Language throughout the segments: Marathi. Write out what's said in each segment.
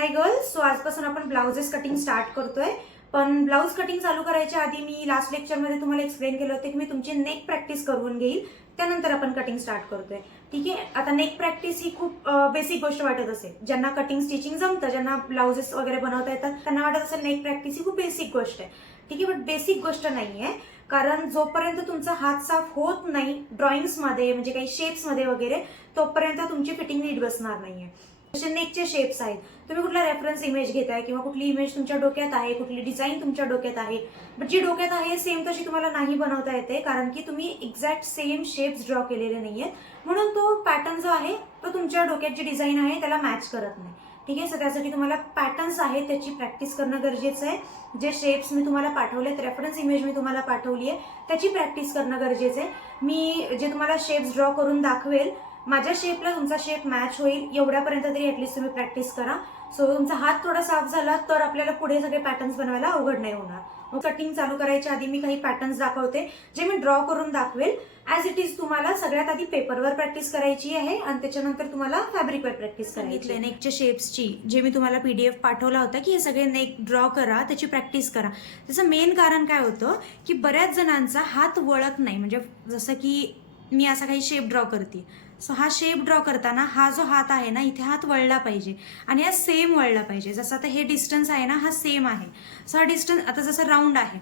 हाय गर्ल्स, सो आजपासून आपण ब्लाउजेस कटिंग स्टार्ट करतोय. पण ब्लाउज कटिंग चालू करायच्या आधी मी लास्ट लेक्चरमध्ये तुम्हाला एक्सप्लेन केलं होतं की मी तुमची नेक प्रॅक्टिस करून घेईल, त्यानंतर आपण कटिंग स्टार्ट करतोय. ठीक आहे. आता नेक प्रॅक्टिस ही खूप बेसिक गोष्ट वाटत असेल. ज्यांना कटिंग स्टिचिंग जमतं, ज्यांना ब्लाउजेस वगैरे बनवता येतात, त्यांना वाटत असेल नेक प्रॅक्टिस ही खूप बेसिक गोष्ट आहे. ठीक आहे, बट बेसिक गोष्ट नाहीये. कारण जोपर्यंत तुमचा हात साफ होत नाही ड्रॉइंग्समध्ये, म्हणजे काही शेप्समध्ये वगैरे, तोपर्यंत तुमची फिटिंग नीट बसणार नाहीये. जसे नेकचे शेप्स आहेत, तुम्ही कुठला रेफरन्स इमेज घेताय किंवा कुठली इमेज तुमच्या डोक्यात आहे, कुठली डिझाईन तुमच्या डोक्यात आहे, बट जी डोक्यात आहे सेम तशी तुम्हाला नाही बनवता येते, कारण की तुम्ही एक्झॅक्ट सेम शेप्स ड्रॉ केलेले नाहीयेत. म्हणून तो पॅटर्न जो आहे तो तुमच्या डोक्यात जी डिझाईन आहे त्याला मॅच करत नाही. ठीक आहे. सो त्यासाठी तुम्हाला पॅटर्न्स आहेत त्याची प्रॅक्टिस करणं गरजेचं आहे. जे शेप्स मी तुम्हाला पाठवलेत, रेफरन्स इमेज मी तुम्हाला पाठवली आहे, त्याची प्रॅक्टिस करणं गरजेचं आहे. मी जे तुम्हाला शेप्स ड्रॉ करून दाखवेल, माझ्या शेपला तुमचा शेप मॅच होईल एवढ्यापर्यंत तरी ऍटलीस्ट तुम्ही प्रॅक्टिस करा. सो तुमचा हात थोडा साफ झाला तर आपल्याला पुढे सगळे पॅटर्न्स बनवायला अवघड नाही होणार. मग कटिंग चालू करायच्या आधी मी काही पॅटर्न्स दाखवते जे मी ड्रॉ करून दाखवेल. ऍज इट इज तुम्हाला सगळ्यात आधी पेपरवर प्रॅक्टिस करायची आहे आणि त्याच्यानंतर तुम्हाला फॅब्रिकवर प्रॅक्टिस करायची आहे. नेकच्या शेप्सची जे मी तुम्हाला PDF पाठवला होता की हे सगळे नेक ड्रॉ करा, त्याची प्रॅक्टिस करा. त्याचं मेन कारण काय होतं की बऱ्याच जणांचा हात वळत नाही. म्हणजे जसं की मी असा काही शेप ड्रॉ करते, सो हा शेप ड्रॉ करताना हा जो हात आहे ना, इथे हात वळला पाहिजे आणि हा सेम वळला पाहिजे. जसं आता हे डिस्टन्स आहे ना, हा सेम आहे. सो हा डिस्टन्स आता जसं राऊंड आहे,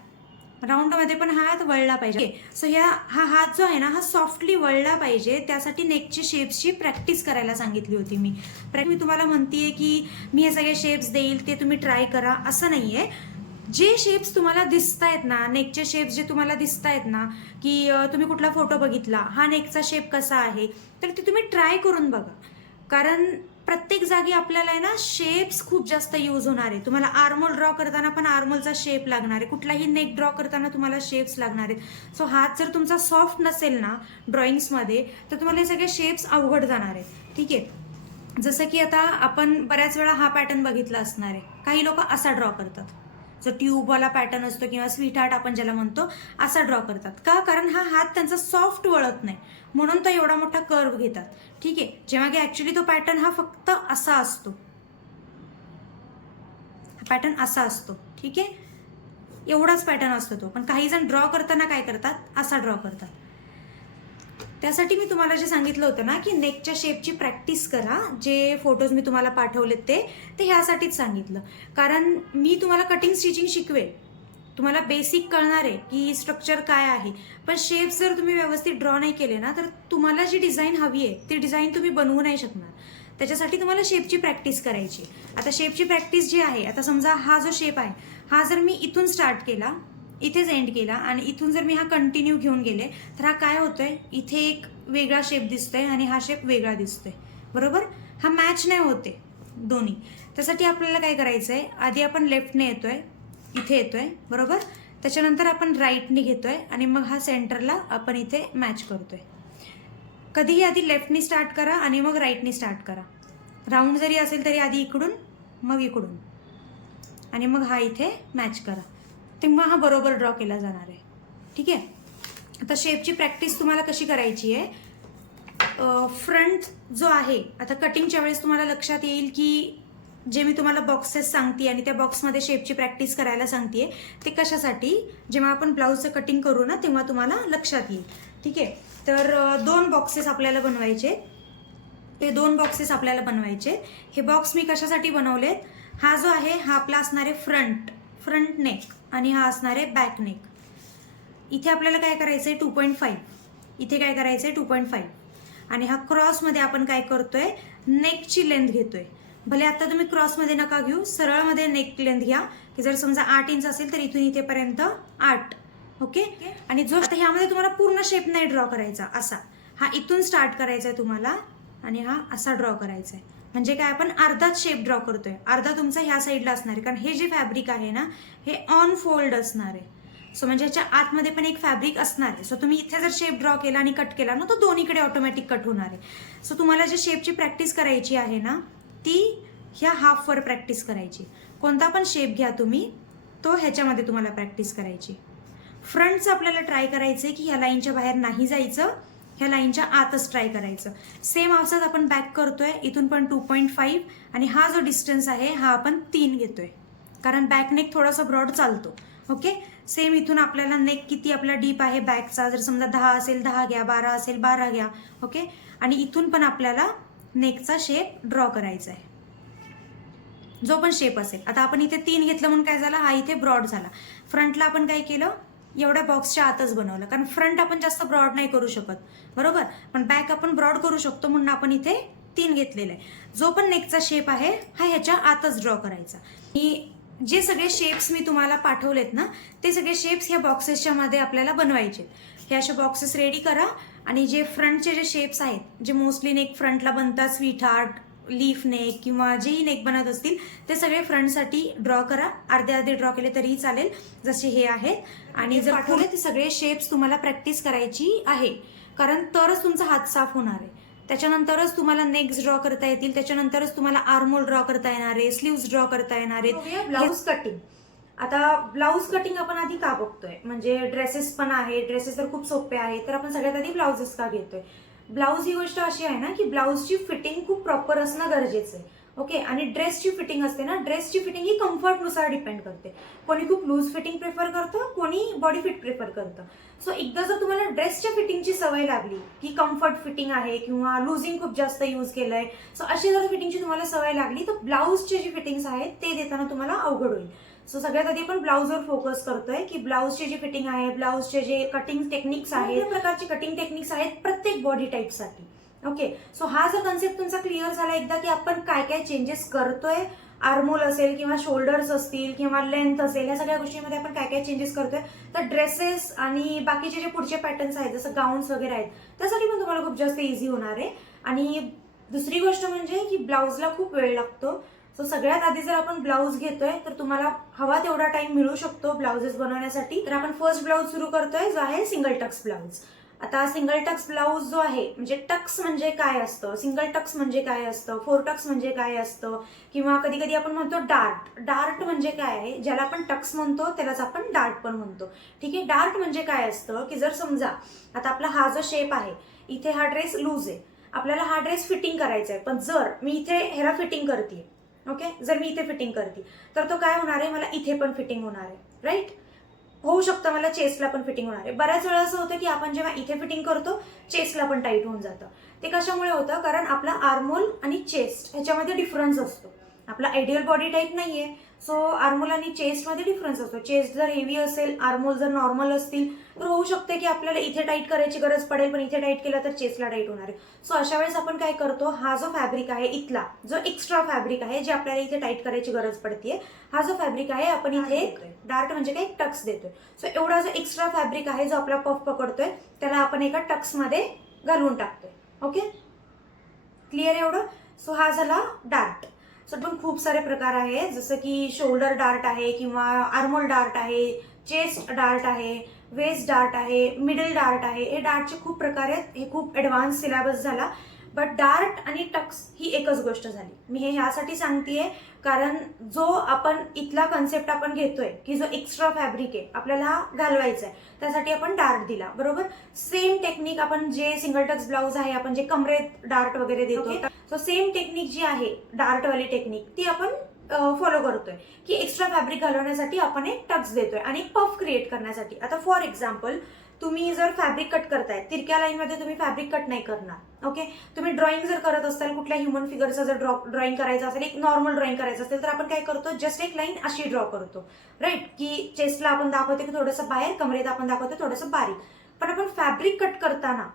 राऊंडमध्ये पण हा हात वळला पाहिजे. सो हा हात जो आहे ना, हा सॉफ्टली वळला पाहिजे. त्यासाठी नेकची शेप्सची प्रॅक्टिस करायला सांगितली होती मी. तुम्हाला म्हणतेय की मी हे सगळे शेप्स देईल, ते तुम्ही ट्राय करा, असं नाहीये. जे शेप्स तुम्हाला दिसतायत ना, नेकचे शेप्स जे तुम्हाला दिसतायत ना, की तुम्ही कुठला फोटो बघितला, हा नेकचा शेप कसा आहे, तर ते तुम्ही ट्राय करून बघा. कारण प्रत्येक जागी आपल्याला आहे ना शेप्स खूप जास्त यूज होणार आहे. तुम्हाला आर्मोल ड्रॉ करताना पण आर्मोलचा शेप लागणार आहे, कुठलाही नेक ड्रॉ करताना तुम्हाला शेप्स लागणार आहेत. सो हात जर तुमचा सॉफ्ट नसेल ना ड्रॉइंग्समध्ये, तर तुम्हाला हे सगळे शेप्स अवघड जाणार आहेत. ठीक आहे. जसं की आता आपण बऱ्याच वेळा हा पॅटर्न बघितला असणार आहे. काही लोक असा ड्रॉ करतात, जो ट्यूबवाला पॅटर्न असतो किंवा स्वीट हार्ट आपण ज्याला म्हणतो, असा ड्रॉ करतात. का? कारण हा हात त्यांचा सॉफ्ट वळत नाही, म्हणून तो एवढा मोठा कर्व घेतात. ठीक आहे. जेव्हा की ऍक्च्युली तो पॅटर्न हा फक्त असा असतो, हा पॅटर्न असा असतो. ठीक आहे. एवढाच पॅटर्न असतो तो. पण काही जण ड्रॉ करताना काय करतात, असा ड्रॉ करतात. त्यासाठी मी तुम्हाला जे सांगितलं होतं ना की नेकच्या शेपची प्रॅक्टिस करा, जे फोटोज मी तुम्हाला पाठवलेत ते ह्यासाठीच सांगितलं. कारण मी तुम्हाला कटिंग स्टिचिंग शिकवेल, तुम्हाला बेसिक कळणार आहे की स्ट्रक्चर काय आहे, पण शेप्स जर तुम्ही व्यवस्थित ड्रॉ नाही केले ना, तर तुम्हाला जी डिझाईन हवी आहे ती डिझाईन तुम्ही बनवू नाही शकणार. त्याच्यासाठी तुम्हाला शेपची प्रॅक्टिस करायची. आता शेपची प्रॅक्टिस जी आहे, आता समजा हा जो शेप आहे, हा जर मी इथून स्टार्ट केला, इथेच एंड केला आणि इथून जर मी हा कंटिन्यू घेऊन गेले, तर हा काय होतोय, इथे एक वेगळा शेप दिसतोय आणि हा शेप वेगळा दिसतोय. बरोबर. हा मॅच नाही होते दोन्ही. त्यासाठी आपल्याला काय करायचंय, आधी आपण लेफ्टने येतोय, इथे येतोय, बरोबर. त्याच्यानंतर आपण राईटने घेतोय आणि मग हा सेंटरला आपण इथे मॅच करतोय. कधीही आधी लेफ्टनी स्टार्ट करा आणि मग राईटनी स्टार्ट करा. राऊंड जरी असेल तरी आधी इकडून मग इकडून आणि मग हा इथे मॅच करा, तेव्हा हा बरोबर ड्रॉ केला जाणार आहे. ठीक आहे. आता शेपची प्रॅक्टिस तुम्हाला कशी करायची आहे, फ्रंट जो आहे, आता कटिंगच्या वेळेस तुम्हाला लक्षात येईल की जे मी तुम्हाला बॉक्सेस सांगते आणि त्या बॉक्समध्ये शेपची प्रॅक्टिस करायला सांगते, ते कशासाठी, जेव्हा आपण ब्लाऊजचं कटिंग करू ना तेव्हा तुम्हाला लक्षात येईल. ठीक आहे. तर 2 बॉक्सेस आपल्याला बनवायचे. ते 2 बॉक्सेस आपल्याला बनवायचे. हे बॉक्स मी कशासाठी बनवलेत, हा जो आहे हा आपला असणार आहे फ्रंट नेक आणि हा असणार आहे बॅक नेक. इथे आपल्याला काय करायचंय 2.5, इथे काय करायचंय 2.5 आणि हा क्रॉसमध्ये आपण काय करतोय, नेकची लेंथ घेतोय. भले आता तुम्ही क्रॉसमध्ये नका घेऊ, सरळमध्ये नेक लेंथ घ्या, की जर समजा 8 इंच असेल तर इथून इथेपर्यंत 8. ओके. आणि जो आता ह्यामध्ये तुम्हाला पूर्ण शेप नाही ड्रॉ करायचा, असा हा इथून स्टार्ट करायचा आहे तुम्हाला आणि हा असा ड्रॉ करायचा आहे. म्हणजे काय, आपण अर्धाच शेप ड्रॉ करतोय, अर्धा तुमचा ह्या साईडला असणार आहे, कारण हे जे फॅब्रिक आहे ना हे ऑन फोल्ड असणार आहे. सो म्हणजे ह्याच्या आतमध्ये पण एक फॅब्रिक असणार आहे. सो तुम्ही इथे जर शेप ड्रॉ केला आणि कट केला ना, तो दोन्हीकडे ऑटोमॅटिक कट होणार आहे. सो तुम्हाला जे शेपची प्रॅक्टिस करायची आहे ना, ती ह्या हाफवर प्रॅक्टिस करायची. कोणता पण शेप घ्या तुम्ही, तो ह्याच्यामध्ये तुम्हाला प्रॅक्टिस करायची. फ्रंटचं आपल्याला ट्राय करायचंय की ह्या लाईनच्या बाहेर नाही जायचं, ह्या लाईनच्या आतच ट्राय करायचं. सेम असंच आपण बॅक करतोय, इथून पण 2.5 आणि हा जो डिस्टन्स आहे हा आपण 3 घेतोय, कारण बॅक नेक थोडासा ब्रॉड चालतो. ओके, सेम इथून आपल्याला नेक किती आपला डीप आहे बॅकचा, जर समजा 10 असेल 10 घ्या, 12 असेल 12 घ्या. ओके, आणि इथून पण आपल्याला नेकचा शेप ड्रॉ करायचा आहे, जो पण शेप असेल. आता आपण इथे 3 घेतलं म्हणून काय झालं, हा इथे ब्रॉड झाला. फ्रंटला आपण काय केलं, एवढ्या बॉक्सच्या आतच बनवलं, कारण फ्रंट आपण जास्त ब्रॉड नाही करू शकत, बरोबर, पण बॅक आपण ब्रॉड करू शकतो, म्हणून आपण इथे 3 घेतलेलं आहे. जो पण नेकचा शेप आहे हा ह्याच्या आतच ड्रॉ करायचा. जे सगळे शेप्स मी तुम्हाला पाठवलेत ना, ते सगळे शेप्स ह्या बॉक्सेसच्या मध्ये आपल्याला बनवायचे. हे असे बॉक्सेस रेडी करा, आणि जे फ्रंटचे जे शेप्स आहेत, जे मोस्टली नेक फ्रंटला बनतात, स्वीट हार्ट, लीफ नेक किंवा जेही नेक बनत असतील, ते सगळे फ्रंटसाठी ड्रॉ करा. अर्धे अर्धे ड्रॉ केले तरीही चालेल, जसे हे आहेत. आणि जर पाठवले ते सगळे शेप्स तुम्हाला प्रॅक्टिस करायची आहे, कारण तरच तुमचा हात साफ होणार आहे. त्याच्यानंतरच तुम्हाला नेक्स ड्रॉ करता येतील, त्याच्यानंतरच तुम्हाला आर्महोल ड्रॉ करता येणार आहे, स्लीव्स ड्रॉ करता येणार आहे. Blouse cutting. आता ब्लाऊज कटिंग आपण आधी का बघतोय, म्हणजे ड्रेसेस पण आहे, ड्रेसेस तर खूप सोपे आहे, तर आपण सगळ्यात आधी ब्लाउजेस का घेतोय. ब्लाऊज ही गोष्ट अशी आहे ना की ब्लाऊजची फिटिंग खूप प्रॉपर असणं गरजेचं आहे. ओके, आणि ड्रेसची फिटिंग असते ना, ड्रेसची फिटिंग ही कम्फर्टनुसार डिपेंड करते. कोणी खूप लूज फिटिंग प्रिफर करतं, कोणी बॉडी फिट प्रिफर करतं. सो एकदा जर तुम्हाला ड्रेसच्या फिटिंगची सवय लागली की कम्फर्ट फिटिंग आहे किंवा लुझिंग खूप जास्त यूज केलंय, सो अशी जर फिटिंगची तुम्हाला सवय लागली, तर ब्लाऊजचे जे फिटिंग्स आहेत ते देताना तुम्हाला अवघड होईल. सो सगळ्यात आधी आपण ब्लाऊजवर फोकस करतोय की ब्लाऊजची जी फिटिंग आहे, ब्लाऊजचे जे कटिंग टेक्निक्स आहेत, प्रकारचे कटिंग टेक्निक्स आहेत प्रत्येक बॉडी टाईपसाठी. ओके, सो हा जर कन्सेप्ट तुमचा क्लिअर झाला एकदा की आपण काय काय चेंजेस करतोय, आर्महोल असेल किंवा शोल्डर्स असतील किंवा लेंथ असेल, या सगळ्या गोष्टींमध्ये आपण काय काय चेंजेस करतोय, तर ड्रेसेस आणि बाकीचे जे पुढचे पॅटर्न्स आहेत जसं गाऊन्स वगैरे आहेत, त्यासाठी पण तुम्हाला खूप जास्त इझी होणार आहे. आणि दुसरी गोष्ट म्हणजे की ब्लाऊजला खूप वेळ लागतो. सो सगळ्यात आधी जर आपण ब्लाऊज घेतोय तर तुम्हाला हवा तेवढा टाइम मिळू शकतो ब्लाउजेस बनवण्यासाठी. तर आपण फर्स्ट ब्लाऊज सुरू करतोय, जो आहे सिंगल टक्स ब्लाऊज. आता सिंगल टक्स ब्लाऊज जो आहे, म्हणजे टक्स म्हणजे काय असतं, सिंगल टक्स म्हणजे काय असतं, 4 टक्स म्हणजे काय असतं, किंवा कधी कधी आपण म्हणतो डार्ट. डार्ट म्हणजे काय आहे, ज्याला आपण टक्स म्हणतो त्यालाच आपण डार्ट पण म्हणतो. ठीक आहे, डार्ट म्हणजे काय असतं की जर समजा आता आपला हा जो शेप आहे, इथे हा ड्रेस लूज आहे, आपल्याला हा ड्रेस फिटिंग करायचा आहे, पण जर मी इथे ह्याला फिटिंग करते, ओके, जर मी इथे फिटिंग करते तर तो काय होणार आहे, मला इथे पण फिटिंग होणार आहे, राईट. होऊ शकतं मला चेस्टला पण फिटिंग होणार आहे. बऱ्याच वेळा असं होतं की आपण जेव्हा इथे फिटिंग करतो चेस्टला पण टाईट होऊन जातं. ते कशामुळे होतं, कारण आपला आर्महोल आणि चेस्ट ह्याच्यामध्ये डिफरन्स असतो. आपला आयडियल बॉडी टाईप नाहीये, सो आर्महोल आणि चेस्टमध्ये डिफरन्स असतो. चेस्ट जर हेवी असेल, आर्महोल जर नॉर्मल असतील, तर होऊ शकते की आपल्याला इथे टाईट करायची गरज पडेल, पण इथे टाईट केला तर चेस्टला टाईट होणार आहे. सो अशा वेळेस आपण काय करतो, हा जो फॅब्रिक आहे इथला, जो एक्स्ट्रा फॅब्रिक आहे जे आपल्याला इथे टाईट करायची गरज पडते, हा जो फॅब्रिक आहे आपण इथे डार्ट म्हणजे काय टक्स देतोय. सो एवढा जो एक्स्ट्रा फॅब्रिक आहे जो आपला पफ पकडतोय, त्याला आपण एका टक्स मध्ये घालून टाकतोय. ओके, क्लिअर एवढं. सो हा झाला डार्ट. सो पण खूप सारे प्रकार आहेत, जसं की शोल्डर डार्ट आहे किंवा आर्महोल डार्ट आहे, चेस्ट डार्ट आहे, वेस्ट डार्ट आहे, मिडल डार्ट आहे. हे डार्टचे खूप प्रकार आहेत, हे खूप ॲडव्हान्स सिलेबस झाला. बट डार्ट आणि टक्स ही एकच गोष्ट झाली. मी हे ह्यासाठी सांगतेय कारण जो आपण इथला कन्सेप्ट आपण घेतोय की जो एक्स्ट्रा फॅब्रिक आहे आपल्याला घालवायचा आहे, त्यासाठी आपण डार्ट दिला, बरोबर. सेम टेक्निक आपण जे सिंगल टक्स ब्लाऊज आहे, आपण जे कमरेत डार्ट वगैरे देतो, सो सेम टेक्निक जी आहे डार्टवाली टेक्निक, ती आपण फॉलो करतोय की एक्स्ट्रा फॅब्रिक घालवण्यासाठी आपण एक टक्स देतोय आणि पफ क्रिएट करण्यासाठी. आता फॉर एक्झाम्पल तुम्ही जर फॅब्रिक कट करताय, तिरक्या लाईनमध्ये तुम्ही फॅब्रिक कट नाही करणार. ओके, तुम्ही ड्रॉइंग जर करत असाल, कुठल्या ह्युमन फिगरचा जर ड्रॉइंग करायचं असेल, एक नॉर्मल ड्रॉइंग करायचं असेल, तर आपण काय करतो, जस्ट एक लाईन अशी ड्रॉ करतो, राईट. की चेस्टला आपण दाखवतो की थोडंसं बाहेर, कमरेत आपण दाखवतो थोडंसं बारीक. पण आपण फॅब्रिक कट करताना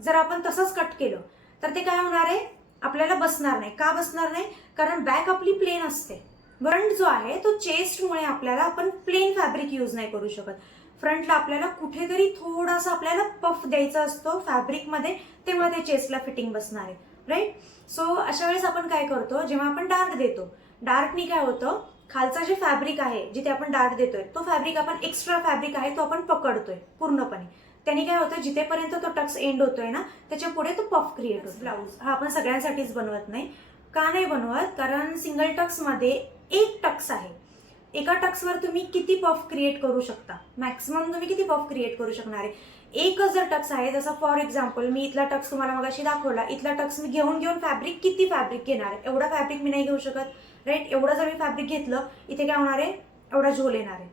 जर आपण तसंच कट केलं तर ते काय होणार आहे, आपल्याला बसणार नाही. का बसणार नाही, कारण बॅक आपली प्लेन असते. फ्रंट जो आहे तो चेस्टमुळे आपल्याला आपण प्लेन फॅब्रिक यूज नाही करू शकत. फ्रंटला आपल्याला कुठेतरी थोडासा आपल्याला पफ द्यायचा असतो फॅब्रिकमध्ये, तेव्हा ते चेस्टला फिटिंग बसणार आहे, राईट. सो अशा वेळेस आपण काय करतो, जेव्हा आपण डार्ट देतो, डार्टनी काय होतं, खालचा जे फॅब्रिक आहे जिथे आपण डार्ट देतोय, तो फॅब्रिक आपण एक्स्ट्रा फॅब्रिक आहे तो आपण पकडतोय पूर्णपणे. त्यांनी काय होतं, जिथेपर्यंत तो टक्स एंड होतोय ना, त्याच्या पुढे तो पफ क्रिएट होतो. ब्लाऊज हा आपण सगळ्यांसाठीच बनवत नाही. का नाही बनवत, कारण सिंगल टक्स मध्ये एक टक्स आहे, एका टक्सवर तुम्ही किती पफ क्रिएट करू शकता, मॅक्सिमम तुम्ही किती पफ क्रिएट करू शकणार आहे. एक जर टक्स आहे, जसं फॉर एक्झाम्पल मी इथला टक्स तुम्हाला मगाशी दाखवला, इथला टक्स मी घेऊन फॅब्रिक किती फॅब्रिक घेणार आहे, एवढा फॅब्रिक मी नाही घेऊ शकत, राईट. एवढं जर मी फॅब्रिक घेतलं, इथे काय होणार आहे, एवढा झोल येणार आहे.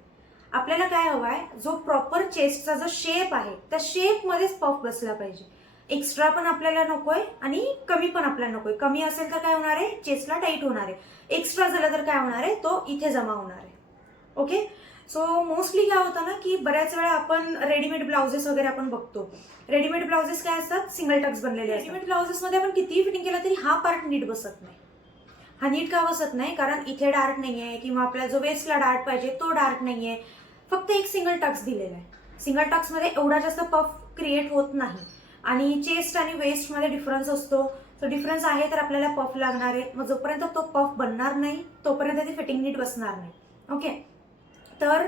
आपल्याला काय हवा आहे, जो प्रॉपर चेस्टचा जो शेप आहे त्या शेपमध्येच पफ बसला पाहिजे. एक्स्ट्रा पण आपल्याला नकोय आणि कमी पण आपल्याला नकोय. कमी असेल तर काय होणार आहे, चेस्टला टाईट होणार आहे. एक्स्ट्रा झाला तर काय होणार आहे, तो इथे जमा होणार आहे. ओके. सो मोस्टली काय होतं ना की बऱ्याच वेळा आपण रेडीमेड ब्लाउजेस वगैरे आपण बघतो. रेडीमेड ब्लाउजेस काय असतात, सिंगल टक्स बनलेले असतात. रेडीमेड ब्लाउजेसमध्ये आपण कितीही फिटिंग केलं तरी हा पार्ट नीट बसत नाही. हा नीट का बसत नाही, कारण इथे डार्क नाहीये किंवा आपल्या जो वेस्टला डार्क पाहिजे तो डार्क नाहीये. फक्त एक सिंगल टक्स दिलेला आहे. सिंगल टक्समध्ये एवढा जास्त पफ क्रिएट होत नाही आणि चेस्ट आणि वेस्टमध्ये डिफरन्स असतो. तो डिफरन्स आहे तर आपल्याला पफ लागणार आहे. मग जोपर्यंत तो पफ बनणार नाही तोपर्यंत ती फिटिंग नीट बसणार नाही. ओके. तर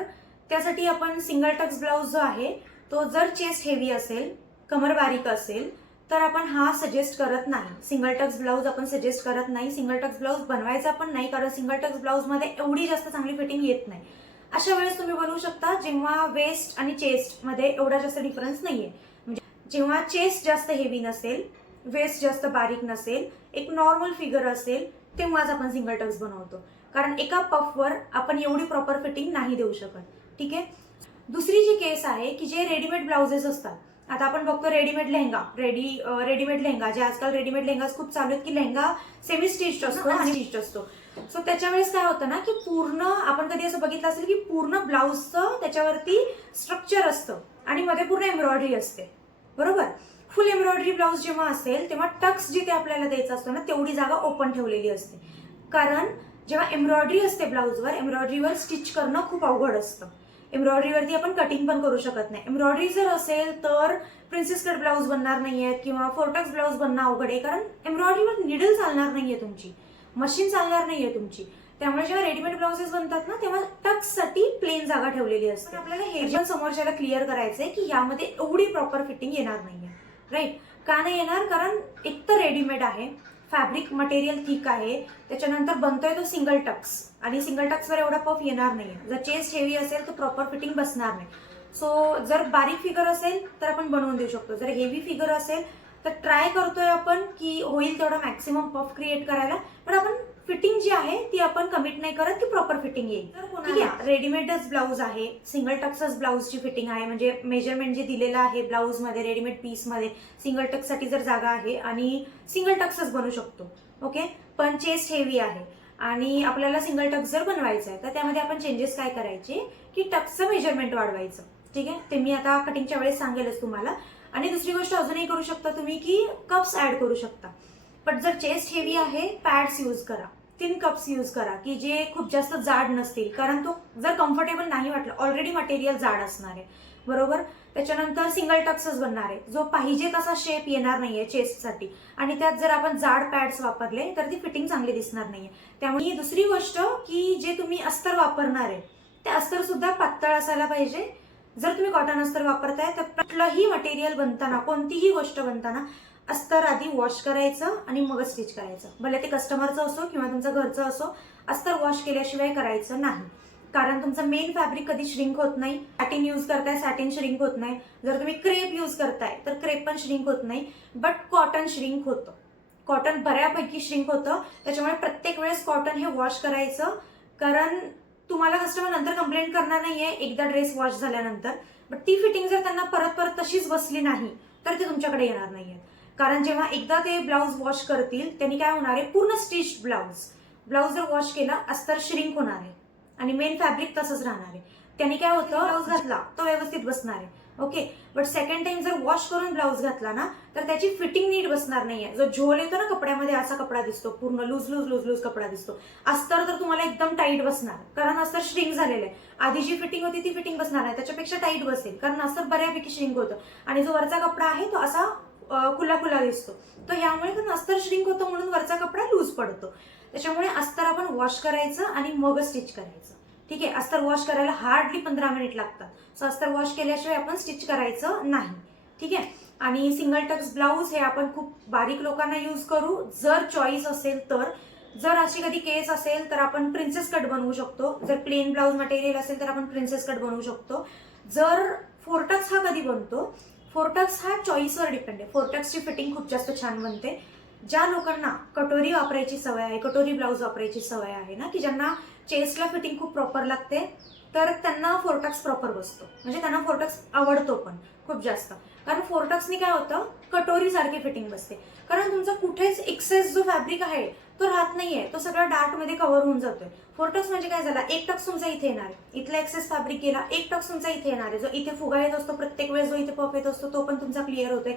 त्यासाठी आपण सिंगल टक्स ब्लाउज जो आहे तो जर चेस्ट हेवी असेल, कमर बारीक असेल तर आपण हा सजेस्ट करत नाही. सिंगल टक्स ब्लाउज आपण सजेस्ट करत नाही. सिंगल टक्स ब्लाउज बनवायचा पण नाही, कारण सिंगल टक्स ब्लाउजमध्ये एवढी जास्त चांगली फिटिंग येत नाही. अशा वेळेस तुम्ही बनवू शकता जेव्हा वेस्ट आणि चेस्ट मध्ये एवढा जास्त डिफरन्स नाहीये. म्हणजे जेव्हा चेस्ट जास्त हेवी नसेल, वेस्ट जास्त बारीक नसेल, एक नॉर्मल फिगर असेल, तेव्हाच आपण सिंगल टक्स बनवतो. कारण एका पफवर आपण एवढी प्रॉपर फिटिंग नाही देऊ शकत. ठीक आहे. दुसरी जी केस आहे की जे रेडीमेड ब्लाउजेस असतात. आता आपण बघतो रेडीमेड लेहंगा, रेडीमेड लेहंगा, जे आजकाल रेडीमेड लेहंगा खूप चालू आहेत की लेहंगा सेमी स्टिच्ड असतो आणि स्टिच्ड असतो. सो त्याच्या वेळेस काय होतं ना की पूर्ण आपण कधी असं बघितलं असेल की पूर्ण ब्लाउजचं त्याच्यावरती स्ट्रक्चर असतं आणि मध्ये पूर्ण एम्ब्रॉयडरी असते, बरोबर. फुल एम्ब्रॉयडरी ब्लाउज जेव्हा असेल तेव्हा टक्स जिथे आपल्याला द्यायचा असतो ना तेवढी जागा ओपन ठेवलेली असते. कारण जेव्हा एम्ब्रॉयडरी असते ब्लाउजवर, एम्ब्रॉयडरीवर स्टिच करणं खूप अवघड असतं. एम्ब्रॉयडरीवरती आपण कटिंग पण करू शकत नाही. एम्ब्रॉयडरी जर असेल तर प्रिन्सेस कट ब्लाउज बनणार नाहीये किंवा फोर्टक्स ब्लाउज बनणं अवघड आहे, कारण एम्ब्रॉयडरीवर निडल चालणार नाहीये तुमची, मशीन चालणार नाहीये तुमची. त्यामुळे जेव्हा रेडीमेड ब्लाउजेस बनतात ना तेव्हा टक्ससाठी प्लेन जागा ठेवलेली असते. आपल्याला हे पण समोरच्याला क्लिअर करायचंय की यामध्ये एवढी प्रॉपर फिटिंग येणार नाहीये, राईट. का नाही येणार, कारण एक तर रेडीमेड आहे, फॅब्रिक मटेरियल थिक आहे, त्याच्यानंतर बनतोय तो सिंगल टक्स आणि सिंगल टक्सवर एवढा पफ येणार नाहीये. जर चेस्ट हेवी असेल तर प्रॉपर फिटिंग बसणार नाही. सो जर बारीक फिगर असेल तर आपण बनवून देऊ शकतो. जर हेवी फिगर असेल तर ट्राय करतोय आपण की होईल तेवढा मॅक्सिमम पफ क्रिएट करायला, पण आपण फिटिंग जी आहे ती आपण कमिट नाही करत की प्रॉपर फिटिंग येईल. ठीक आहे. रेडीमेडच ब्लाउज आहे, सिंगल टक्सच ब्लाउजची फिटिंग आहे, म्हणजे मेजरमेंट जे दिलेलं आहे ब्लाउजमध्ये रेडीमेड पीसमध्ये सिंगल टक्ससाठी जर जागा आहे आणि सिंगल टक्सच बनवू शकतो. ओके. पण चेस्ट हेवी आहे आणि आपल्याला सिंगल टक्स जर बनवायचं आहे तर त्यामध्ये आपण चेंजेस काय करायचे की टक्सचं मेजरमेंट वाढवायचं. ठीक आहे. ते मी आता कटिंगच्या वेळेस सांगेलच तुम्हाला. आणि दुसरी गोष्ट अजूनही करू शकता तुम्ही की कप्स ऍड करू शकता. पण जर चेस्ट हेवी आहे पॅड्स यूज करा, 3 कप्स यूज करा की जे खूप जास्त जाड नसतील, कारण तो जर कम्फर्टेबल नाही वाटलं, ऑलरेडी मटेरियल जाड असणार आहे, बरोबर. त्याच्यानंतर सिंगल टक्सच बनणार आहे, जो पाहिजे तसा शेप येणार नाहीये चेस्टसाठी. आणि त्यात जर आपण जाड पॅड्स वापरले तर ती फिटिंग चांगली दिसणार नाहीये. त्यामुळे दुसरी गोष्ट की जे तुम्ही अस्तर वापरणार आहे ते अस्तर सुद्धा पातळ असायला पाहिजे. जर तुम्ही कॉटन अस्तर वापरताय तर कुठलंही मटेरियल बनताना, कोणतीही गोष्ट बनताना अस्तर आधी वॉश करायचं आणि मग स्टिच करायचं. भले ते कस्टमरचं असो किंवा तुमचं घरचं असो, अस्तर वॉश केल्याशिवाय करायचं नाही. कारण तुमचं मेन फॅब्रिक कधी श्रिंक होत नाही. सॅटिन यूज करताय, सॅटिन श्रिंक होत नाही. जर तुम्ही क्रेप यूज करताय तर क्रेप पण श्रिंक होत नाही, बट कॉटन श्रिंक होतं. कॉटन बऱ्यापैकी श्रिंक होतं. त्याच्यामुळे प्रत्येक वेळेस कॉटन हे वॉश करायचं, कारण तुम्हाला कस्टमर नंतर कंप्लेंट करणार नाहीये एकदा ड्रेस वॉश झाल्यानंतर. बट ती फिटिंग जर त्यांना परत परत तशीच बसली नाही तर ते तुमच्याकडे येणार नाहीये. कारण जेव्हा एकदा ते ब्लाउज वॉश करतील त्यांनी काय होणार आहे, पूर्ण स्टिच ब्लाउज जर वॉश केला अस्तर श्रिंक होणार आहे आणि मेन फॅब्रिक तसंच राहणार आहे. त्यांनी काय होतं, ब्लाउज घातला तो व्यवस्थित बसणार आहे. ओके. बट सेकंड टाइम जर वॉश करून ब्लाउज घातला ना तर त्याची फिटिंग नीट बसणार नाहीये. जो झोल येतो ना कपड्यामध्ये, असा कपडा दिसतो, पूर्ण लूज कपडा दिसतो. अस्तर तर तुम्हाला एकदम टाईट बसणार, कारण अस्तर श्रिंक झालेलं आहे. आधी जी फिटिंग होती ती फिटिंग बसणार आहे, त्याच्यापेक्षा टाईट बसेल, कारण अस्तर बऱ्यापैकी श्रिंक होतं. आणि जो वरचा कपडा आहे तो असा खुला दिसतो. तर ह्यामुळे पण अस्तर श्रिंक होतं म्हणून वरचा कपडा लूज पडतो. त्याच्यामुळे अस्तर आपण वॉश करायचं आणि मग स्टिच करायचं. ठीक आहे. अस्तर वॉश करायला हार्डली 15 मिनिट लागतात. सो अस्तर वॉश केल्याशिवाय आपण स्टिच करायचं नाही. ठीक आहे. आणि सिंगल टक्स ब्लाऊज हे आपण खूप बारीक लोकांना यूज करू जर चॉईस असेल तर. जर अशी कधी केस असेल तर आपण प्रिन्सेस कट बनवू शकतो. जर प्लेन ब्लाऊज मटेरियल असेल तर आपण प्रिन्सेस कट बनवू शकतो. जर फोर्टक्स हा कधी बनतो फोर्टक्स हा चॉईसवर डिपेंड आहे. फोर्टक्सची फिटिंग खूप जास्त छान बनते. ज्या लोकांना कटोरी वापरायची सवय आहे, कटोरी ब्लाऊज वापरायची सवय आहे ना, की ज्यांना चेस्टला फिटिंग खूप प्रॉपर लागते, तर त्यांना फोर्टक्स प्रॉपर बसतो. म्हणजे त्यांना फोर्टक्स आवडतो पण खूप जास्त. कारण फोर्टक्सनी काय होतं, कटोरी सारखी फिटिंग बसते. कारण तुमचा कुठेच एक्सेस जो फॅब्रिक आहे तो राहत नाहीये, तो सगळा डार्टमध्ये कव्हर होऊन जातोय. फोर्टक्स म्हणजे काय झाला, एक टक्स तुमचा इथे येणार आहे, इथला एक्सेस फॅब्रिक गेला, एक टक्स तुमचा इथे येणार आहे. जो इथे फुगा येत असतो प्रत्येक वेळेस, जो इथे पफ येत असतो तो पण तुमचा क्लिअर होतोय,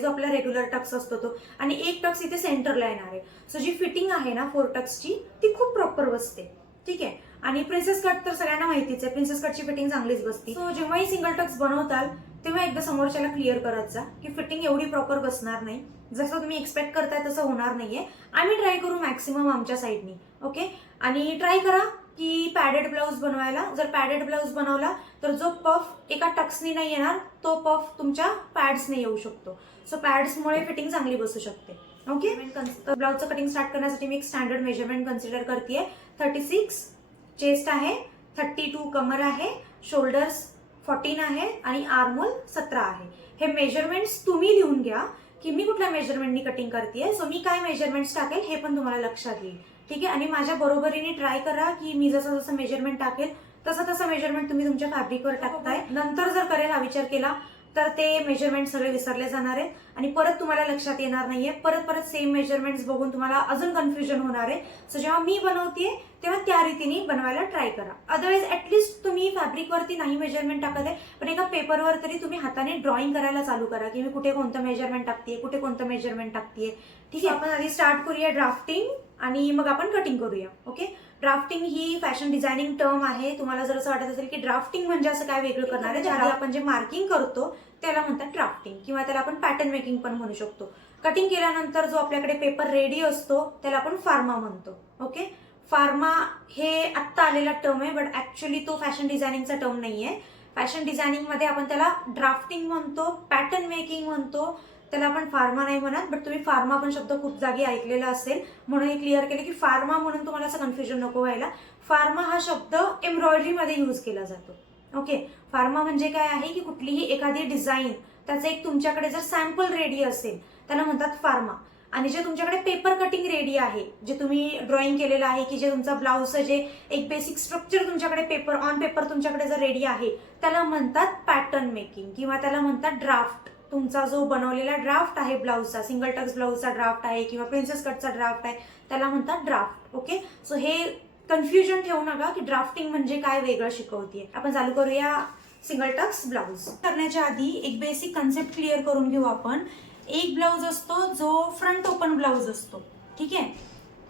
जो आपला रेग्युलर टक्स असतो तो, आणि एक टक्स इथे सेंटरला येणार आहे. सो जी फिटिंग आहे ना फोर्टक्सची ती खूप प्रॉपर बसते. ठीक आहे. आणि प्रिन्सेस कट तर सगळ्यांना माहितीच आहे, प्रिन्सेस कटची फिटिंग चांगलीच बसते. सो जेव्हाही सिंगल टक्स बनवताल तेव्हा एकदा समोरच्याला क्लिअर करत जा की फिटिंग एवढी प्रॉपर बसणार नाही, जसं तुम्ही एक्सपेक्ट करताय तसं होणार नाहीये. आम्ही ट्राय करू मॅक्सिमम आमच्या साईडनी. ओके. आणि ट्राय करा की पॅडेड ब्लाऊज बनवायला. जर पॅडेड ब्लाऊज बनवला तर जो पफ एका टक्सनी नाही येणार, तो पफ तुमच्या पॅड्सने येऊ शकतो. सो पॅड्समुळे फिटिंग चांगली बसू शकते. ओके. ब्लाऊजचं कटिंग स्टार्ट करण्यासाठी मी एक स्टँडर्ड मेजरमेंट कन्सिडर करतेय. 36 चेस्ट आहे, 32 कमर आहे, शोल्डर्स 14 आहे आणि आर्महोल 17 आहे. हे मेजरमेंट्स तुम्ही लिहून घ्या की मी कुठल्या मेजरमेंटनी कटिंग करतेय. सो मी काय मेजरमेंट्स टाकेल हे पण तुम्हाला लक्षात येईल. ठीक आहे. आणि माझ्या बरोबरीने ट्राय करा की मी जसं जसं मेजरमेंट टाकेल तसं तसं मेजरमेंट तुम्ही तुमच्या फॅब्रिकवर टाकताय. नंतर जर करेल हा विचार केला तर ते मेजरमेंट सगळे विसरले जाणार आहेत आणि परत तुम्हाला लक्षात येणार नाहीये. परत परत सेम मेजरमेंट्स बघून तुम्हाला अजून कन्फ्युजन होणार आहे. सो जेव्हा मी बनवतेय तेव्हा त्या रीतीने बनवायला ट्राय करा. अदरवाईज ऍटलीस्ट तुम्ही फॅब्रिकवरती नाही मेजरमेंट टाकत आहे पण एका पेपरवर तरी तुम्ही हाताने ड्रॉइंग करायला चालू करा की मी कुठे कोणतं मेजरमेंट टाकतेय, कुठे कोणतं मेजरमेंट टाकतेय. ठीक आहे. आपण आधी स्टार्ट करूया ड्राफ्टिंग आणि मग आपण कटिंग करूया. ओके. ड्राफ्टिंग ही फॅशन डिझायनिंग टर्म आहे. तुम्हाला जर असं वाटत असेल की ड्राफ्टिंग म्हणजे असं काय वेगळं करणार आहे, ज्याला आपण जे मार्किंग करतो त्याला म्हणतात ड्राफ्टिंग, किंवा त्याला आपण पॅटर्न मेकिंग पण म्हणू शकतो. कटिंग केल्यानंतर जो आपल्याकडे पेपर रेडी असतो त्याला आपण फार्मा म्हणतो. ओके. फार्मा हे आत्ता आलेला टर्म आहे बट ऍक्च्युअली तो फॅशन डिझायनिंगचा टर्म नाहीये. फॅशन डिझायनिंग मध्ये आपण त्याला ड्राफ्टिंग म्हणतो, पॅटर्न मेकिंग म्हणतो, त्याला आपण फार्मा नाही म्हणत. बट तुम्ही फार्मा पण शब्द खूप जागी ऐकलेला असेल म्हणून हे क्लिअर केलं की फार्मा म्हणून तुम्हाला असं कन्फ्युजन नको व्हायला. फार्मा हा शब्द एम्ब्रॉयडरीमध्ये यूज केला जातो. ओके. फार्मा म्हणजे काय आहे की कुठलीही एखादी डिझाईन त्याचं एक तुमच्याकडे जर सॅम्पल रेडी असेल त्याला म्हणतात फार्मा. आणि जे तुमच्याकडे पेपर कटिंग रेडी आहे, जे तुम्ही ड्रॉइंग केलेलं आहे की जे तुमचा ब्लाऊजचं जे एक बेसिक स्ट्रक्चर तुमच्याकडे पेपर ऑन पेपर तुमच्याकडे जर रेडी आहे त्याला म्हणतात पॅटर्न मेकिंग किंवा त्याला म्हणतात ड्राफ्ट. तुमचा जो बनवलेला ड्राफ्ट आहे ब्लाऊजचा, सिंगल टक्स ब्लाऊजचा ड्राफ्ट आहे किंवा प्रिन्सेस कटचा ड्राफ्ट आहे त्याला म्हणतात ड्राफ्ट. ओके. सो हे कन्फ्युजन ठेवू नका की ड्राफ्टिंग म्हणजे काय वेगळं शिकवतीये. आपण चालू करूया सिंगल टक्स ब्लाऊज. करण्याच्या आधी एक बेसिक कन्सेप्ट क्लिअर करून घेऊ आपण. एक ब्लाऊज असतो जो फ्रंट ओपन ब्लाऊज असतो. ठीक आहे.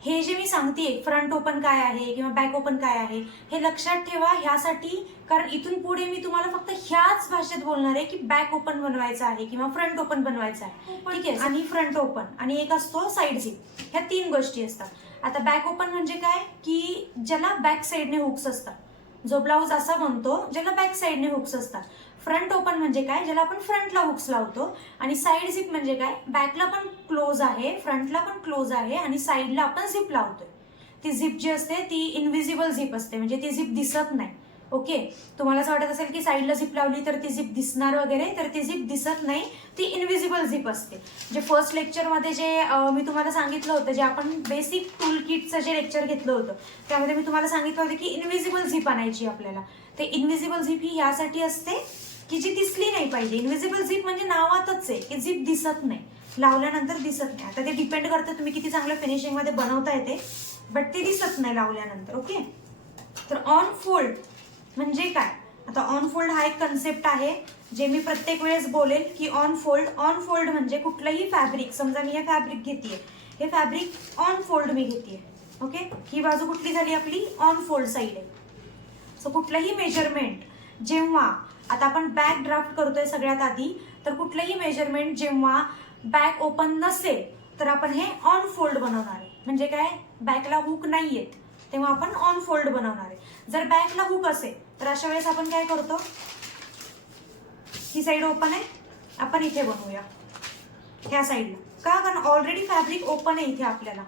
हे जे मी सांगतेय फ्रंट ओपन काय आहे किंवा बॅक ओपन काय आहे हे लक्षात ठेवा ह्यासाठी, कारण इथून पुढे मी तुम्हाला फक्त ह्याच भाषेत बोलणार आहे की बॅक ओपन बनवायचं आहे किंवा फ्रंट ओपन बनवायचं आहे. ठीक आहे. आणि फ्रंट ओपन आणि एक असतो साईड झिप, ह्या 3 गोष्टी असतात. आता बॅक ओपन म्हणजे काय की ज्याला बॅक साईडने हुक्स असतात, जो ब्लाऊज असा बनतो ज्याला बॅक साईडने हुक्स असतात. फ्रंट ओपन म्हणजे काय, ज्याला आपण फ्रंटला हुक्स लावतो. आणि साईड झिप म्हणजे काय, बॅकला पण क्लोज आहे, फ्रंटला पण क्लोज आहे आणि साईडला आपण झिप लावतोय. ती झिप जी असते ती इनव्हिजिबल झिप असते, म्हणजे ती झिप दिसत नाही. ओके. तुम्हाला असं वाटत असेल की साईडला झिप लावली तर ती झिप दिसणार वगैरे, तर ती झिप दिसत नाही, ती इनव्हिजिबल झिप असते. जे फर्स्ट लेक्चरमध्ये जे मी तुम्हाला सांगितलं होतं, जे आपण बेसिक टूल किटचं जे लेक्चर घेतलं होतं त्यामध्ये मी तुम्हाला सांगितलं होतं की इनव्हिजिबल झिप आणायची आपल्याला. ते इनव्हिजिबल झिप ही यासाठी असते की जी दिसली नाही पाहिजे. इनव्हिजिबल झिप म्हणजे नावातच आहे की झिप दिसत नाही, लावल्यानंतर दिसत नाही. आता ते डिपेंड करतं तुम्ही किती चांगलं फिनिशिंगमध्ये बनवता येते, बट ते दिसत नाही लावल्यानंतर. ओके. तर ऑन फोल्ड म्हणजे काय, आता ऑन फोल्ड हा एक कन्सेप्ट आहे जे मी प्रत्येक वेळेस बोलेल की ऑन फोल्ड म्हणजे कुठलंही फॅब्रिक, समजा मी हे फॅब्रिक घेतेय, हे फॅब्रिक ऑन फोल्ड मी घेतेय. ओके. ही बाजू कुठली झाली आपली, ऑन फोल्ड साईड आहे. सो कुठलंही मेजरमेंट जेव्हा, आता आपण बॅक ड्राफ्ट करतोय सगळ्यात आधी, तर कुठलंही मेजरमेंट जेव्हा बॅक ओपन नसेल तर आपण हे ऑन फोल्ड बनवणार आहे. म्हणजे काय, बॅकला हुक नाही येत तेव्हा आपण ऑन फोल्ड बनवणार आहे. जर बॅकला हुक असेल तर अशा वेळेस आपण काय करतो, ही साईड ओपन आहे, आपण इथे बनवूया ह्या साईडला. का, कारण ऑलरेडी फॅब्रिक ओपन आहे इथे आपल्याला.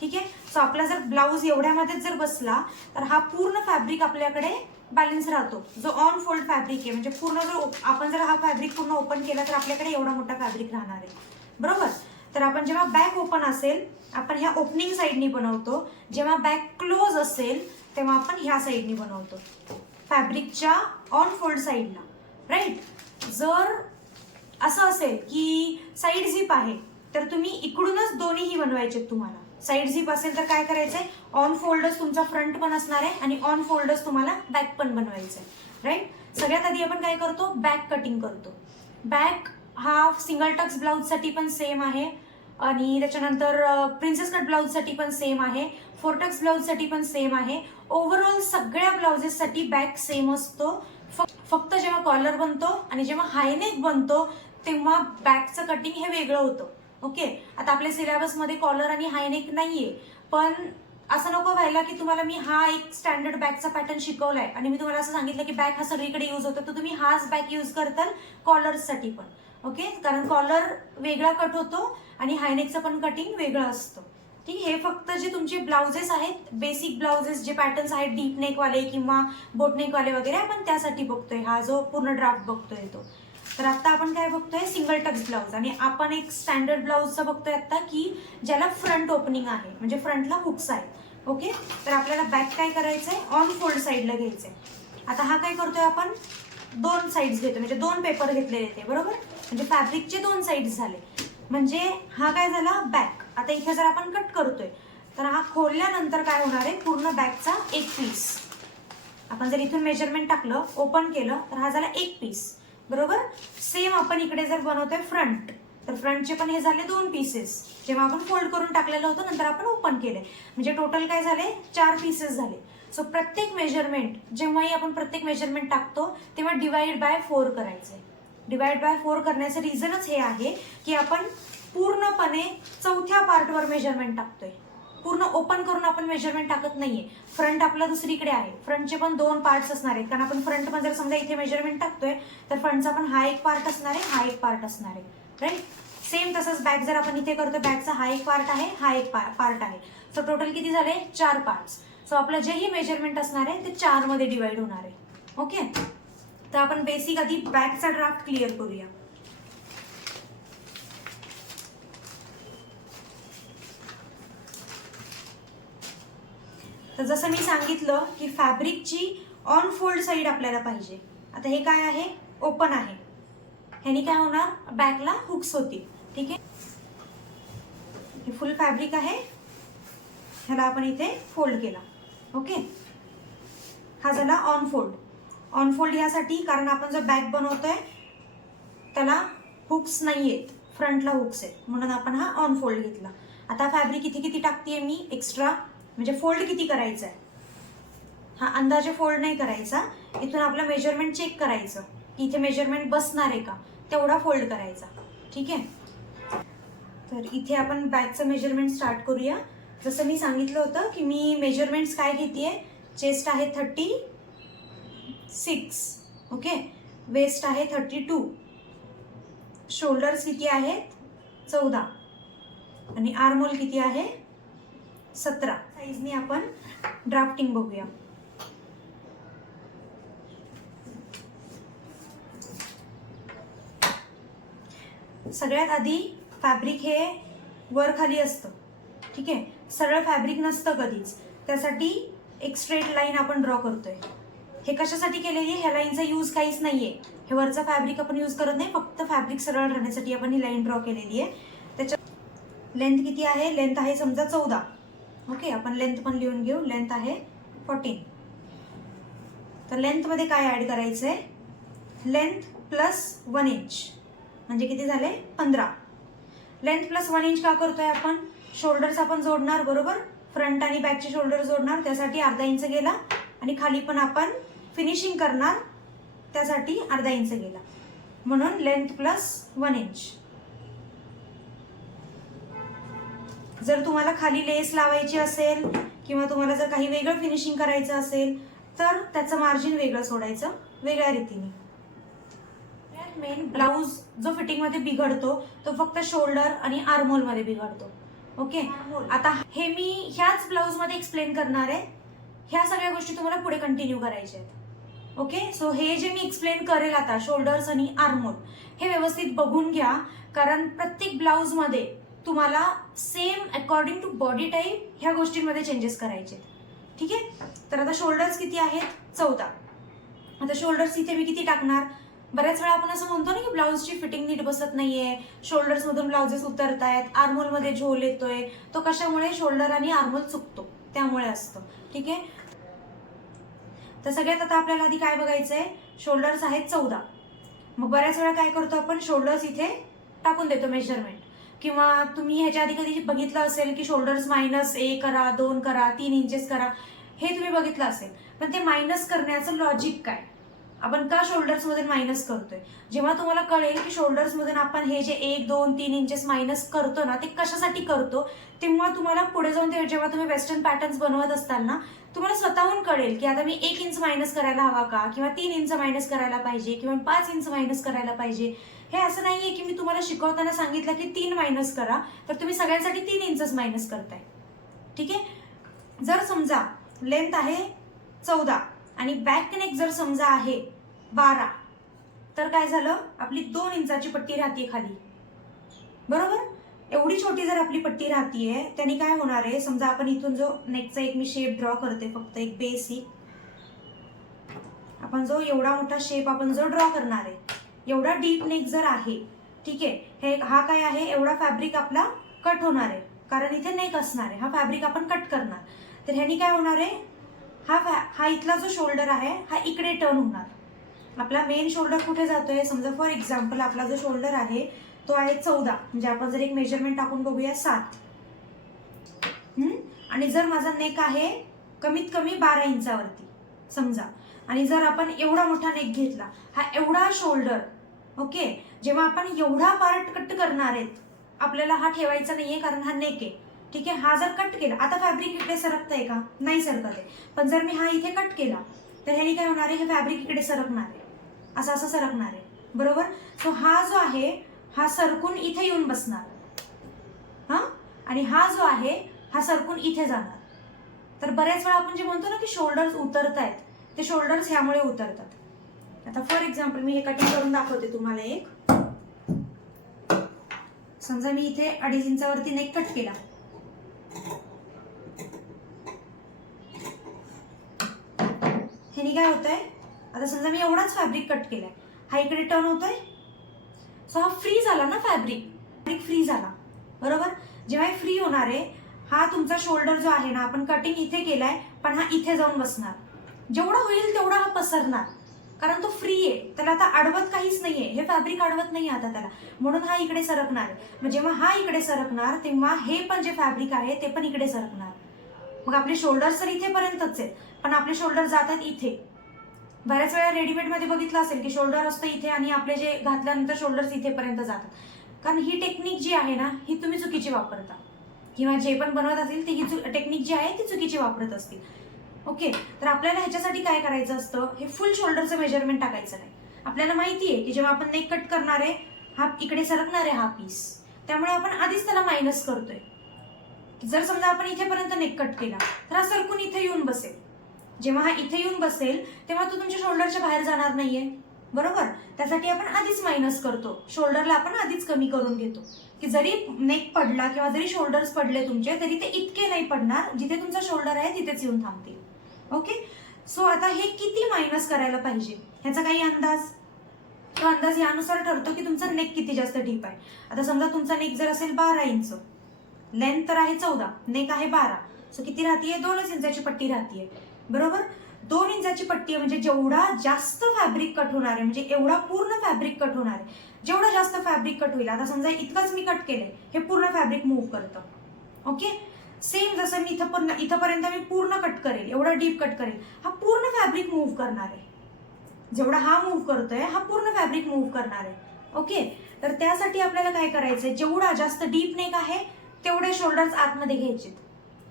ठीक आहे. सो आपला जर ब्लाऊज एवढ्यामध्येच जर बसला तर हा पूर्ण फॅब्रिक आपल्याकडे बॅलन्स राहतो. जो ऑन फोल्ड फॅब्रिक आहे म्हणजे पूर्ण आपण जर हा फॅब्रिक पूर्ण ओपन केला तर आपल्याकडे एवढा मोठा फॅब्रिक राहणार आहे, बरोबर. तर आपण जेव्हा बॅक ओपन असेल आपण ह्या ओपनिंग साईडनी बनवतो, जेव्हा बॅक क्लोज असेल तेव्हा आपण ह्या साईडनी बनवतो, फॅब्रिकच्या ऑन फोल्ड साईडला, राईट. जर असं असेल की साईड झिप आहे तर तुम्ही इकडूनच दोन्हीही बनवायचे. तुम्हाला साईड झिप असेल तर काय करायचंय, ऑन फोल्डच तुमचा फ्रंट पण असणार आहे आणि ऑन फोल्डच तुम्हाला बॅक पण बनवायचं आहे, राईट. सगळ्यात आधी आपण काय करतो, बॅक कटिंग करतो. बॅक हा सिंगल टक्स ब्लाऊजसाठी पण सेम आहे आणि त्याच्यानंतर प्रिन्सेस कट ब्लाऊजसाठी पण सेम आहे, 4 टक्स ब्लाऊजसाठी पण सेम आहे. ओव्हरऑल सगळ्या ब्लाउजेससाठी बॅक सेम असतो. फक्त जेव्हा कॉलर बनतो आणि जेव्हा हायनेक बनतो तेव्हा बॅकचं कटिंग हे वेगळं होतं. ओके. आता आपल्या सिलेबसमध्ये कॉलर आणि हायनेक नाहीये, पण असं नको व्हायला की तुम्हाला मी हा एक स्टँडर्ड बॅकचा पॅटर्न शिकवलाय आणि मी तुम्हाला असं सांगितलं की बॅक हा सगळीकडे यूज होतो तर तुम्ही हाच बॅक यूज करताल कॉलर्ससाठी पण. ओके. कारण कॉलर वेगळा कट होतो आणि हायनेकचं पण कटिंग वेगळं असतं. ठीक. हे फक्त जे तुमचे ब्लाउजेस आहेत, बेसिक ब्लाउजेस जे पॅटर्न्स आहेत डीप नेकवाले किंवा बोटनेकवाले वगैरे, आपण त्यासाठी बघतोय. हा जो पूर्ण ड्राफ्ट बघतोय तो. तर आता आपण काय बघतोय, सिंगल टक्स ब्लाऊज. आणि आपण एक स्टँडर्ड ब्लाऊजचं बघतोय आता की ज्याला फ्रंट ओपनिंग आहे म्हणजे फ्रंटला हुक्स आहे. ओके. तर आपल्याला बॅक काय करायचंय, ऑन फोल्ड साईडला घ्यायचंय. आता हा काय करतोय, आपण 2 साईड्स घेतो म्हणजे 2 पेपर घेतलेले ते, बरोबर. म्हणजे फॅब्रिकचे 2 साईड्स झाले. म्हणजे हा काय झाला, बॅक. आता इथे जर आपण कट करतोय तर हा खोलल्यानंतर काय होणार आहे, पूर्ण बॅकचा एक पीस. आपण जर इथून मेजरमेंट टाकलं, ओपन केलं तर हा झाला एक पीस, बरोबर. सेम आपण इकडे जर बनवतोय फ्रंट तर फ्रंटचे पण हे झाले 2 पीसेस. जेव्हा आपण फोल्ड करून टाकलेलं होतं नंतर आपण ओपन केले म्हणजे टोटल काय झाले, 4 पीसेस झाले. सो प्रत्येक मेजरमेंट जेव्हाही आपण प्रत्येक मेजरमेंट टाकतो तेव्हा डिवाइड बाय 4 करायचे. डिवाइड बाय 4 करण्याचं रिझनच हे आहे की आपण पूर्णपणे चौथ्या पार्टवर मेजरमेंट टाकतोय. पूर्ण ओपन करून आपण मेजरमेंट टाकत नाहीये. फ्रंट आपला दुसरीकडे आहे, फ्रंटचे पण 2 पार्ट्स असणार आहेत. कारण आपण फ्रंटमध्ये जर समजा इथे मेजरमेंट टाकतोय तर फ्रंटचा पण हा एक पार्ट असणार आहे, हा एक पार्ट असणार आहे, राईट. सेम तसंच बॅक जर आपण इथे करतो, बॅकचा हा एक पार्ट आहे, हा एक पार्ट आहे. सो टोटल किती झाले, 4 पार्ट्स. सो आपलं जेही मेजरमेंट असणार आहे ते 4 मध्ये डिवाइड होणार आहे. ओके. तर आपण बेसिक आधी बॅकचा ड्राफ्ट क्लिअर करूया. तर जसं मी सांगितलं की फॅब्रिकची ऑन फोल्ड साईड आपल्याला पाहिजे. आता हे काय आहे, ओपन आहे. ह्यानी काय होणार, बॅकला हुक्स होतील. ठीक आहे. हे फुल फॅब्रिक आहे, ह्याला आपण इथे फोल्ड केला. ओके. हा झाला ऑन फोल्ड. ऑन फोल्ड यासाठी कारण आपण जो बॅक बनवतोय त्याला हुक्स नाहीयेत, फ्रंटला हुक्स आहेत म्हणून आपण हा ऑन फोल्ड घेतला. आता फॅब्रिक इथे किती टाकतेय मी एक्स्ट्रा, म्हणजे फोल्ड किती करायचा आहे, हा अंदाजे फोल्ड नाही करायचा. इथून आपलं मेजरमेंट चेक करायचं की इथे मेजरमेंट बसणार आहे का, तेवढा फोल्ड करायचा. ठीक आहे. तर इथे आपण बॅकचं मेजरमेंट स्टार्ट करूया. जसं मी सांगितलं होतं की मी मेजरमेंट्स काय घेतेय, चेस्ट आहे 36, ओके. वेस्ट आहे 32, शोल्डर्स किती आहेत 14 आणि आर्महोल किती आहे 17. साईजनी आपण ड्राफ्टिंग बघूया. सगळ्यात आधी फॅब्रिक हे वर खाली असतं. ठीक आहे. सरळ फॅब्रिक नसतं कधीच. त्यासाठी एक स्ट्रेट लाईन आपण ड्रॉ करतोय. हे कशासाठी केलेली आहे, ह्या लाईनचा यूज काहीच नाहीये. हे वरचं फॅब्रिक आपण यूज करत नाही, फक्त फॅब्रिक सरळ राहण्यासाठी आपण ही लाईन ड्रॉ केलेली आहे. त्याच्या लेंथ किती आहे, लेंथ आहे समजा 14. ओके. आपण लेंथ पण लिहून घेऊ, लेंथ आहे 14. तर लेंथ मध्ये काय ऍड करायचंय, लेंथ प्लस 1 इंच म्हणजे किती झाले 15. लेंथ प्लस 1 इंच का करतोय आपण, शोल्डर्स आपण जोडणार, बरोबर. फ्रंट आणि बॅकचे शोल्डर जोडणार, त्यासाठी अर्धा इंच गेला. आणि खाली पण आपण फिनिशिंग करणार, त्यासाठी अर्धा इंच गेला. म्हणून लेंथ प्लस 1 इंच. जर तुम्हाला खाली लेस लावायची असेल किंवा तुम्हाला जर काही वेगळं फिनिशिंग करायचं असेल तर त्याचं मार्जिन वेगळं सोडायचं, वेगळ्या रीतीने. मेन ब्लाऊज जो फिटिंग मध्ये बिघडतो तो फक्त शोल्डर आणि आर्महोल मध्ये बिघडतो. ओके, आता हे मी ह्याच ब्लाऊज मध्ये एक्सप्लेन करणार आहे. ह्या सगळ्या गोष्टी तुम्हाला पुढे कंटिन्यू करायच्या आहेत. ओके, सो हे जे मी एक्सप्लेन करेल आता शोल्डर्स आणि आर्महोल हे व्यवस्थित बघून घ्या, कारण प्रत्येक ब्लाऊज मध्ये तुम्हाला same according to body type ह्या गोष्टींमध्ये चेंजेस करायचे. ठीक आहे, तर आता शोल्डर्स किती आहेत? 14. आता शोल्डर्स इथे मी किती टाकणार? बऱ्याच वेळा आपण असं म्हणतो ना की ब्लाऊजची फिटिंग नीट बसत नाहीये, शोल्डर्स मधून ब्लाउजेस उतरतायत, आर्महोल मध्ये झोल येतोय. तो कशामुळे? शोल्डर आणि आर्महोल चुकतो त्यामुळे असतं. ठीक आहे, तर सगळ्यात आता आपल्याला आधी काय बघायचंय? शोल्डर्स आहेत 14. मग बऱ्याच वेळा काय करतो आपण? शोल्डर्स इथे टाकून देतो मेजरमेंट, किंवा तुम्ही ह्याच्या आधी कधी बघितलं असेल की शोल्डर्स -1 करा, 2 करा, 3 इंचेस करा, हे तुम्ही बघितलं असेल. पण ते मायनस करण्याचं लॉजिक काय? आपण का शोल्डर्स मधून मायनस करतोय? जेव्हा तुम्हाला कळेल की शोल्डर्स मधून आपण हे जे 1, 2, 3 इंचेस मायनस करतो ना, ते कशासाठी करतो, तेव्हा तुम्हाला पुढे जाऊन ते जेव्हा तुम्ही वेस्टर्न पॅटर्न्स बनवत असताल ना, तुम्हाला स्वतःहून कळेल की आता मी 1 इंच मायनस करायला हवा का, किंवा 3 इंच मायनस करायला पाहिजे, किंवा 5 इंच मायनस करायला पाहिजे. हे असं नाहीये की मी तुम्हाला शिकवताना सांगितलं की 3 मायनस करा, तर तुम्ही सगळ्यांसाठी 3 इंचच मायनस करताय. ठीक आहे, जर समजा लेंथ आहे 14 आणि बॅक नेक जर समजा आहे 12, तर काय झालं? आपली 2 इंचाची पट्टी राहतीये खाली, बरोबर? एवढी छोटी जर आपली पट्टी राहतीये, त्यांनी काय होणार आहे? समजा आपण इथून जो नेकचा एक मी शेप ड्रॉ करते, फक्त एक बेसिक, आपण जो एवढा मोठा शेप आपण जो ड्रॉ करणार आहे, एवढा डीप नेक जर आहे, ठीक आहे, हे हा काय आहे? एवढा फॅब्रिक आपला कट होणार आहे, कारण इथे नेक असणार आहे. हा फॅब्रिक आपण कट करणार, तर ह्यानी काय होणार आहे? हा इथला जो शोल्डर आहे हा इकडे टर्न होणार. आपला मेन शोल्डर कुठे जातोय? समजा फॉर एक्झाम्पल आपला जो शोल्डर आहे तो आहे 14, म्हणजे आपण जर एक मेजरमेंट टाकून बघूया 7. आणि जर माझा नेक आहे कमीत कमी 12 इंचावरती समजा, आणि जर आपण एवढा मोठा नेक घेतला, हा एवढा शोल्डर, ओके, जेव्हा आपण एवढा पार्ट कट करणार आहेत, आपल्याला हा ठेवायचा नाहीये कारण हा नेक आहे. ठीक आहे, हा जर कट केला, आता फॅब्रिक इकडे सरकतंय का? नाही सरकत आहे. पण जर मी हा इथे कट केला, तर ह्याने काय होणार आहे? हे फॅब्रिक इकडे सरकणार आहे, असं असं सरकणार आहे, बरोबर? सो हा जो आहे हा सरकून इथे येऊन बसणार, हा, आणि हा जो आहे हा सरकून इथे जाणार. तर बऱ्याच वेळा आपण जे म्हणतो ना की शोल्डर्स उतरतायत, ते शोल्डर्स ह्यामुळे उतरतात. आता फॉर एक्झाम्पल मी हे कटिंग करून दाखवते तुम्हाला. एक समजा मी इथे 2.5 इंचावरती नेक कट केला, ह्यानी काय होतंय? आता समजा मी एवढाच फॅब्रिक कट केलाय, हा इकडे टर्न होतोय, सो हा फ्री झाला ना, फॅब्रिक फ्री झाला, बरोबर? जेव्हा हे फ्री होणार आहे, हा तुमचा शोल्डर जो आहे ना, आपण कटिंग इथे केलाय पण हा इथे जाऊन बसणार. जेवढा होईल तेवढा हा पसरणार, कारण तो फ्री आहे, त्याला आता अडवत काहीच नाहीये, हे फॅब्रिक अडवत नाही आता त्याला, म्हणून हा इकडे सरकणार आहे. मग जेव्हा हा इकडे सरकणार, तेव्हा हे पण जे फॅब्रिक आहे ते पण इकडे सरकणार. मग आपले शोल्डर्स तर इथेपर्यंतच आहेत, पण आपले शोल्डर जातात इथे. बऱ्याच वेळा रेडीमेड मध्ये बघितलं असेल की शोल्डर असतं इथे आणि आपले जे घातल्यानंतर शोल्डर्स इथेपर्यंत जातात. कारण ही टेक्निक जी आहे ना, ही तुम्ही चुकीची वापरता, किंवा जे पण बनवत असेल ते ही टेक्निक जी आहे ती चुकीची वापरत असतील. ओके, तर आपल्याला ह्याच्यासाठी काय करायचं असतं? हे फुल शोल्डरचं मेजरमेंट टाकायचं नाही. आपल्याला माहिती आहे की जेव्हा आपण नेक कट करणार आहे, हा इकडे सरकणार आहे हा पीस, त्यामुळे आपण आधीच त्याला मायनस करतोय. जर समजा आपण इथेपर्यंत नेक कट केला, तर हा सरकून इथे येऊन बसेल. जेव्हा हा इथे येऊन बसेल तेव्हा तो तुमच्या शोल्डरच्या बाहेर जाणार नाहीये, बरोबर? त्यासाठी आपण आधीच मायनस करतो, शोल्डरला आपण आधीच कमी करून घेतो, की जरी नेक पडला किंवा जरी शोल्डर्स पडले तुमचे, तरी ते इतके नाही पडणार, जिथे तुमचा शोल्डर आहे तिथेच येऊन थांबतील. ओके, सो आता हे किती मायनस करायला पाहिजे ह्याचा काही अंदाज? तो अंदाज यानुसार ठरतो की तुमचा नेक किती जास्त डीप आहे. आता समजा तुमचा नेक जर असेल 12 इंच, लेंथ तर आहे 14, नेक आहे 12, सो किती राहतीये? 2 इंचाची पट्टी राहतीये, बरोबर? 2 इंचाची पट्टी म्हणजे जेवढा जास्त फॅब्रिक कट होणार आहे, म्हणजे एवढा पूर्ण फॅब्रिक कट होणार आहे, जेवढा जास्त फॅब्रिक कट होईल. आता समजा इतकंच मी कट केलंय, हे पूर्ण फॅब्रिक मूव्ह करतं. ओके, सेम जसं मी इथपर्यंत मी पूर्ण कट करेल, एवढा डीप कट करेल, हा पूर्ण फॅब्रिक मूव्ह करणार आहे. जेवढा हा मूव्ह करतोय हा पूर्ण फॅब्रिक मूव्ह करणार आहे. ओके, तर त्यासाठी आपल्याला काय करायचंय? जेवढा जास्त डीप नेक आहे तेवढे शोल्डर्स आतमध्ये घ्यायचे,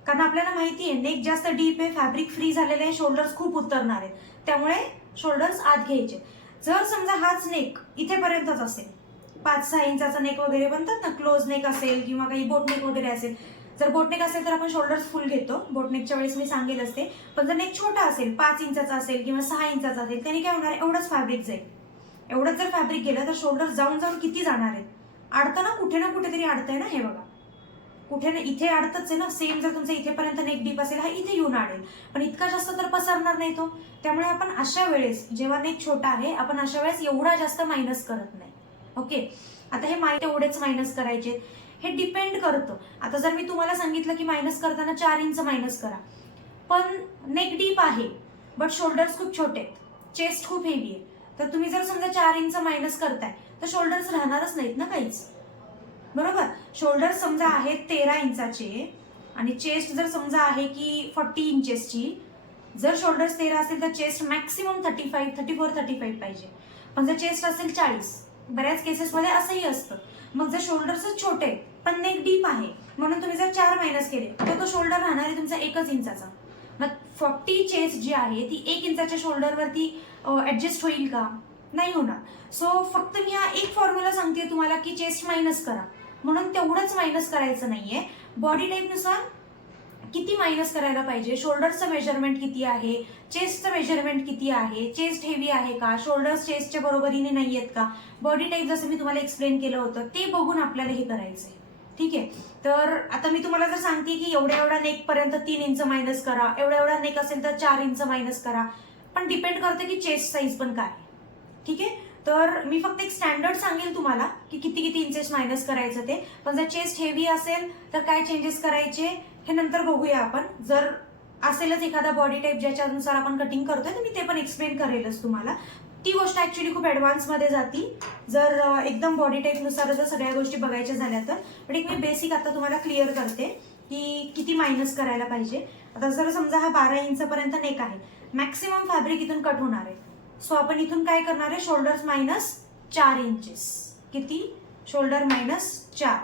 कारण आपल्याला माहिती आहे नेक जास्त डीप आहे, फॅब्रिक फ्री झालेले आहे, शोल्डर्स खूप उतरणार आहेत, त्यामुळे शोल्डर्स आत घ्यायचे. जर समजा हाच नेक इथेपर्यंतच असेल, 5-6 इंचाचा नेक वगैरे बनतात ना, क्लोज नेक असेल किंवा काही बोटनेक वगैरे असेल. जर बोटनेक असेल तर आपण शोल्डर्स फुल घेतो, बोटनेकच्या वेळेस मी सांगेल असते. पण जर नेक छोटा असेल, 5 इंचाचा असेल किंवा 6 इंचाचा असेल, त्याने काय होणार, एवढंच फॅब्रिक जाईल. एवढंच जर फॅब्रिक गेलं तर शोल्डर जाऊन जाऊन किती जाणार आहेत, अडतं ना, कुठे ना कुठेतरी अडतंय ना. हे बघा, कुठे ना इथे अडतच आहे ना. सेम जर तुमचं इथेपर्यंत नेक डीप असेल, हा इथे येऊन अडेल, पण इतका जास्त तर पसरणार नाही तो. त्यामुळे आपण अशा वेळेस, जेव्हा नेक छोटा आहे, आपण अशा वेळेस एवढा जास्त मायनस करत नाही. ओके, आता हे एवढेच मायनस करायचे, हे डिपेंड करतं. आता जर मी तुम्हाला सांगितलं की मायनस करताना 4 इंच मायनस करा, पण नेक डीप आहे बट शोल्डर्स खूप छोटे आहेत, चेस्ट खूप हेवी आहे, तर तुम्ही जर समजा 4 इंच मायनस करताय तर शोल्डर्स राहणारच नाहीत ना काहीच. बरोबर, शोल्डर्स समजा आहेत 13 इंचाचे आणि चेस्ट जर समजा आहे की 40 इंचेसची. जर शोल्डर्स 13 असेल तर चेस्ट मॅक्सिमम 34-35 पाहिजे. पण जर चेस्ट असेल 40, बऱ्याच केसेसमध्ये असंही असतं. मग जर शोल्डर्सच छोटे पण नेक डीप आहे, म्हणून तुम्ही जर 4 मायनस केले तर तो शोल्डर राहणार आहे तुमचा 1 इंचाचा. मग 40 चेस्ट जी आहे ती 1 इंचाच्या शोल्डरवरती ऍडजस्ट होईल का, नाही होणार. सो फक्त मी हा एक फॉर्म्युला सांगते तुम्हाला की चेस्ट मायनस करा, म्हणून तेवढंच मायनस करायचं नाहीये. बॉडी टाईपनुसार किती मायनस करायला पाहिजे, शोल्डरचं मेजरमेंट किती आहे, चेस्टचं मेजरमेंट किती आहे, चेस्ट हेवी आहे का, शोल्डर्स चेस्टच्या बरोबरीने नाही आहेत का, बॉडी टाईप जसं मी तुम्हाला एक्सप्लेन केलं होतं ते बघून आपल्याला हे करायचंय. ठीक आहे, तर आता मी तुम्हाला जर सांगते की एवढ्या नेक पर्यंत 3 इंच मायनस करा, एवढा नेक असेल तर 4 इंच मायनस करा, पण डिपेंड करते की चेस्ट साईज पण काय. ठीक आहे, तर मी फक्त एक स्टँडर्ड सांगेल तुम्हाला की किती इंचेस मायनस करायचं ते. पण जर चेस्ट हेवी असेल तर काय चेंजेस करायचे हे नंतर बघूया आपण. जर असेलच एखादा बॉडी टाईप ज्याच्यानुसार आपण कटिंग करतोय तर मी ते पण एक्सप्लेन करेलच तुम्हाला. ती गोष्ट ऍक्च्युली खूप ऍडव्हान्स मध्ये जाती जर एकदम बॉडी टाईपनुसार जर सगळ्या गोष्टी बघायच्या झाल्या तर. पण एक मी बेसिक आता तुम्हाला क्लिअर करते की किती मायनस करायला पाहिजे. आता जर समजा हा 12 इंच पर्यंत नेक आहे, मॅक्सिमम फॅब्रिक इथून कट होणार आहे. सो आपण इथून काय करणार आहे, शोल्डर्स मायनस 4 इंचेस. किती, शोल्डर मायनस 4,